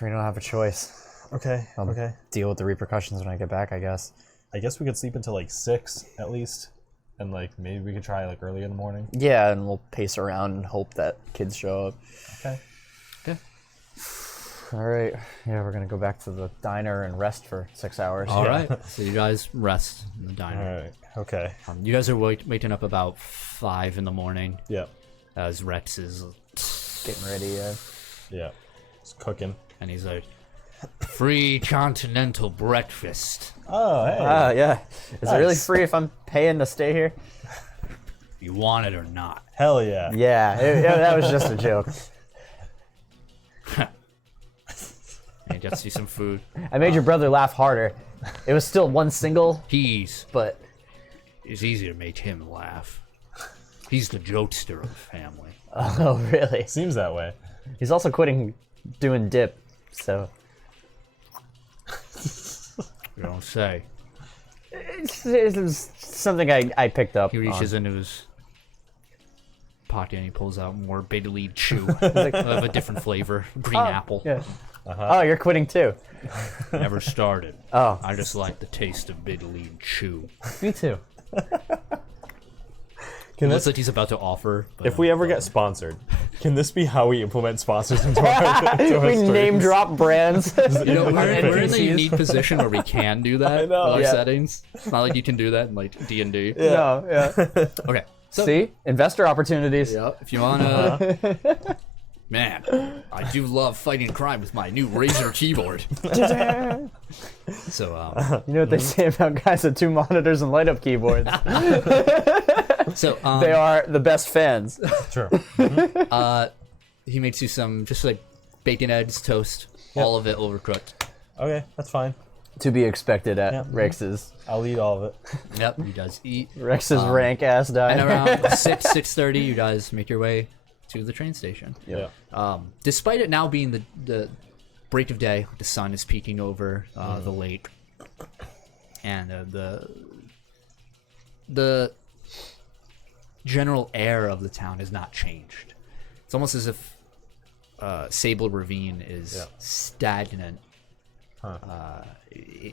We don't have a choice. Okay. I'll deal with the repercussions when I get back, I guess. I guess we could sleep until like 6 at least, and like maybe we could try like early in the morning. Yeah, and we'll pace around and hope that kids show up. Okay. All right. Yeah, we're gonna go back to the diner and rest for 6 hours. All right. So you guys rest in the diner. All right. Okay. You guys are waking up about 5 in the morning Yeah. as Rex is, Getting ready. Yeah. Yeah. It's cooking. and he's like, free continental breakfast. Oh, hey. Yeah. Is it really Nice. free if I'm paying to stay here? You want it or not. Hell yeah. Yeah. That was just a joke. And he gets you some food. I made your brother laugh harder. It was still one single, It's but easy to make him laugh. He's the jokester of the family. oh really? Seems that way. He's also quitting doing dip, so You don't say. it was something I picked up. He reaches on. into his pocket and he pulls out more Beta Lead chew of a different flavor. Green apple. Yeah. Oh, you're quitting too. Never started. Oh. I just like the taste of Beta Lead chew. Me too. It looks like he's about to offer. But If we ever get sponsored, can this be how we implement sponsors into our, into our We name streams? drop brands. you know, we're in the NPCs. unique position where we can do that I know. with our Yeah. settings. It's not like you can do that in like D&D. No, yeah. Okay. So, See? Investor opportunities. yeah, if you wanna, man, I do love fighting crime with my new Razer keyboard. So, You know what they say about guys with 2 monitors and light up keyboards? They are the best fans. Sure. he makes you some just like bacon, eggs, toast, all of it overcooked. Okay, that's fine. To be expected at Yeah. Rex's. I'll eat all of it. Yep, you guys eat. Rex's rank ass And diner. around 6:30, you guys make your way to the train station. Yeah. Despite it now being the break of day, the sun is peeking over the lake, and the general air of the town has not changed. It's almost as if Sable Ravine is stagnant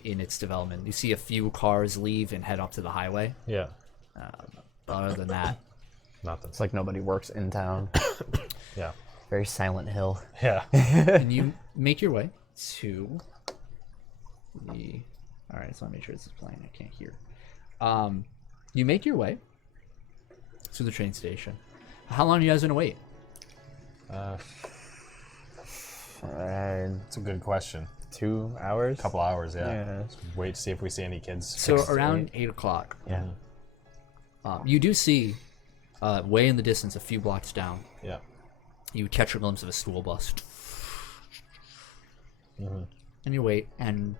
in its development. You see a few cars leave and head up to the highway. Yeah. Other than that, Nothing. It's like nobody works in town. Yeah. Very Silent Hill. Yeah. and you make your way to the. All right, so I make sure this is playing. I can't hear. You make your way to the train station. How long are you guys gonna wait? It's a good question. 2 hours? A couple hours, yeah. Yeah. Let's wait to see if we see any kids. So around 8 o'clock, Yeah. you do see, way in the distance, a few blocks down, Yeah. you catch a glimpse of a school bus. And you wait, and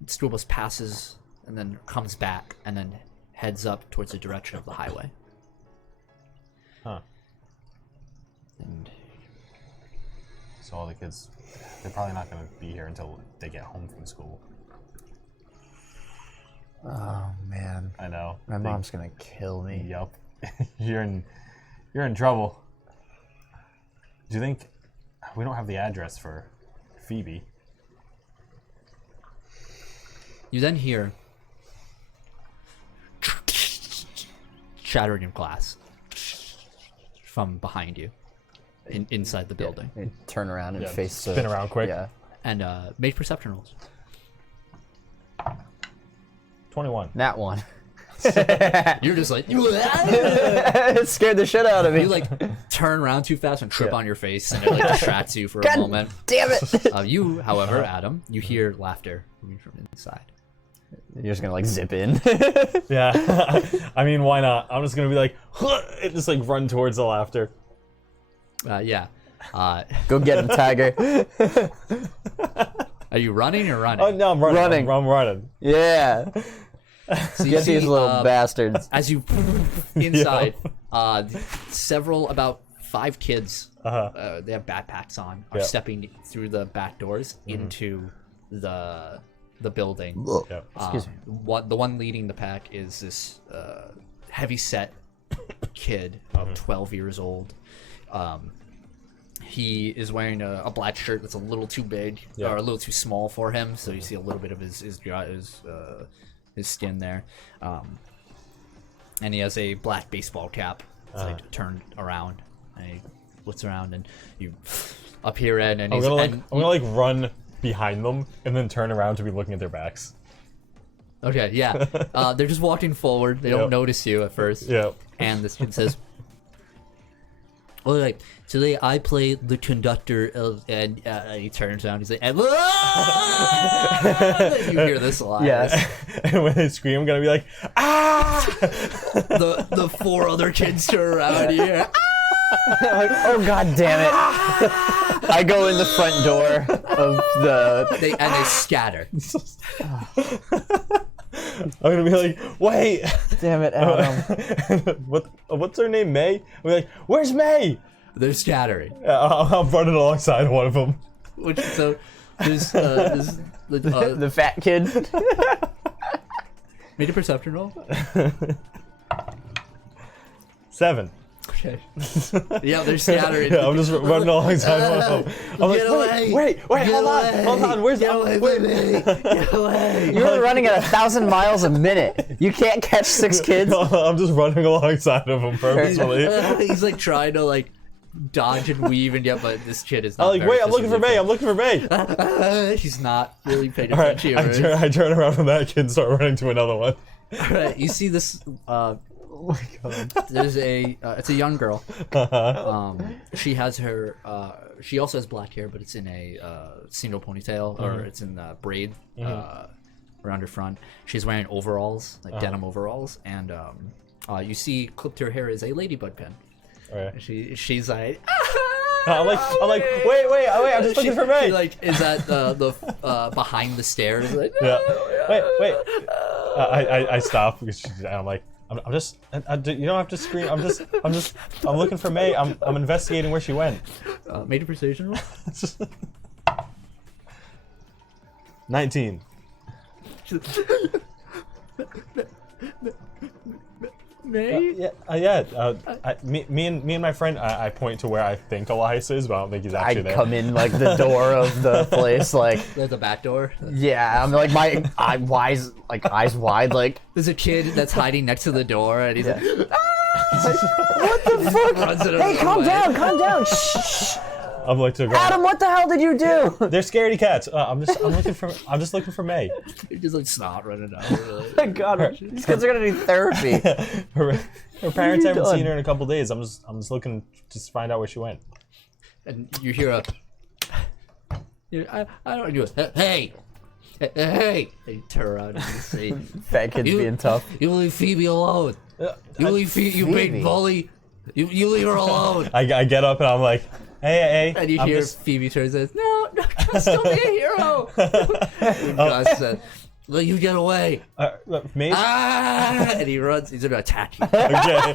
the school bus passes and then comes back and then heads up towards the direction of the highway. Huh. And So all the kids, they're probably not going to be here until they get home from school. Oh man, I know. my mom's gonna kill me. Yup. You're in trouble. Do you think we don't have the address for Phoebe? you then hear shattering of glass from behind you, inside the building. I turn around and Yeah, face the... spin around quick. Yeah. And make perception rolls. 21. Nat one. You're just like It scared the shit out of me. you like turn around too fast and trip on your face, and it like distracts you for a God moment. damn it! You, however, Adam, you hear laughter coming from inside. You're just gonna like zip in. Yeah. I mean, why not? I'm just going to be like, and just like run towards the laughter. Yeah. Go get him, Tiger. Are you running or running? Oh, no, I'm running. Running. I'm running. Yeah. So you Get see, these little bastards. as you inside, about 5 kids, they have backpacks on, are Yeah. stepping through the back doors into the building. Yeah. Excuse me. The one leading the pack is this heavy-set kid of 12 years old. He is wearing a black shirt that's a little too big or a little too small for him, so you see a little bit of his skin there. And he has a black baseball cap. It's like turned around, and he looks around, and you appear in, and I'm he's gonna run behind them and then turn around to be looking at their backs. okay, yeah. They're just walking forward. They don't Yep. notice you at first. Yeah. And this kid says, "All right, today I play the conductor of," and he turns around. He's like, and, you hear this a lot. Yes. And when they scream, I'm gonna be like, ah! The 4 other kids turn around here. Like, oh god damn it! I go in the front door of the. They scatter. I'm gonna be like, wait! Damn it, Adam. What's her name, May? I'm like, where's May? They're scattering. I'm running alongside one of them. Which so there's The fat kid. made a perception roll. 7. Okay. Yeah, they're scattering. Yeah, I'm just running alongside one of them. I'm like, Get away! wait, hold on, where's Get away from me! Get away! You're running at 1,000 miles a minute. You can't catch 6 kids. I'm just running alongside of them purposefully. He's like trying to like dodge and weave, and yet, but this kid is not. I'm like, very wait, I'm looking for physically May. fit. He's not really paying All right, attention. I turn around from that kid and start running to another one. All right, you see this. Oh my god. There's it's a young girl. She has her. She also has black hair, but it's in a single ponytail, or it's in the braid around her front. She's wearing overalls, like denim overalls, and you see clipped to her hair is a ladybug pin. Alright. She's like. I'm like, wait, I'm just looking for May. She like is at the behind the stairs. Like, Yeah. Wait. I stop because I'm like, I'm just. You don't have to scream. I'm looking for May. I'm investigating where she went. Made a persuasion roll. 19. May. Me and my friend. I point to where I think Elias is, but I don't think he's I actually there. come in like the door of the place, like There's a back door. yeah. I'm like eyes wide, like There's a kid that's hiding next to the door, and he's like, what the fuck? runs it Hey, calm away. down. Shh. I'm like to go. Adam, what the hell did you do? They're scaredy cats. I'm just looking for May. You're just like snot running out. Oh my god, these kids are gonna need therapy. Her parents you haven't doing? seen her in a couple days. I'm just looking to find out where she went. And you hear a. I don't do it. Hey! And you turn around and you say, Fat kids being tough. You leave Phoebe alone. You leave Phoebe, you big Phoebe. bully. You leave her alone. I get up and I'm like, hey. And you I'm hear just- Phoebe turns and says, no, Gus, don't be a hero. And Gus says, Let you get away. Look, Maze. And he runs. He's gonna attack you. Okay.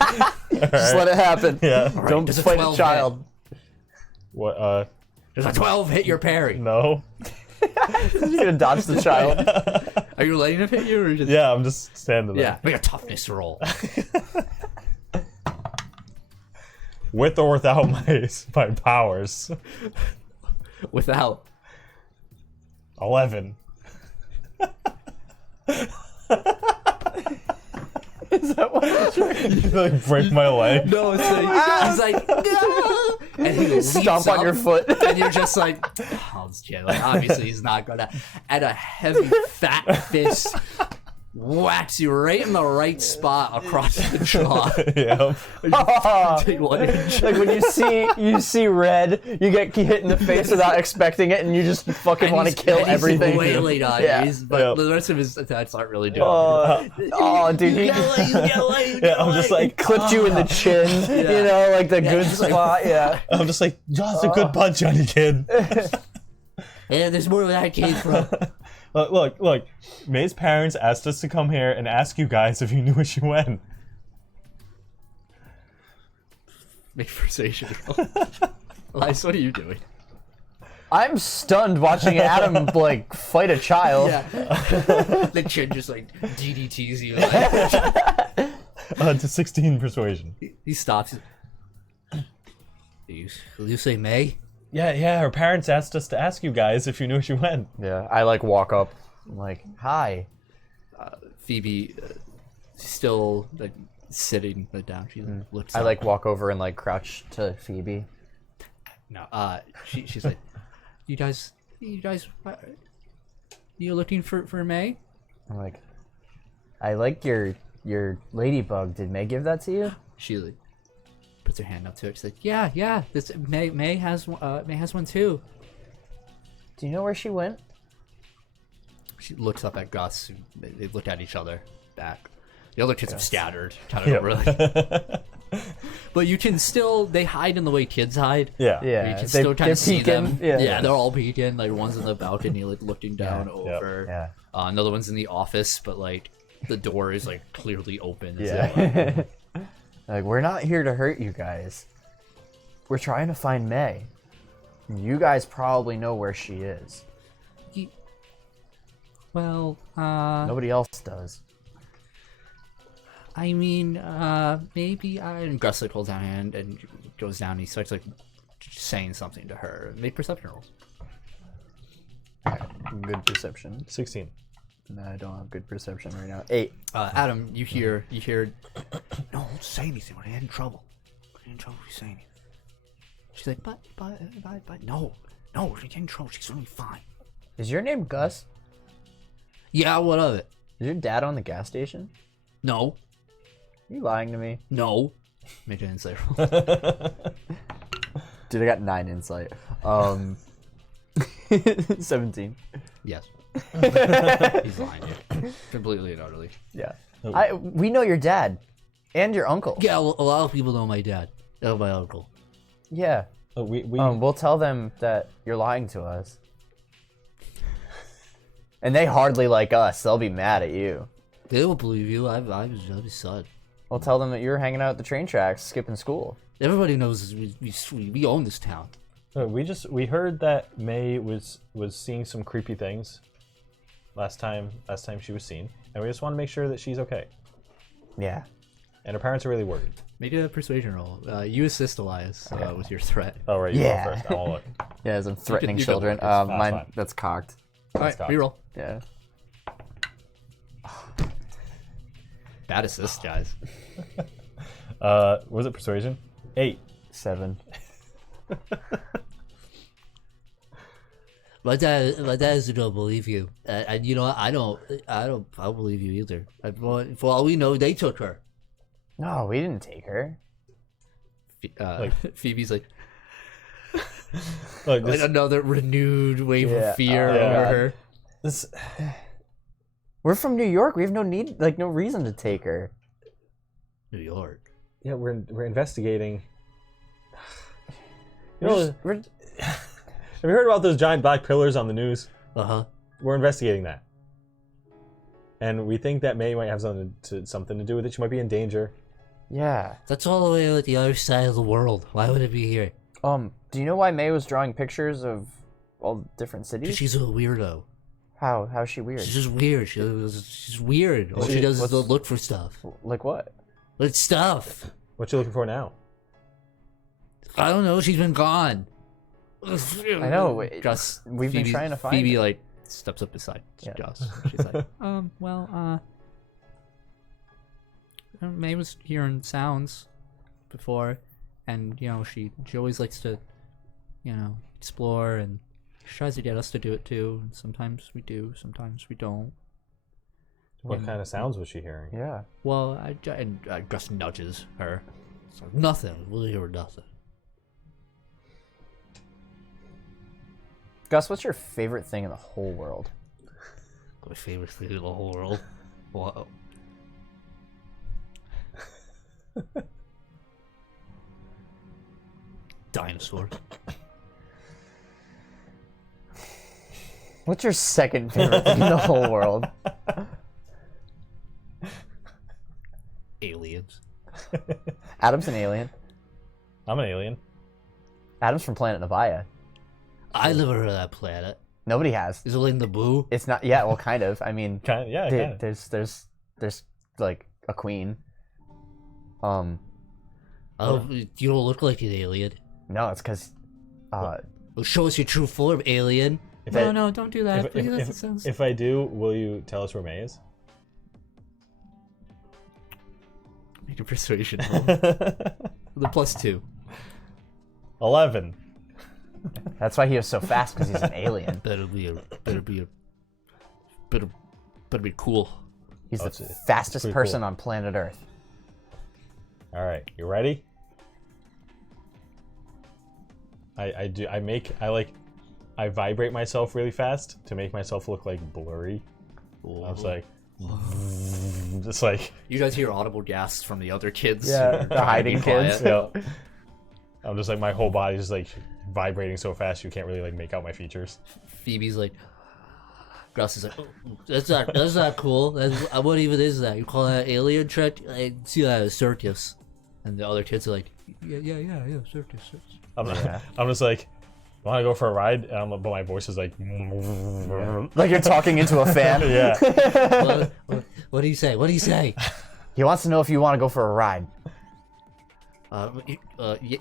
Just let it happen. Yeah. All right, Don't does a fight a 12 child. What? Does a 12 hit your parry? No. He's gonna dodge the child. Are you letting him hit you? Or just... Yeah, I'm just standing there. Yeah, make a toughness roll. With or without my powers. Without. 11. Is that what it's You like break my leg. No, it's like, he's like, no! And he leaps Stomp on up, your foot. and you're just like, oh, this kid, like, obviously he's not gonna. And a heavy, fat fist whacks you right in the right spot across the jaw. Yeah. Take 1 inch. Like when you see red, you get hit in the face without expecting it, and you just fucking And want to he's- kill and he's everything. wailing on Yeah. you, but Yeah. the rest of his attacks aren't really doing. Oh, dude, he Yeah, I'm just like, clipped you in the chin. You know, like the good he's like- spot. Yeah. I'm just like, that's a good punch on you, kid. Yeah, there's more where that came from. Look. May's parents asked us to come here and ask you guys if you knew where she went. Make persuasion roll. Elias, what are you doing? I'm stunned watching Adam like fight a child. Yeah. The kid just like DDTs you. To 16 persuasion. He stops. Will you say May? Yeah, her parents asked us to ask you guys if you knew where she went. Yeah. I like walk up. I'm like, hi. Phoebe, still like sitting down. She looks. I up. like walk over and like crouch to Phoebe. No. She's like, you guys, you looking for May? I'm like, I like your ladybug. Did May give that to you? She like puts her hand up to it. She's like, yeah. This May has one too. Do you know where she went? She looks up at Gus. They look at each other back. The other kids have scattered. Kind of Yeah. don't really. But you can still. They hide in the way kids hide. Yeah. You Yeah. can still kind they're of see them. peeking. Yeah. They're all peeking. Like one's in the balcony, like looking down Yeah. over. Yeah. Another one's in the office, but like the door is like clearly open. Yeah. Like, we're not here to hurt you guys. We're trying to find May. You guys probably know where she is. Well, Nobody else does. I mean, maybe and Gus like holds down a hand and goes down. And he starts like saying something to her. Make perception rolls. Good perception. 16. No, I don't have good perception right now. 8. Adam, you hear. No, don't say anything. We're in trouble. We're in trouble. If you say anything. She's like, but, no, we're getting in trouble. She's only fine. Is your name Gus? Yeah, what of it? Is your dad on the gas station? No. Are you lying to me? No. Make an insight roll. Dude, I got 9 insight. 17. Yes. He's lying to you. Completely and utterly. Yeah. We know your dad. And your uncle. Yeah, well, a lot of people know my dad. Know my uncle. Yeah. We'll tell them that you're lying to us. And they hardly like us. They'll be mad at you. They won't believe you. I was his son. We'll tell them that you're hanging out at the train tracks, skipping school. Everybody knows we own this town. We heard that May was seeing some creepy things last time she was seen, and we just want to make sure that she's okay. Yeah. And her parents are really worried. Make a persuasion roll. You assist Elias with your threat. Oh right, you Yeah. go first. I'll look. Yeah, as I'm threatening you can children. work. It's Mine, fine. that's cocked. All right, cocked. reroll. Yeah. Bad assist, guys. Was it persuasion? 8. 7. My dad doesn't believe you, and you know what? I don't believe you either. For all we know, they took her. No, we didn't take her. Phoebe's like Look, this, another renewed wave Yeah. of fear Oh, over God. her. this We're from New York. We have no reason to take her. New York. yeah, we're investigating. You We're know, just- we're- have you heard about those giant black pillars on the news? Uh huh. We're investigating that. and we think that May might have something to do with it. She might be in danger. Yeah. That's all the way at the other side of the world. Why would it be here? Do you know why May was drawing pictures of all different cities? Because she's a weirdo. How's she weird? She's just weird. She's weird. All she does is look for stuff. Like what? Like stuff. What you looking for now? I don't know. She's been gone. I know. Just we've been trying to find Phoebe her. like steps up beside Joss. She's like, May was hearing sounds before, and she always likes to, explore, and she tries to get us to do it too. And sometimes we do, sometimes we don't. What kind of sounds was she hearing? Yeah. Well, I just nudges her. It's like, nothing. We'll hear nothing. Gus, what's your favorite thing in the whole world? My favorite thing in the whole world. Wow. Dinosaur. What's your second favorite thing in the whole world? Aliens. Adam's an alien. I'm an alien. Adam's from planet Navaya. I never heard of that planet. Nobody has. Is it like Naboo? It's not. Yeah, well, kind of. I mean, Kind of. there's like a queen. Oh, you don't look like an alien. No, it's because. Well, show us your true form, alien. No, don't do that. If I do, will you tell us where May is? Make a persuasion roll. The +2. 11. That's why he was so fast, because he's an alien. Better be cool. He's the fastest person cool. on planet Earth. All right, you ready? I vibrate myself really fast to make myself look like blurry. Ooh. I was like, just like. You guys hear audible gasps from the other kids. Yeah, the hiding kids. Yeah. I'm just like, my whole body's just like vibrating so fast you can't really like make out my features. Phoebe's like, Gus is like, oh, that's not cool. What even is that? You call that alien trick? I see that as circus. And the other kids are like, yeah, circus. I'm just like, want to go for a ride? But my voice is like, Like you're talking into a fan. yeah. What do you say? What do you say? He wants to know if you want to go for a ride.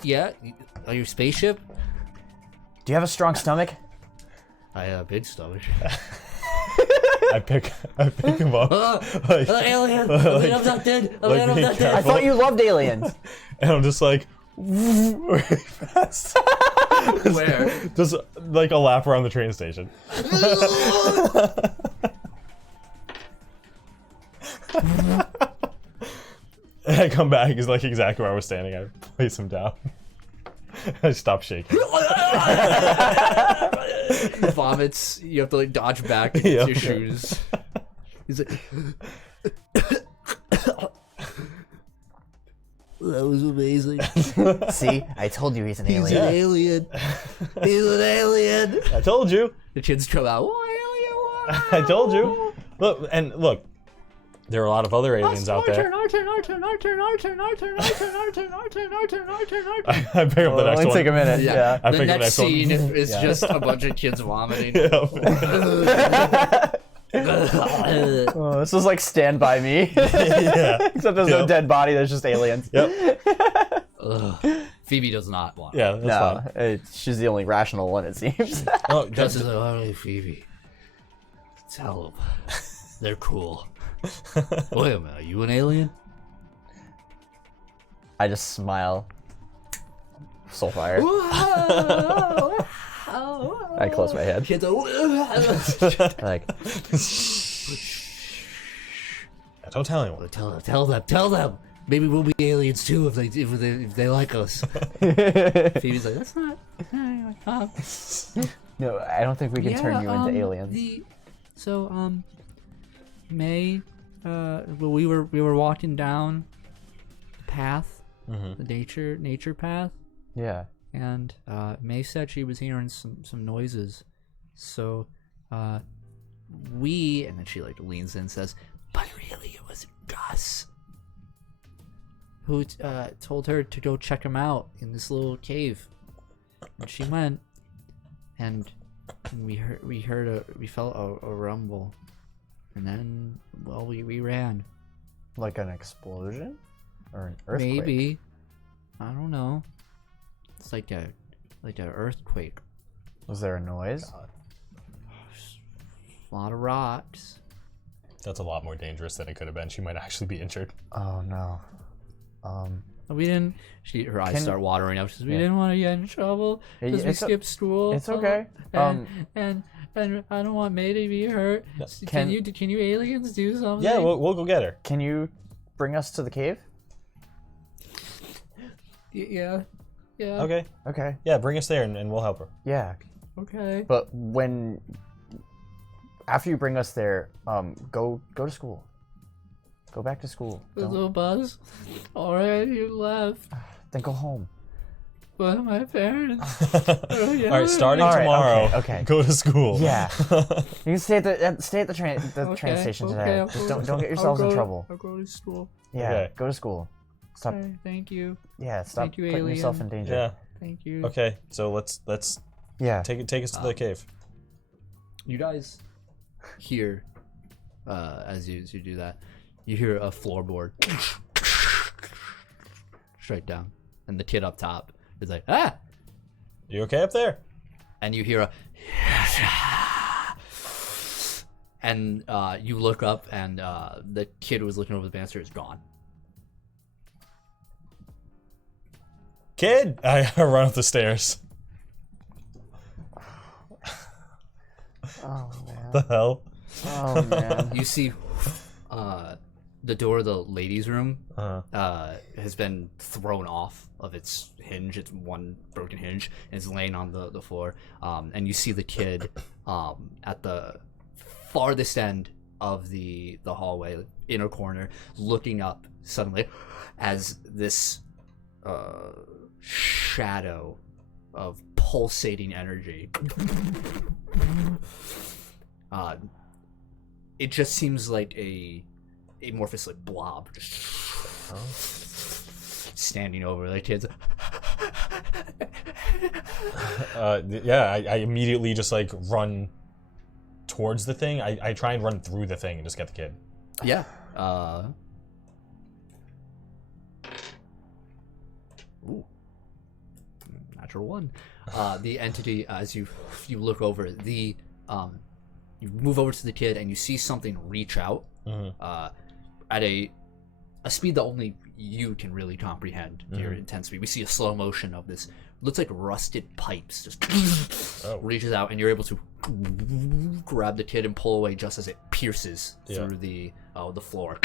Yeah. Are you a spaceship? Do you have a strong stomach? I have a big stomach. I pick him up. Alien! I'm not dead. I'm not dead. I thought you loved aliens. And I'm just like, very fast. Where? Just like a lap around the train station. And I come back, he's like exactly where I was standing. I place him down. I stop shaking. He vomits. You have to like dodge back with Yeah. your shoes. He's like, that was amazing. See, I told you he's an He's alien. an alien. He's an alien. I told you. The kids come out. Why alien? I told you. Look. There are a lot of other aliens out there. I pick up the next Let me one. take a minute. Yeah. Yeah. I The pick up the next next one. scene is just a bunch of kids vomiting. Oh, this is like Stand By Me. Yeah. Except there's no dead body, there's just aliens. Yep. Phoebe does not want. Yeah, that's No, fine. she's the only rational one, it seems. Oh, Gus is like, all right, Phoebe. Tell them. They're cool. Wait a minute, are you an alien? I just smile. Soulfire. I close my head. Kids are Like, don't tell anyone. tell them. Maybe we'll be aliens too if they like us. Phoebe's like, that's not. no, I don't think we can turn you into aliens. May, we were walking down the path, the nature path, Yeah. and May said she was hearing some noises. So, and then she like leans in and says, but really it was Gus who told her to go check him out in this little cave. And she went, and we felt a rumble, and then, well, we ran. Like an explosion? Or an earthquake? Maybe. I don't know. It's like a earthquake. Was there a noise? A lot of rocks. That's a lot more dangerous than it could have been. She might actually be injured. Oh no. We didn't. Her eyes start watering up. She says, "We didn't want to get in trouble because we skipped school. It's okay. And I don't want May to be hurt. Can you aliens do something?" Yeah, we'll go get her. Can you bring us to the cave? Yeah. Okay. Okay. Yeah, bring us there and we'll help her. Yeah. Okay. But after you bring us there, go to school. Go back to school. The little Buzz already left. Then go home. But my parents. All right, starting tomorrow. Okay. Go to school. Yeah. You can stay at the train station today. Just don't get yourselves in trouble. I'll go to school. Yeah. Okay. Go to school. Stop. Okay, thank you. Yeah. Stop Thank you, putting alien. yourself in danger. Yeah. Thank you. Okay, so let's Yeah. take us to the cave. You guys hear, as you do that, you hear a floorboard straight down, and the kid up top is like, "Ah!" You okay up there? And you hear a, and you look up, and the kid who was looking over the banister is gone. Kid! I run up the stairs. Oh man. The hell? Oh man. You see, the door of the ladies' room has been thrown off of its hinge. It's one broken hinge, and it's laying on the floor. And you see the kid at the farthest end of the hallway, inner corner, looking up suddenly as this shadow of pulsating energy. It just seems like a amorphous like blob just standing over the kids. Yeah, I immediately just like run towards the thing. I try and run through the thing and just get the kid. Yeah. Ooh. Natural one. The entity, as you look over, you move over to the kid and you see something reach out at a speed that only you can really comprehend. Your intense speed. We see a slow motion of this. Looks like rusted pipes just reaches out, and you're able to grab the kid and pull away just as it pierces through the floor.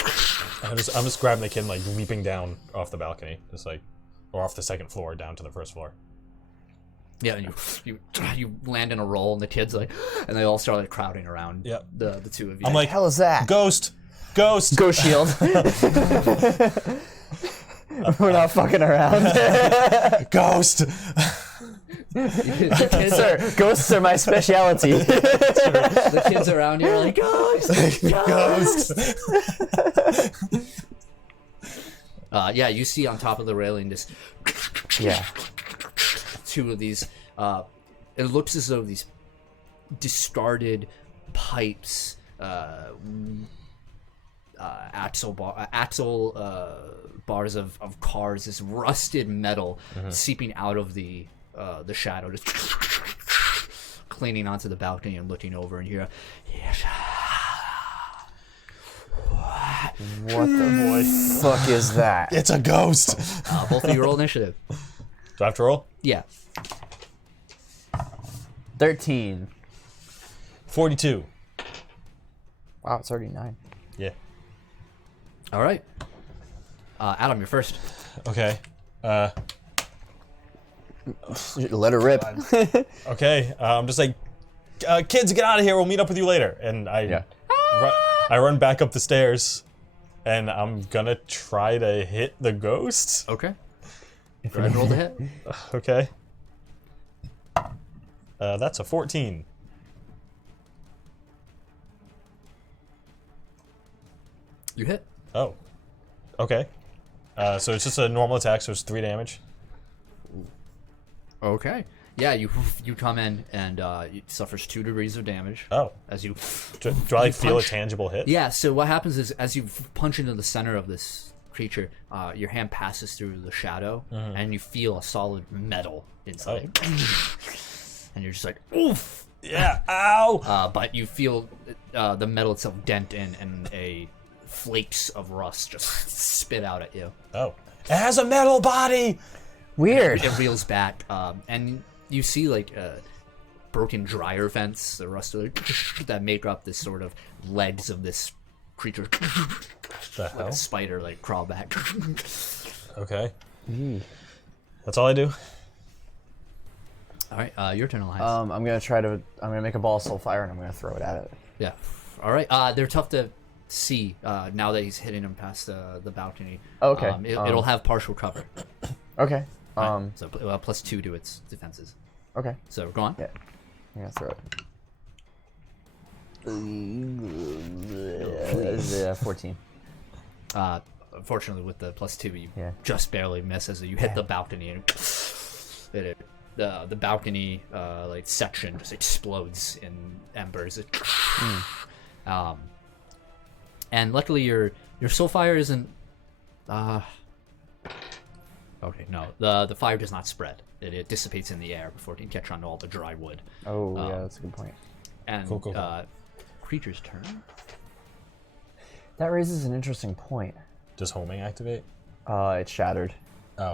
I'm just grabbing the kid and like leaping down off the balcony, just like, or off the second floor down to the first floor. Yeah, and you land in a roll, and the kids like, and they all start like crowding around. The two of you. I'm like, hell is that? Ghost. Ghost shield. We're not fucking around. Ghost. Sir, ghosts are my specialty. The kids around you are like, ghost. Yeah, you see on top of the railing this. Two of these. It looks as though these discarded pipes, axle bars of cars, this rusted metal seeping out of the shadow, just cleaning onto the balcony and looking over, and you're what the fuck is that? It's a ghost. both of you roll initiative. Do I have to roll? Yeah. 13. 42. Wow, it's already 9. Yeah. All right. Adam, you're first. Okay. Let her rip. Okay. I'm just like, kids, get out of here. We'll meet up with you later. And I run back up the stairs, and I'm gonna try to hit the ghost. Okay. Go ahead and roll the hit. Okay. That's a 14. You hit. Oh. Okay. So it's just a normal attack, so it's 3 damage. Okay. Yeah, you come in and it suffers 2 degrees of damage. Oh. As you. Do I like feel a punch. tangible hit? Yeah. So what happens is, as you punch into the center of this creature, your hand passes through the shadow, and you feel a solid metal inside, and you're just like, oof. Yeah. Ow. But you feel the metal itself dent in, and flakes of rust just spit out at you. Oh. It has a metal body. Weird. It reels back, and you see like broken dryer vents, the rust that make up this sort of legs of this creature, The like hell? a spider, like crawl back. Okay. That's all I do. All right, your turn, Elias. I'm gonna make a ball of soul fire and I'm gonna throw it at it. Yeah. All right. They're tough to see now that he's hitting them past the balcony. Okay. It'll have partial cover. Okay. So +2 to its defenses. Okay. So go on. Yeah. I'm gonna throw it. 14. Unfortunately, with the +2, you Yeah. just barely miss as you hit the balcony, and the balcony like section just explodes in embers. And luckily, your soul fire isn't. Okay, no, the fire does not spread. It dissipates in the air before it can catch on to all the dry wood. Oh, yeah, that's a good point. And Cool. creature's turn. That raises an interesting point. Does homing activate? It's shattered. Oh.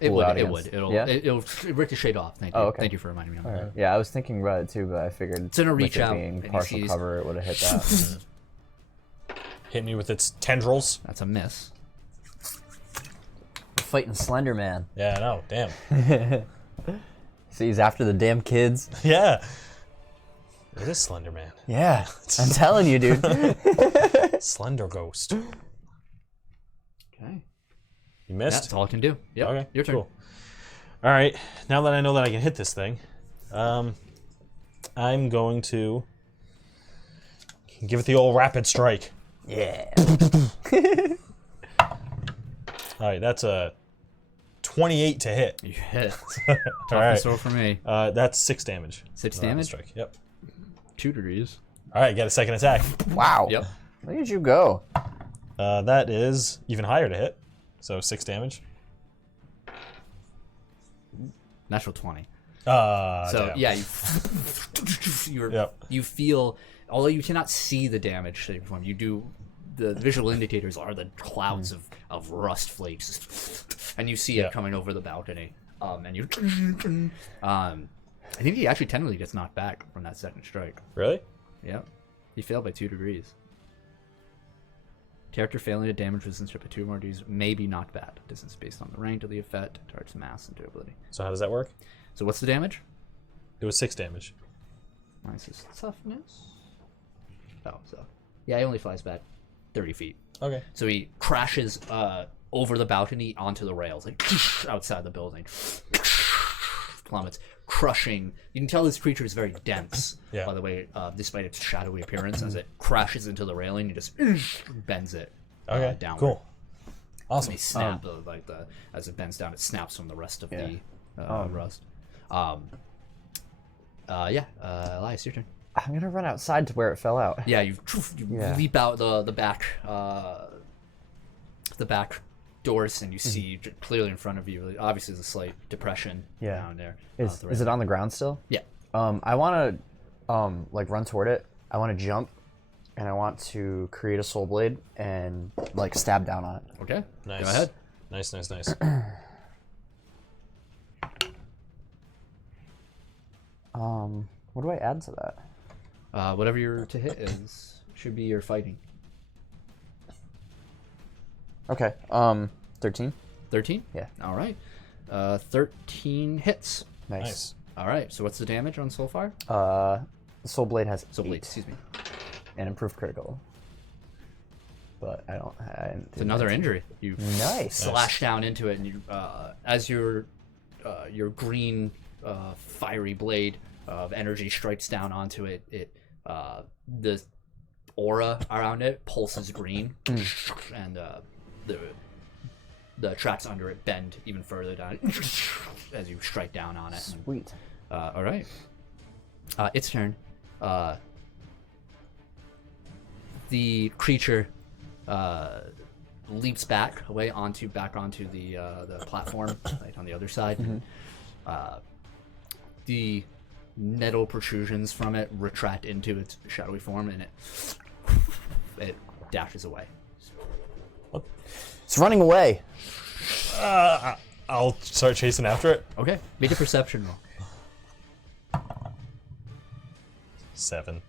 It blew out would. against- It'll yeah? it'll ricochet off. Thank you. Oh, okay. Thank you for reminding me on that. Alright. Yeah, I was thinking about it too, but I figured It's gonna reach with it out, being and he partial sees- cover, it would have hit that. Hit me with its tendrils. That's a miss. We're fighting Slender Man. Yeah, I know. Damn. See, he's after the damn kids. Yeah. It is Slender Man. Yeah, I'm telling you, dude. Slender Ghost. Okay. You missed? That's all I can do. Yep. Okay, Your turn. cool. All right, now that I know that I can hit this thing, I'm going to give it the old rapid strike. Yeah. All right, that's a 28 to hit. You hit. All All right, right. for me. that's 6 damage. 6 Rapid damage. Strike. Yep. 2 degrees. All right, get a second attack. Wow. Yep. Where did you go? That is even higher to hit, so 6 damage. Natural 20. So So yeah, Yep. you feel, although you cannot see the damage that you perform, you do. The visual indicators are the clouds of rust flakes, and you see Yeah. it coming over the balcony. And you, I think he actually technically gets knocked back from that second strike. Really? Yep, he failed by 2 degrees. Character failing to damage resistance by 2 or more degrees may be knocked back. Distance based on the rank of the effect, target's mass, and durability. So how does that work? So what's the damage? It was 6 damage. Minus his toughness. Oh, so yeah, he only flies back 30 feet. Okay. So he crashes over the balcony onto the rails, like outside the building. Plummets, crushing. You can tell this creature is very dense. Yeah. By the way, despite its shadowy appearance, as it crashes into the railing, it just bends it. Okay. Downward. Cool. And Awesome. they snap as it bends down. It snaps from the rest of the rust. Elias, your turn. I'm gonna run outside to where it fell out. Yeah, you Yeah. leap out the back doors, and you see clearly in front of you. Obviously, there's a slight depression down there. Is it on the ground still? Yeah. I want to like run toward it. I want to jump, and I want to create a soul blade and like stab down on it. Okay. Nice. Go ahead. Nice. What do I add to that? Whatever your to hit is should be your fighting. Okay. 13. 13. Yeah. All right. 13 hits. Nice. All right. So what's the damage on Soulfire? The soul blade has Soul 8 Blade. Excuse me. and improved critical. But I didn't It's do another 19. injury. You Nice. slash down into it, and you, as your green fiery blade of energy strikes down onto it, the aura around it pulses green, and the tracks under it bend even further down as you strike down on it. Sweet. All right. Its turn. The creature leaps back onto the platform, right on the other side. The nettle protrusions from it retract into its shadowy form, and it dashes away. It's running away. I'll start chasing after it. Okay, make a perception roll. 7.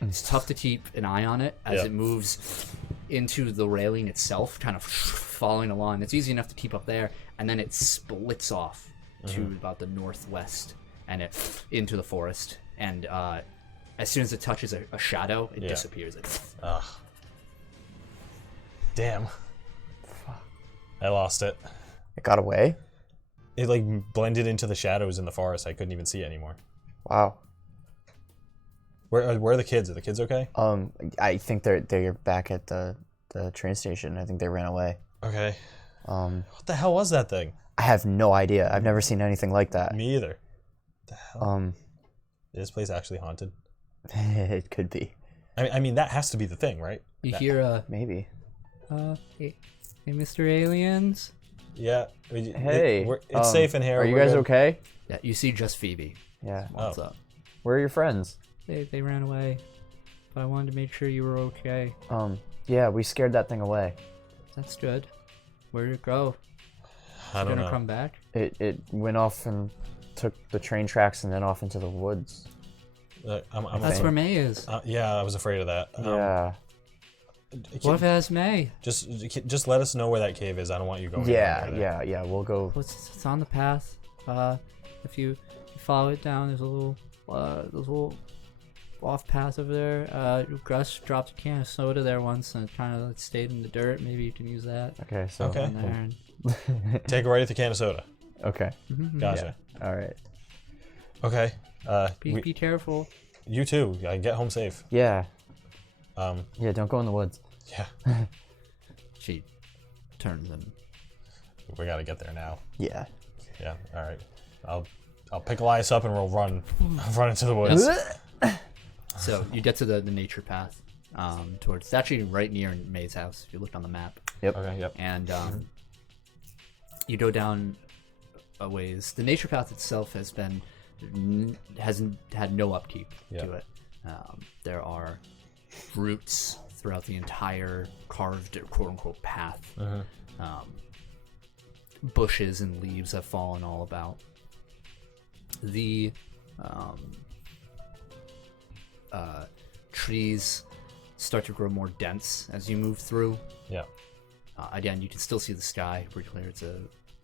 It's tough to keep an eye on it as Yep. it moves into the railing itself, kind of following along. It's easy enough to keep up there, and then it splits off to about the northwest and it into the forest. And as soon as it touches a shadow, it disappears. Ugh. Damn. I lost it. It got away? It like blended into the shadows in the forest. I couldn't even see it anymore. Wow. Where are the kids? Are the kids okay? I think they're back at the train station. I think they ran away. Okay. What the hell was that thing? I have no idea. I've never seen anything like that. Me either. What the hell? Is this place actually haunted? It could be. I mean, that has to be the thing, right? You hear Maybe. hey, Mr. Aliens? Yeah. Hey. It's safe in here. Are you We're guys good. okay? Yeah, you see just Phoebe. Yeah. What's up? Where are your friends? They ran away, but I wanted to make sure you were okay. Yeah, we scared that thing away. That's good. Where did it go? I don't Gonna know. come back? It went off and took the train tracks and then off into the woods. I'm That's where May is. yeah, I was afraid of that. Yeah. What if it has May? Just let us know where that cave is. I don't want you going. Yeah. We'll go. It's on the path. If you follow it down, there's a little off path over there. Gus dropped a can of soda there once and it kind of stayed in the dirt. Maybe you can use that. Okay. So. Okay. On there and- Take a right at the can of soda. Okay. Gotcha. All right. Okay. Be careful. You too. Get home safe. Yeah. Um. Yeah. Don't go in the woods. Yeah. She turns and We gotta get there now. Yeah. Yeah. All right. I'll pick Elias up and we'll run into the woods. so you get to the nature path. Towards it's actually right near May's house if you look on the map. Yep. Okay. Yep. And you go down a ways. The nature path itself hasn't had no upkeep to it. There are roots throughout the entire carved quote-unquote path. Bushes and leaves have fallen all about. The trees start to grow more dense as you move through. Yeah. Again, you can still see the sky pretty clear. It's a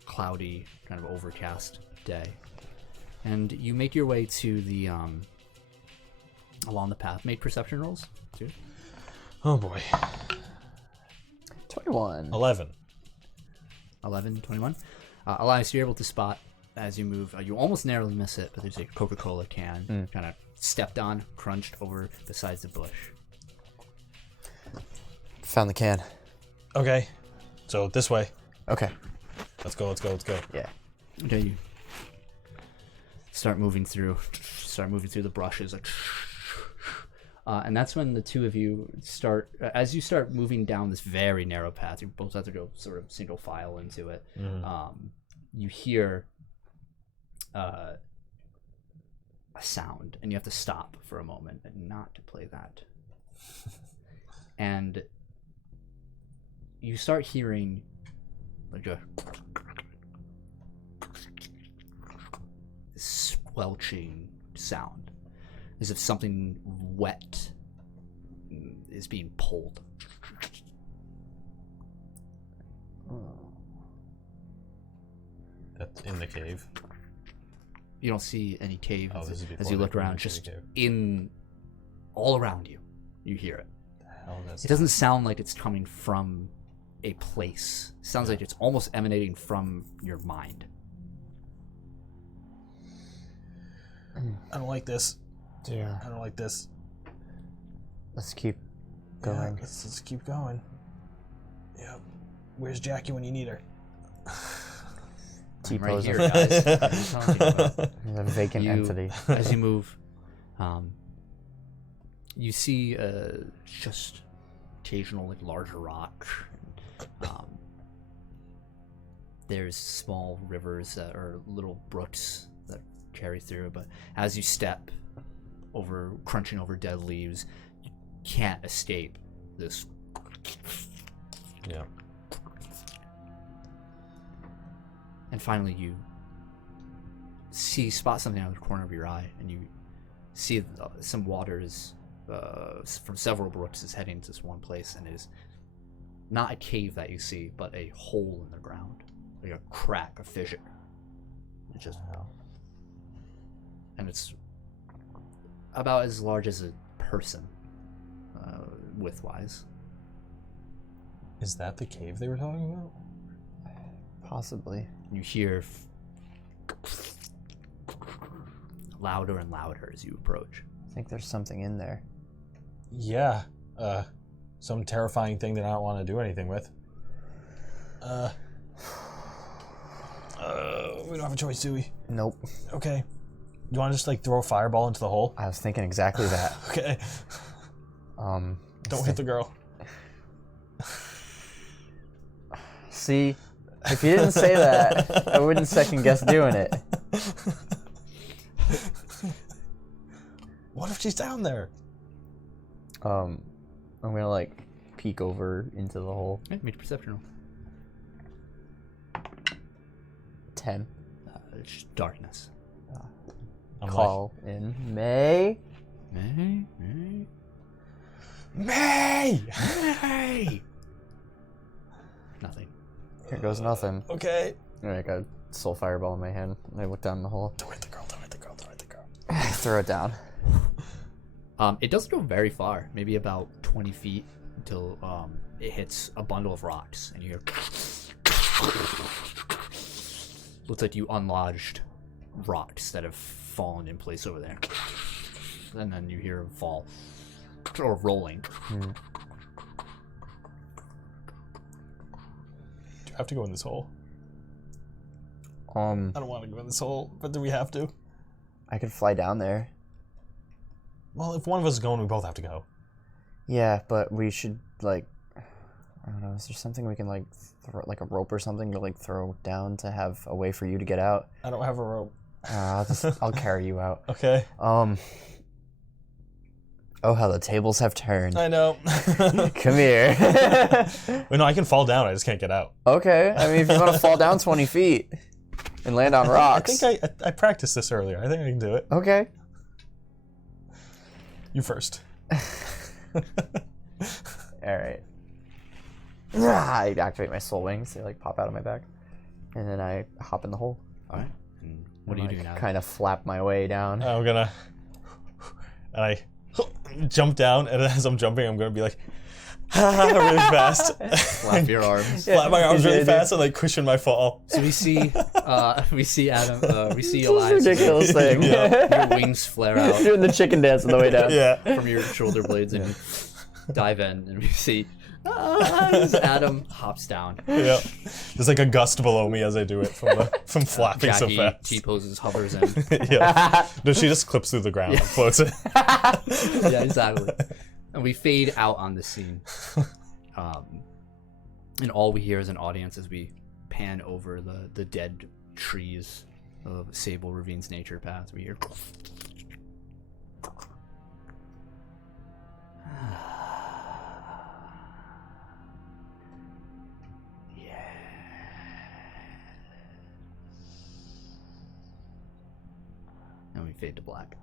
cloudy, kind of overcast day. And you make your way to the along the path. Make perception rolls. Too. Oh boy. 21. 11. 11, 21. Elias, you're able to spot as you move. You almost narrowly miss it, but there's a Coca-Cola can kind of stepped on, crunched over besides the bush. Found the can. Okay. So this way. Okay. Let's go. Yeah. Okay, you start moving through the brushes, like, and that's when the two of you start. As you start moving down this very narrow path, you both have to go sort of single file into it. You hear a sound, and you have to stop for a moment and not to play that. And you start hearing like a squelching sound, as if something wet is being pulled. That's in the cave. You don't see any cave Oh, this is as before you they look go around. into the Just cave. in all around you, you hear it. Hell, that's It doesn't sound like it's coming from a place. It sounds like it's almost emanating from your mind. I don't like this. Yeah. I don't like this. Let's keep going. Let's keep going. Yep. Where's Jackie when you need her? I'm right here, guys. What are you talking about? He's a vacant entity. As you move, you see just occasional like larger rocks. There's small rivers that are little brooks that carry through, but as you step over, crunching over dead leaves, you can't escape this. Yeah. And finally, you spot something out of the corner of your eye, and you see some waters from several brooks is heading to this one place, and it is not a cave that you see, but a hole in the ground, like a crack, a fissure. It just, and it's about as large as a person, width-wise. Is that the cave they were talking about? Possibly. You hear louder and louder as you approach. I think there's something in there. Yeah. Some terrifying thing that I don't want to do anything with. We don't have a choice, do we? Nope. Okay. You want to just like throw a fireball into the hole? I was thinking exactly that. Okay. Don't hit the girl. See, if you didn't say that, I wouldn't second guess doing it. What if she's down there? I'm gonna like peek over into the hole. Yeah, make a perception roll. 10. It's just darkness. I'm Call in May. May. May! Nothing. Here goes nothing. Okay. I got a soul fireball in my hand. I look down the hole. Don't hit the girl, don't hit the girl, don't hit the girl. Throw it down. It doesn't go very far, maybe about 20 feet until it hits a bundle of rocks, and you hear. Looks like you unlodged rocks that have fallen in place over there, and then you hear them fall or rolling. Do you have to go in this hole? I don't want to go in this hole, but do we have to? I could fly down there. Well, if one of us is going, we both have to go. Yeah, but we should like, I don't know. Is there something we can like, throw, like a rope or something to like throw down to have a way for you to get out? I don't have a rope. I'll carry you out. Okay. Oh, how the tables have turned. I know. Come here. Wait, no, I can fall down. I just can't get out. Okay. I mean, if you want to fall down 20 feet and land on rocks. I think I practiced this earlier. I think I can do it. Okay. You first. All right. I activate my soul wings. They like pop out of my back, and then I hop in the hole. All right. And what do you do now? Kind of flap my way down. I'm gonna, and I jump down, and as I'm jumping, I'm gonna be like, really fast. Flap your arms. Flap my arms really fast and like cushion my fall. So we see Adam, we see Elias. This is a ridiculous thing. Your wings flare out Doing the chicken dance on the way down. Yeah. from your shoulder blades, and you dive in, and we see as Adam hops down. Yeah. There's like a gust below me as I do it from flapping so Jackie fast. T-poses, hovers in. Yeah. No, she just clips through the ground and floats it. Yeah, exactly. And we fade out on the scene. And all we hear as an audience as we pan over the dead trees of Sable Ravine's nature path. We hear. And we fade to black.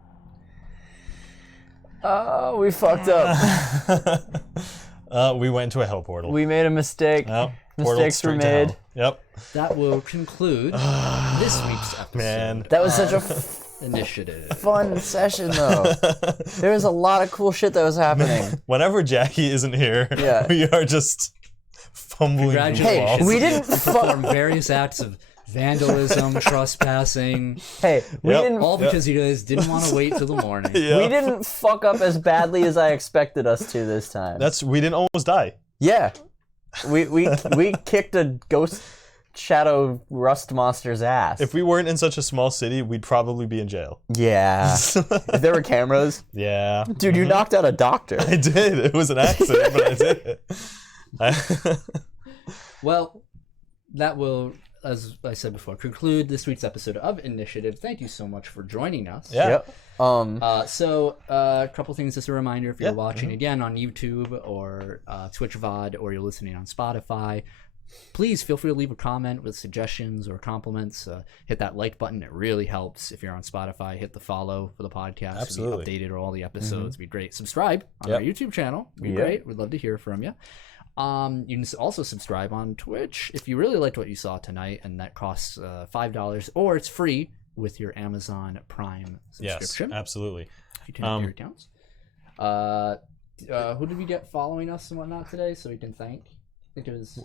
Oh, we fucked up. We went into a hell portal. We made a mistake. Yep. Portal Mistakes were straight to made. hell. Yep. That will conclude this week's episode. Man. That was such a Initiative. fun session, though. There was a lot of cool shit that was happening. Whenever Jackie isn't here, Yeah. we are just fumbling through Congratulations. walls. we didn't perform various acts of vandalism, trespassing, Hey, we Yep. didn't all because you guys didn't want to wait till the morning. Yeah. we didn't fuck up as badly as I expected us to this time. We didn't almost die. Yeah. We kicked a ghost shadow rust monster's ass. If we weren't in such a small city, we'd probably be in jail. Yeah. If there were cameras. Yeah. Dude, you knocked out a doctor. I did. It was an accident, but I did it. Well, that will, as I said before, conclude this week's episode of Initiative. Thank you so much for joining us. Yeah. Yep. So a couple things as a reminder, if you're Yeah. watching again on YouTube or Twitch VOD, or you're listening on Spotify, please feel free to leave a comment with suggestions or compliments. Hit that like button. It really helps. If you're on Spotify, hit the follow for the podcast. Absolutely. To be updated or all the episodes. It'd be great. Subscribe on Yep. our YouTube channel. It'd be Yep. great. We'd love to hear from you. You can also subscribe on Twitch if you really liked what you saw tonight, and that costs $5, or it's free with your Amazon Prime Yes, subscription. absolutely. If you turn up your accounts. Who did we get following us and whatnot today, so we can thank? I think it was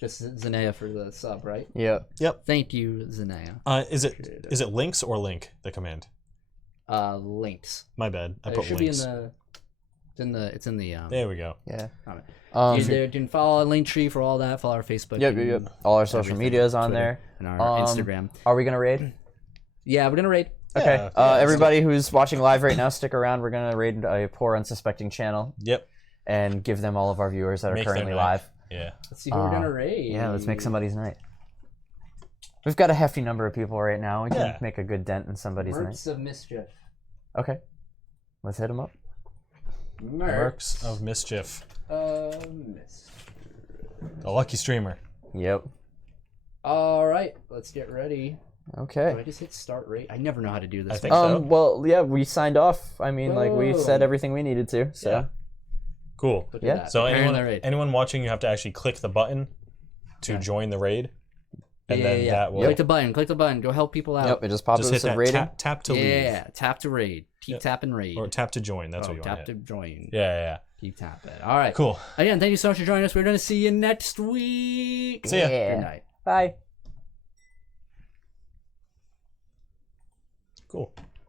just Zanea for the sub, right? Yep. Thank you, Zanea. Is it links or link, the command? Links. My bad. I It put should links. be in the. It's in the. There we go. Yeah. You can follow our Linktree for all that. Follow our Facebook. Yep. and All our social everything, media is on Twitter, there. and our Instagram. Are we gonna raid? Yeah, we're gonna raid. Okay. Yeah, Everybody who's watching live right now, stick around. We're gonna raid a poor unsuspecting channel Yep. and give them all of our viewers that are Make their currently night. live. Yeah. Let's see who we're gonna raid. Yeah, let's make somebody's night. We've got a hefty number of people right now. We can Yeah. make a good dent in somebody's Mercs of Mischief. night. Okay. Let's hit them up. Works of Mischief. Mischief. A lucky streamer. Yep. All right, let's get ready. Do I Okay. just hit start rate? I never know how to do this. I think so. Well, yeah, we signed off. I mean, like, we said Boom. everything we needed to, so. Yeah. Cool. Look at yeah. that. So Preparing the raid. anyone watching, you have to actually click the button to join the raid. And then that will Click the button. Click the button. Go help people out. Yep, it just popped just us hit a that rating. tap to leave. Yeah, tap to raid. Keep tapping raid. Or tap to join. That's what you tap want to to hit. join. Yeah. Keep tapping. All right. Cool. Again, thank you so much for joining us. We're going to see you next week. See ya. Yeah. Good night. Bye. Cool.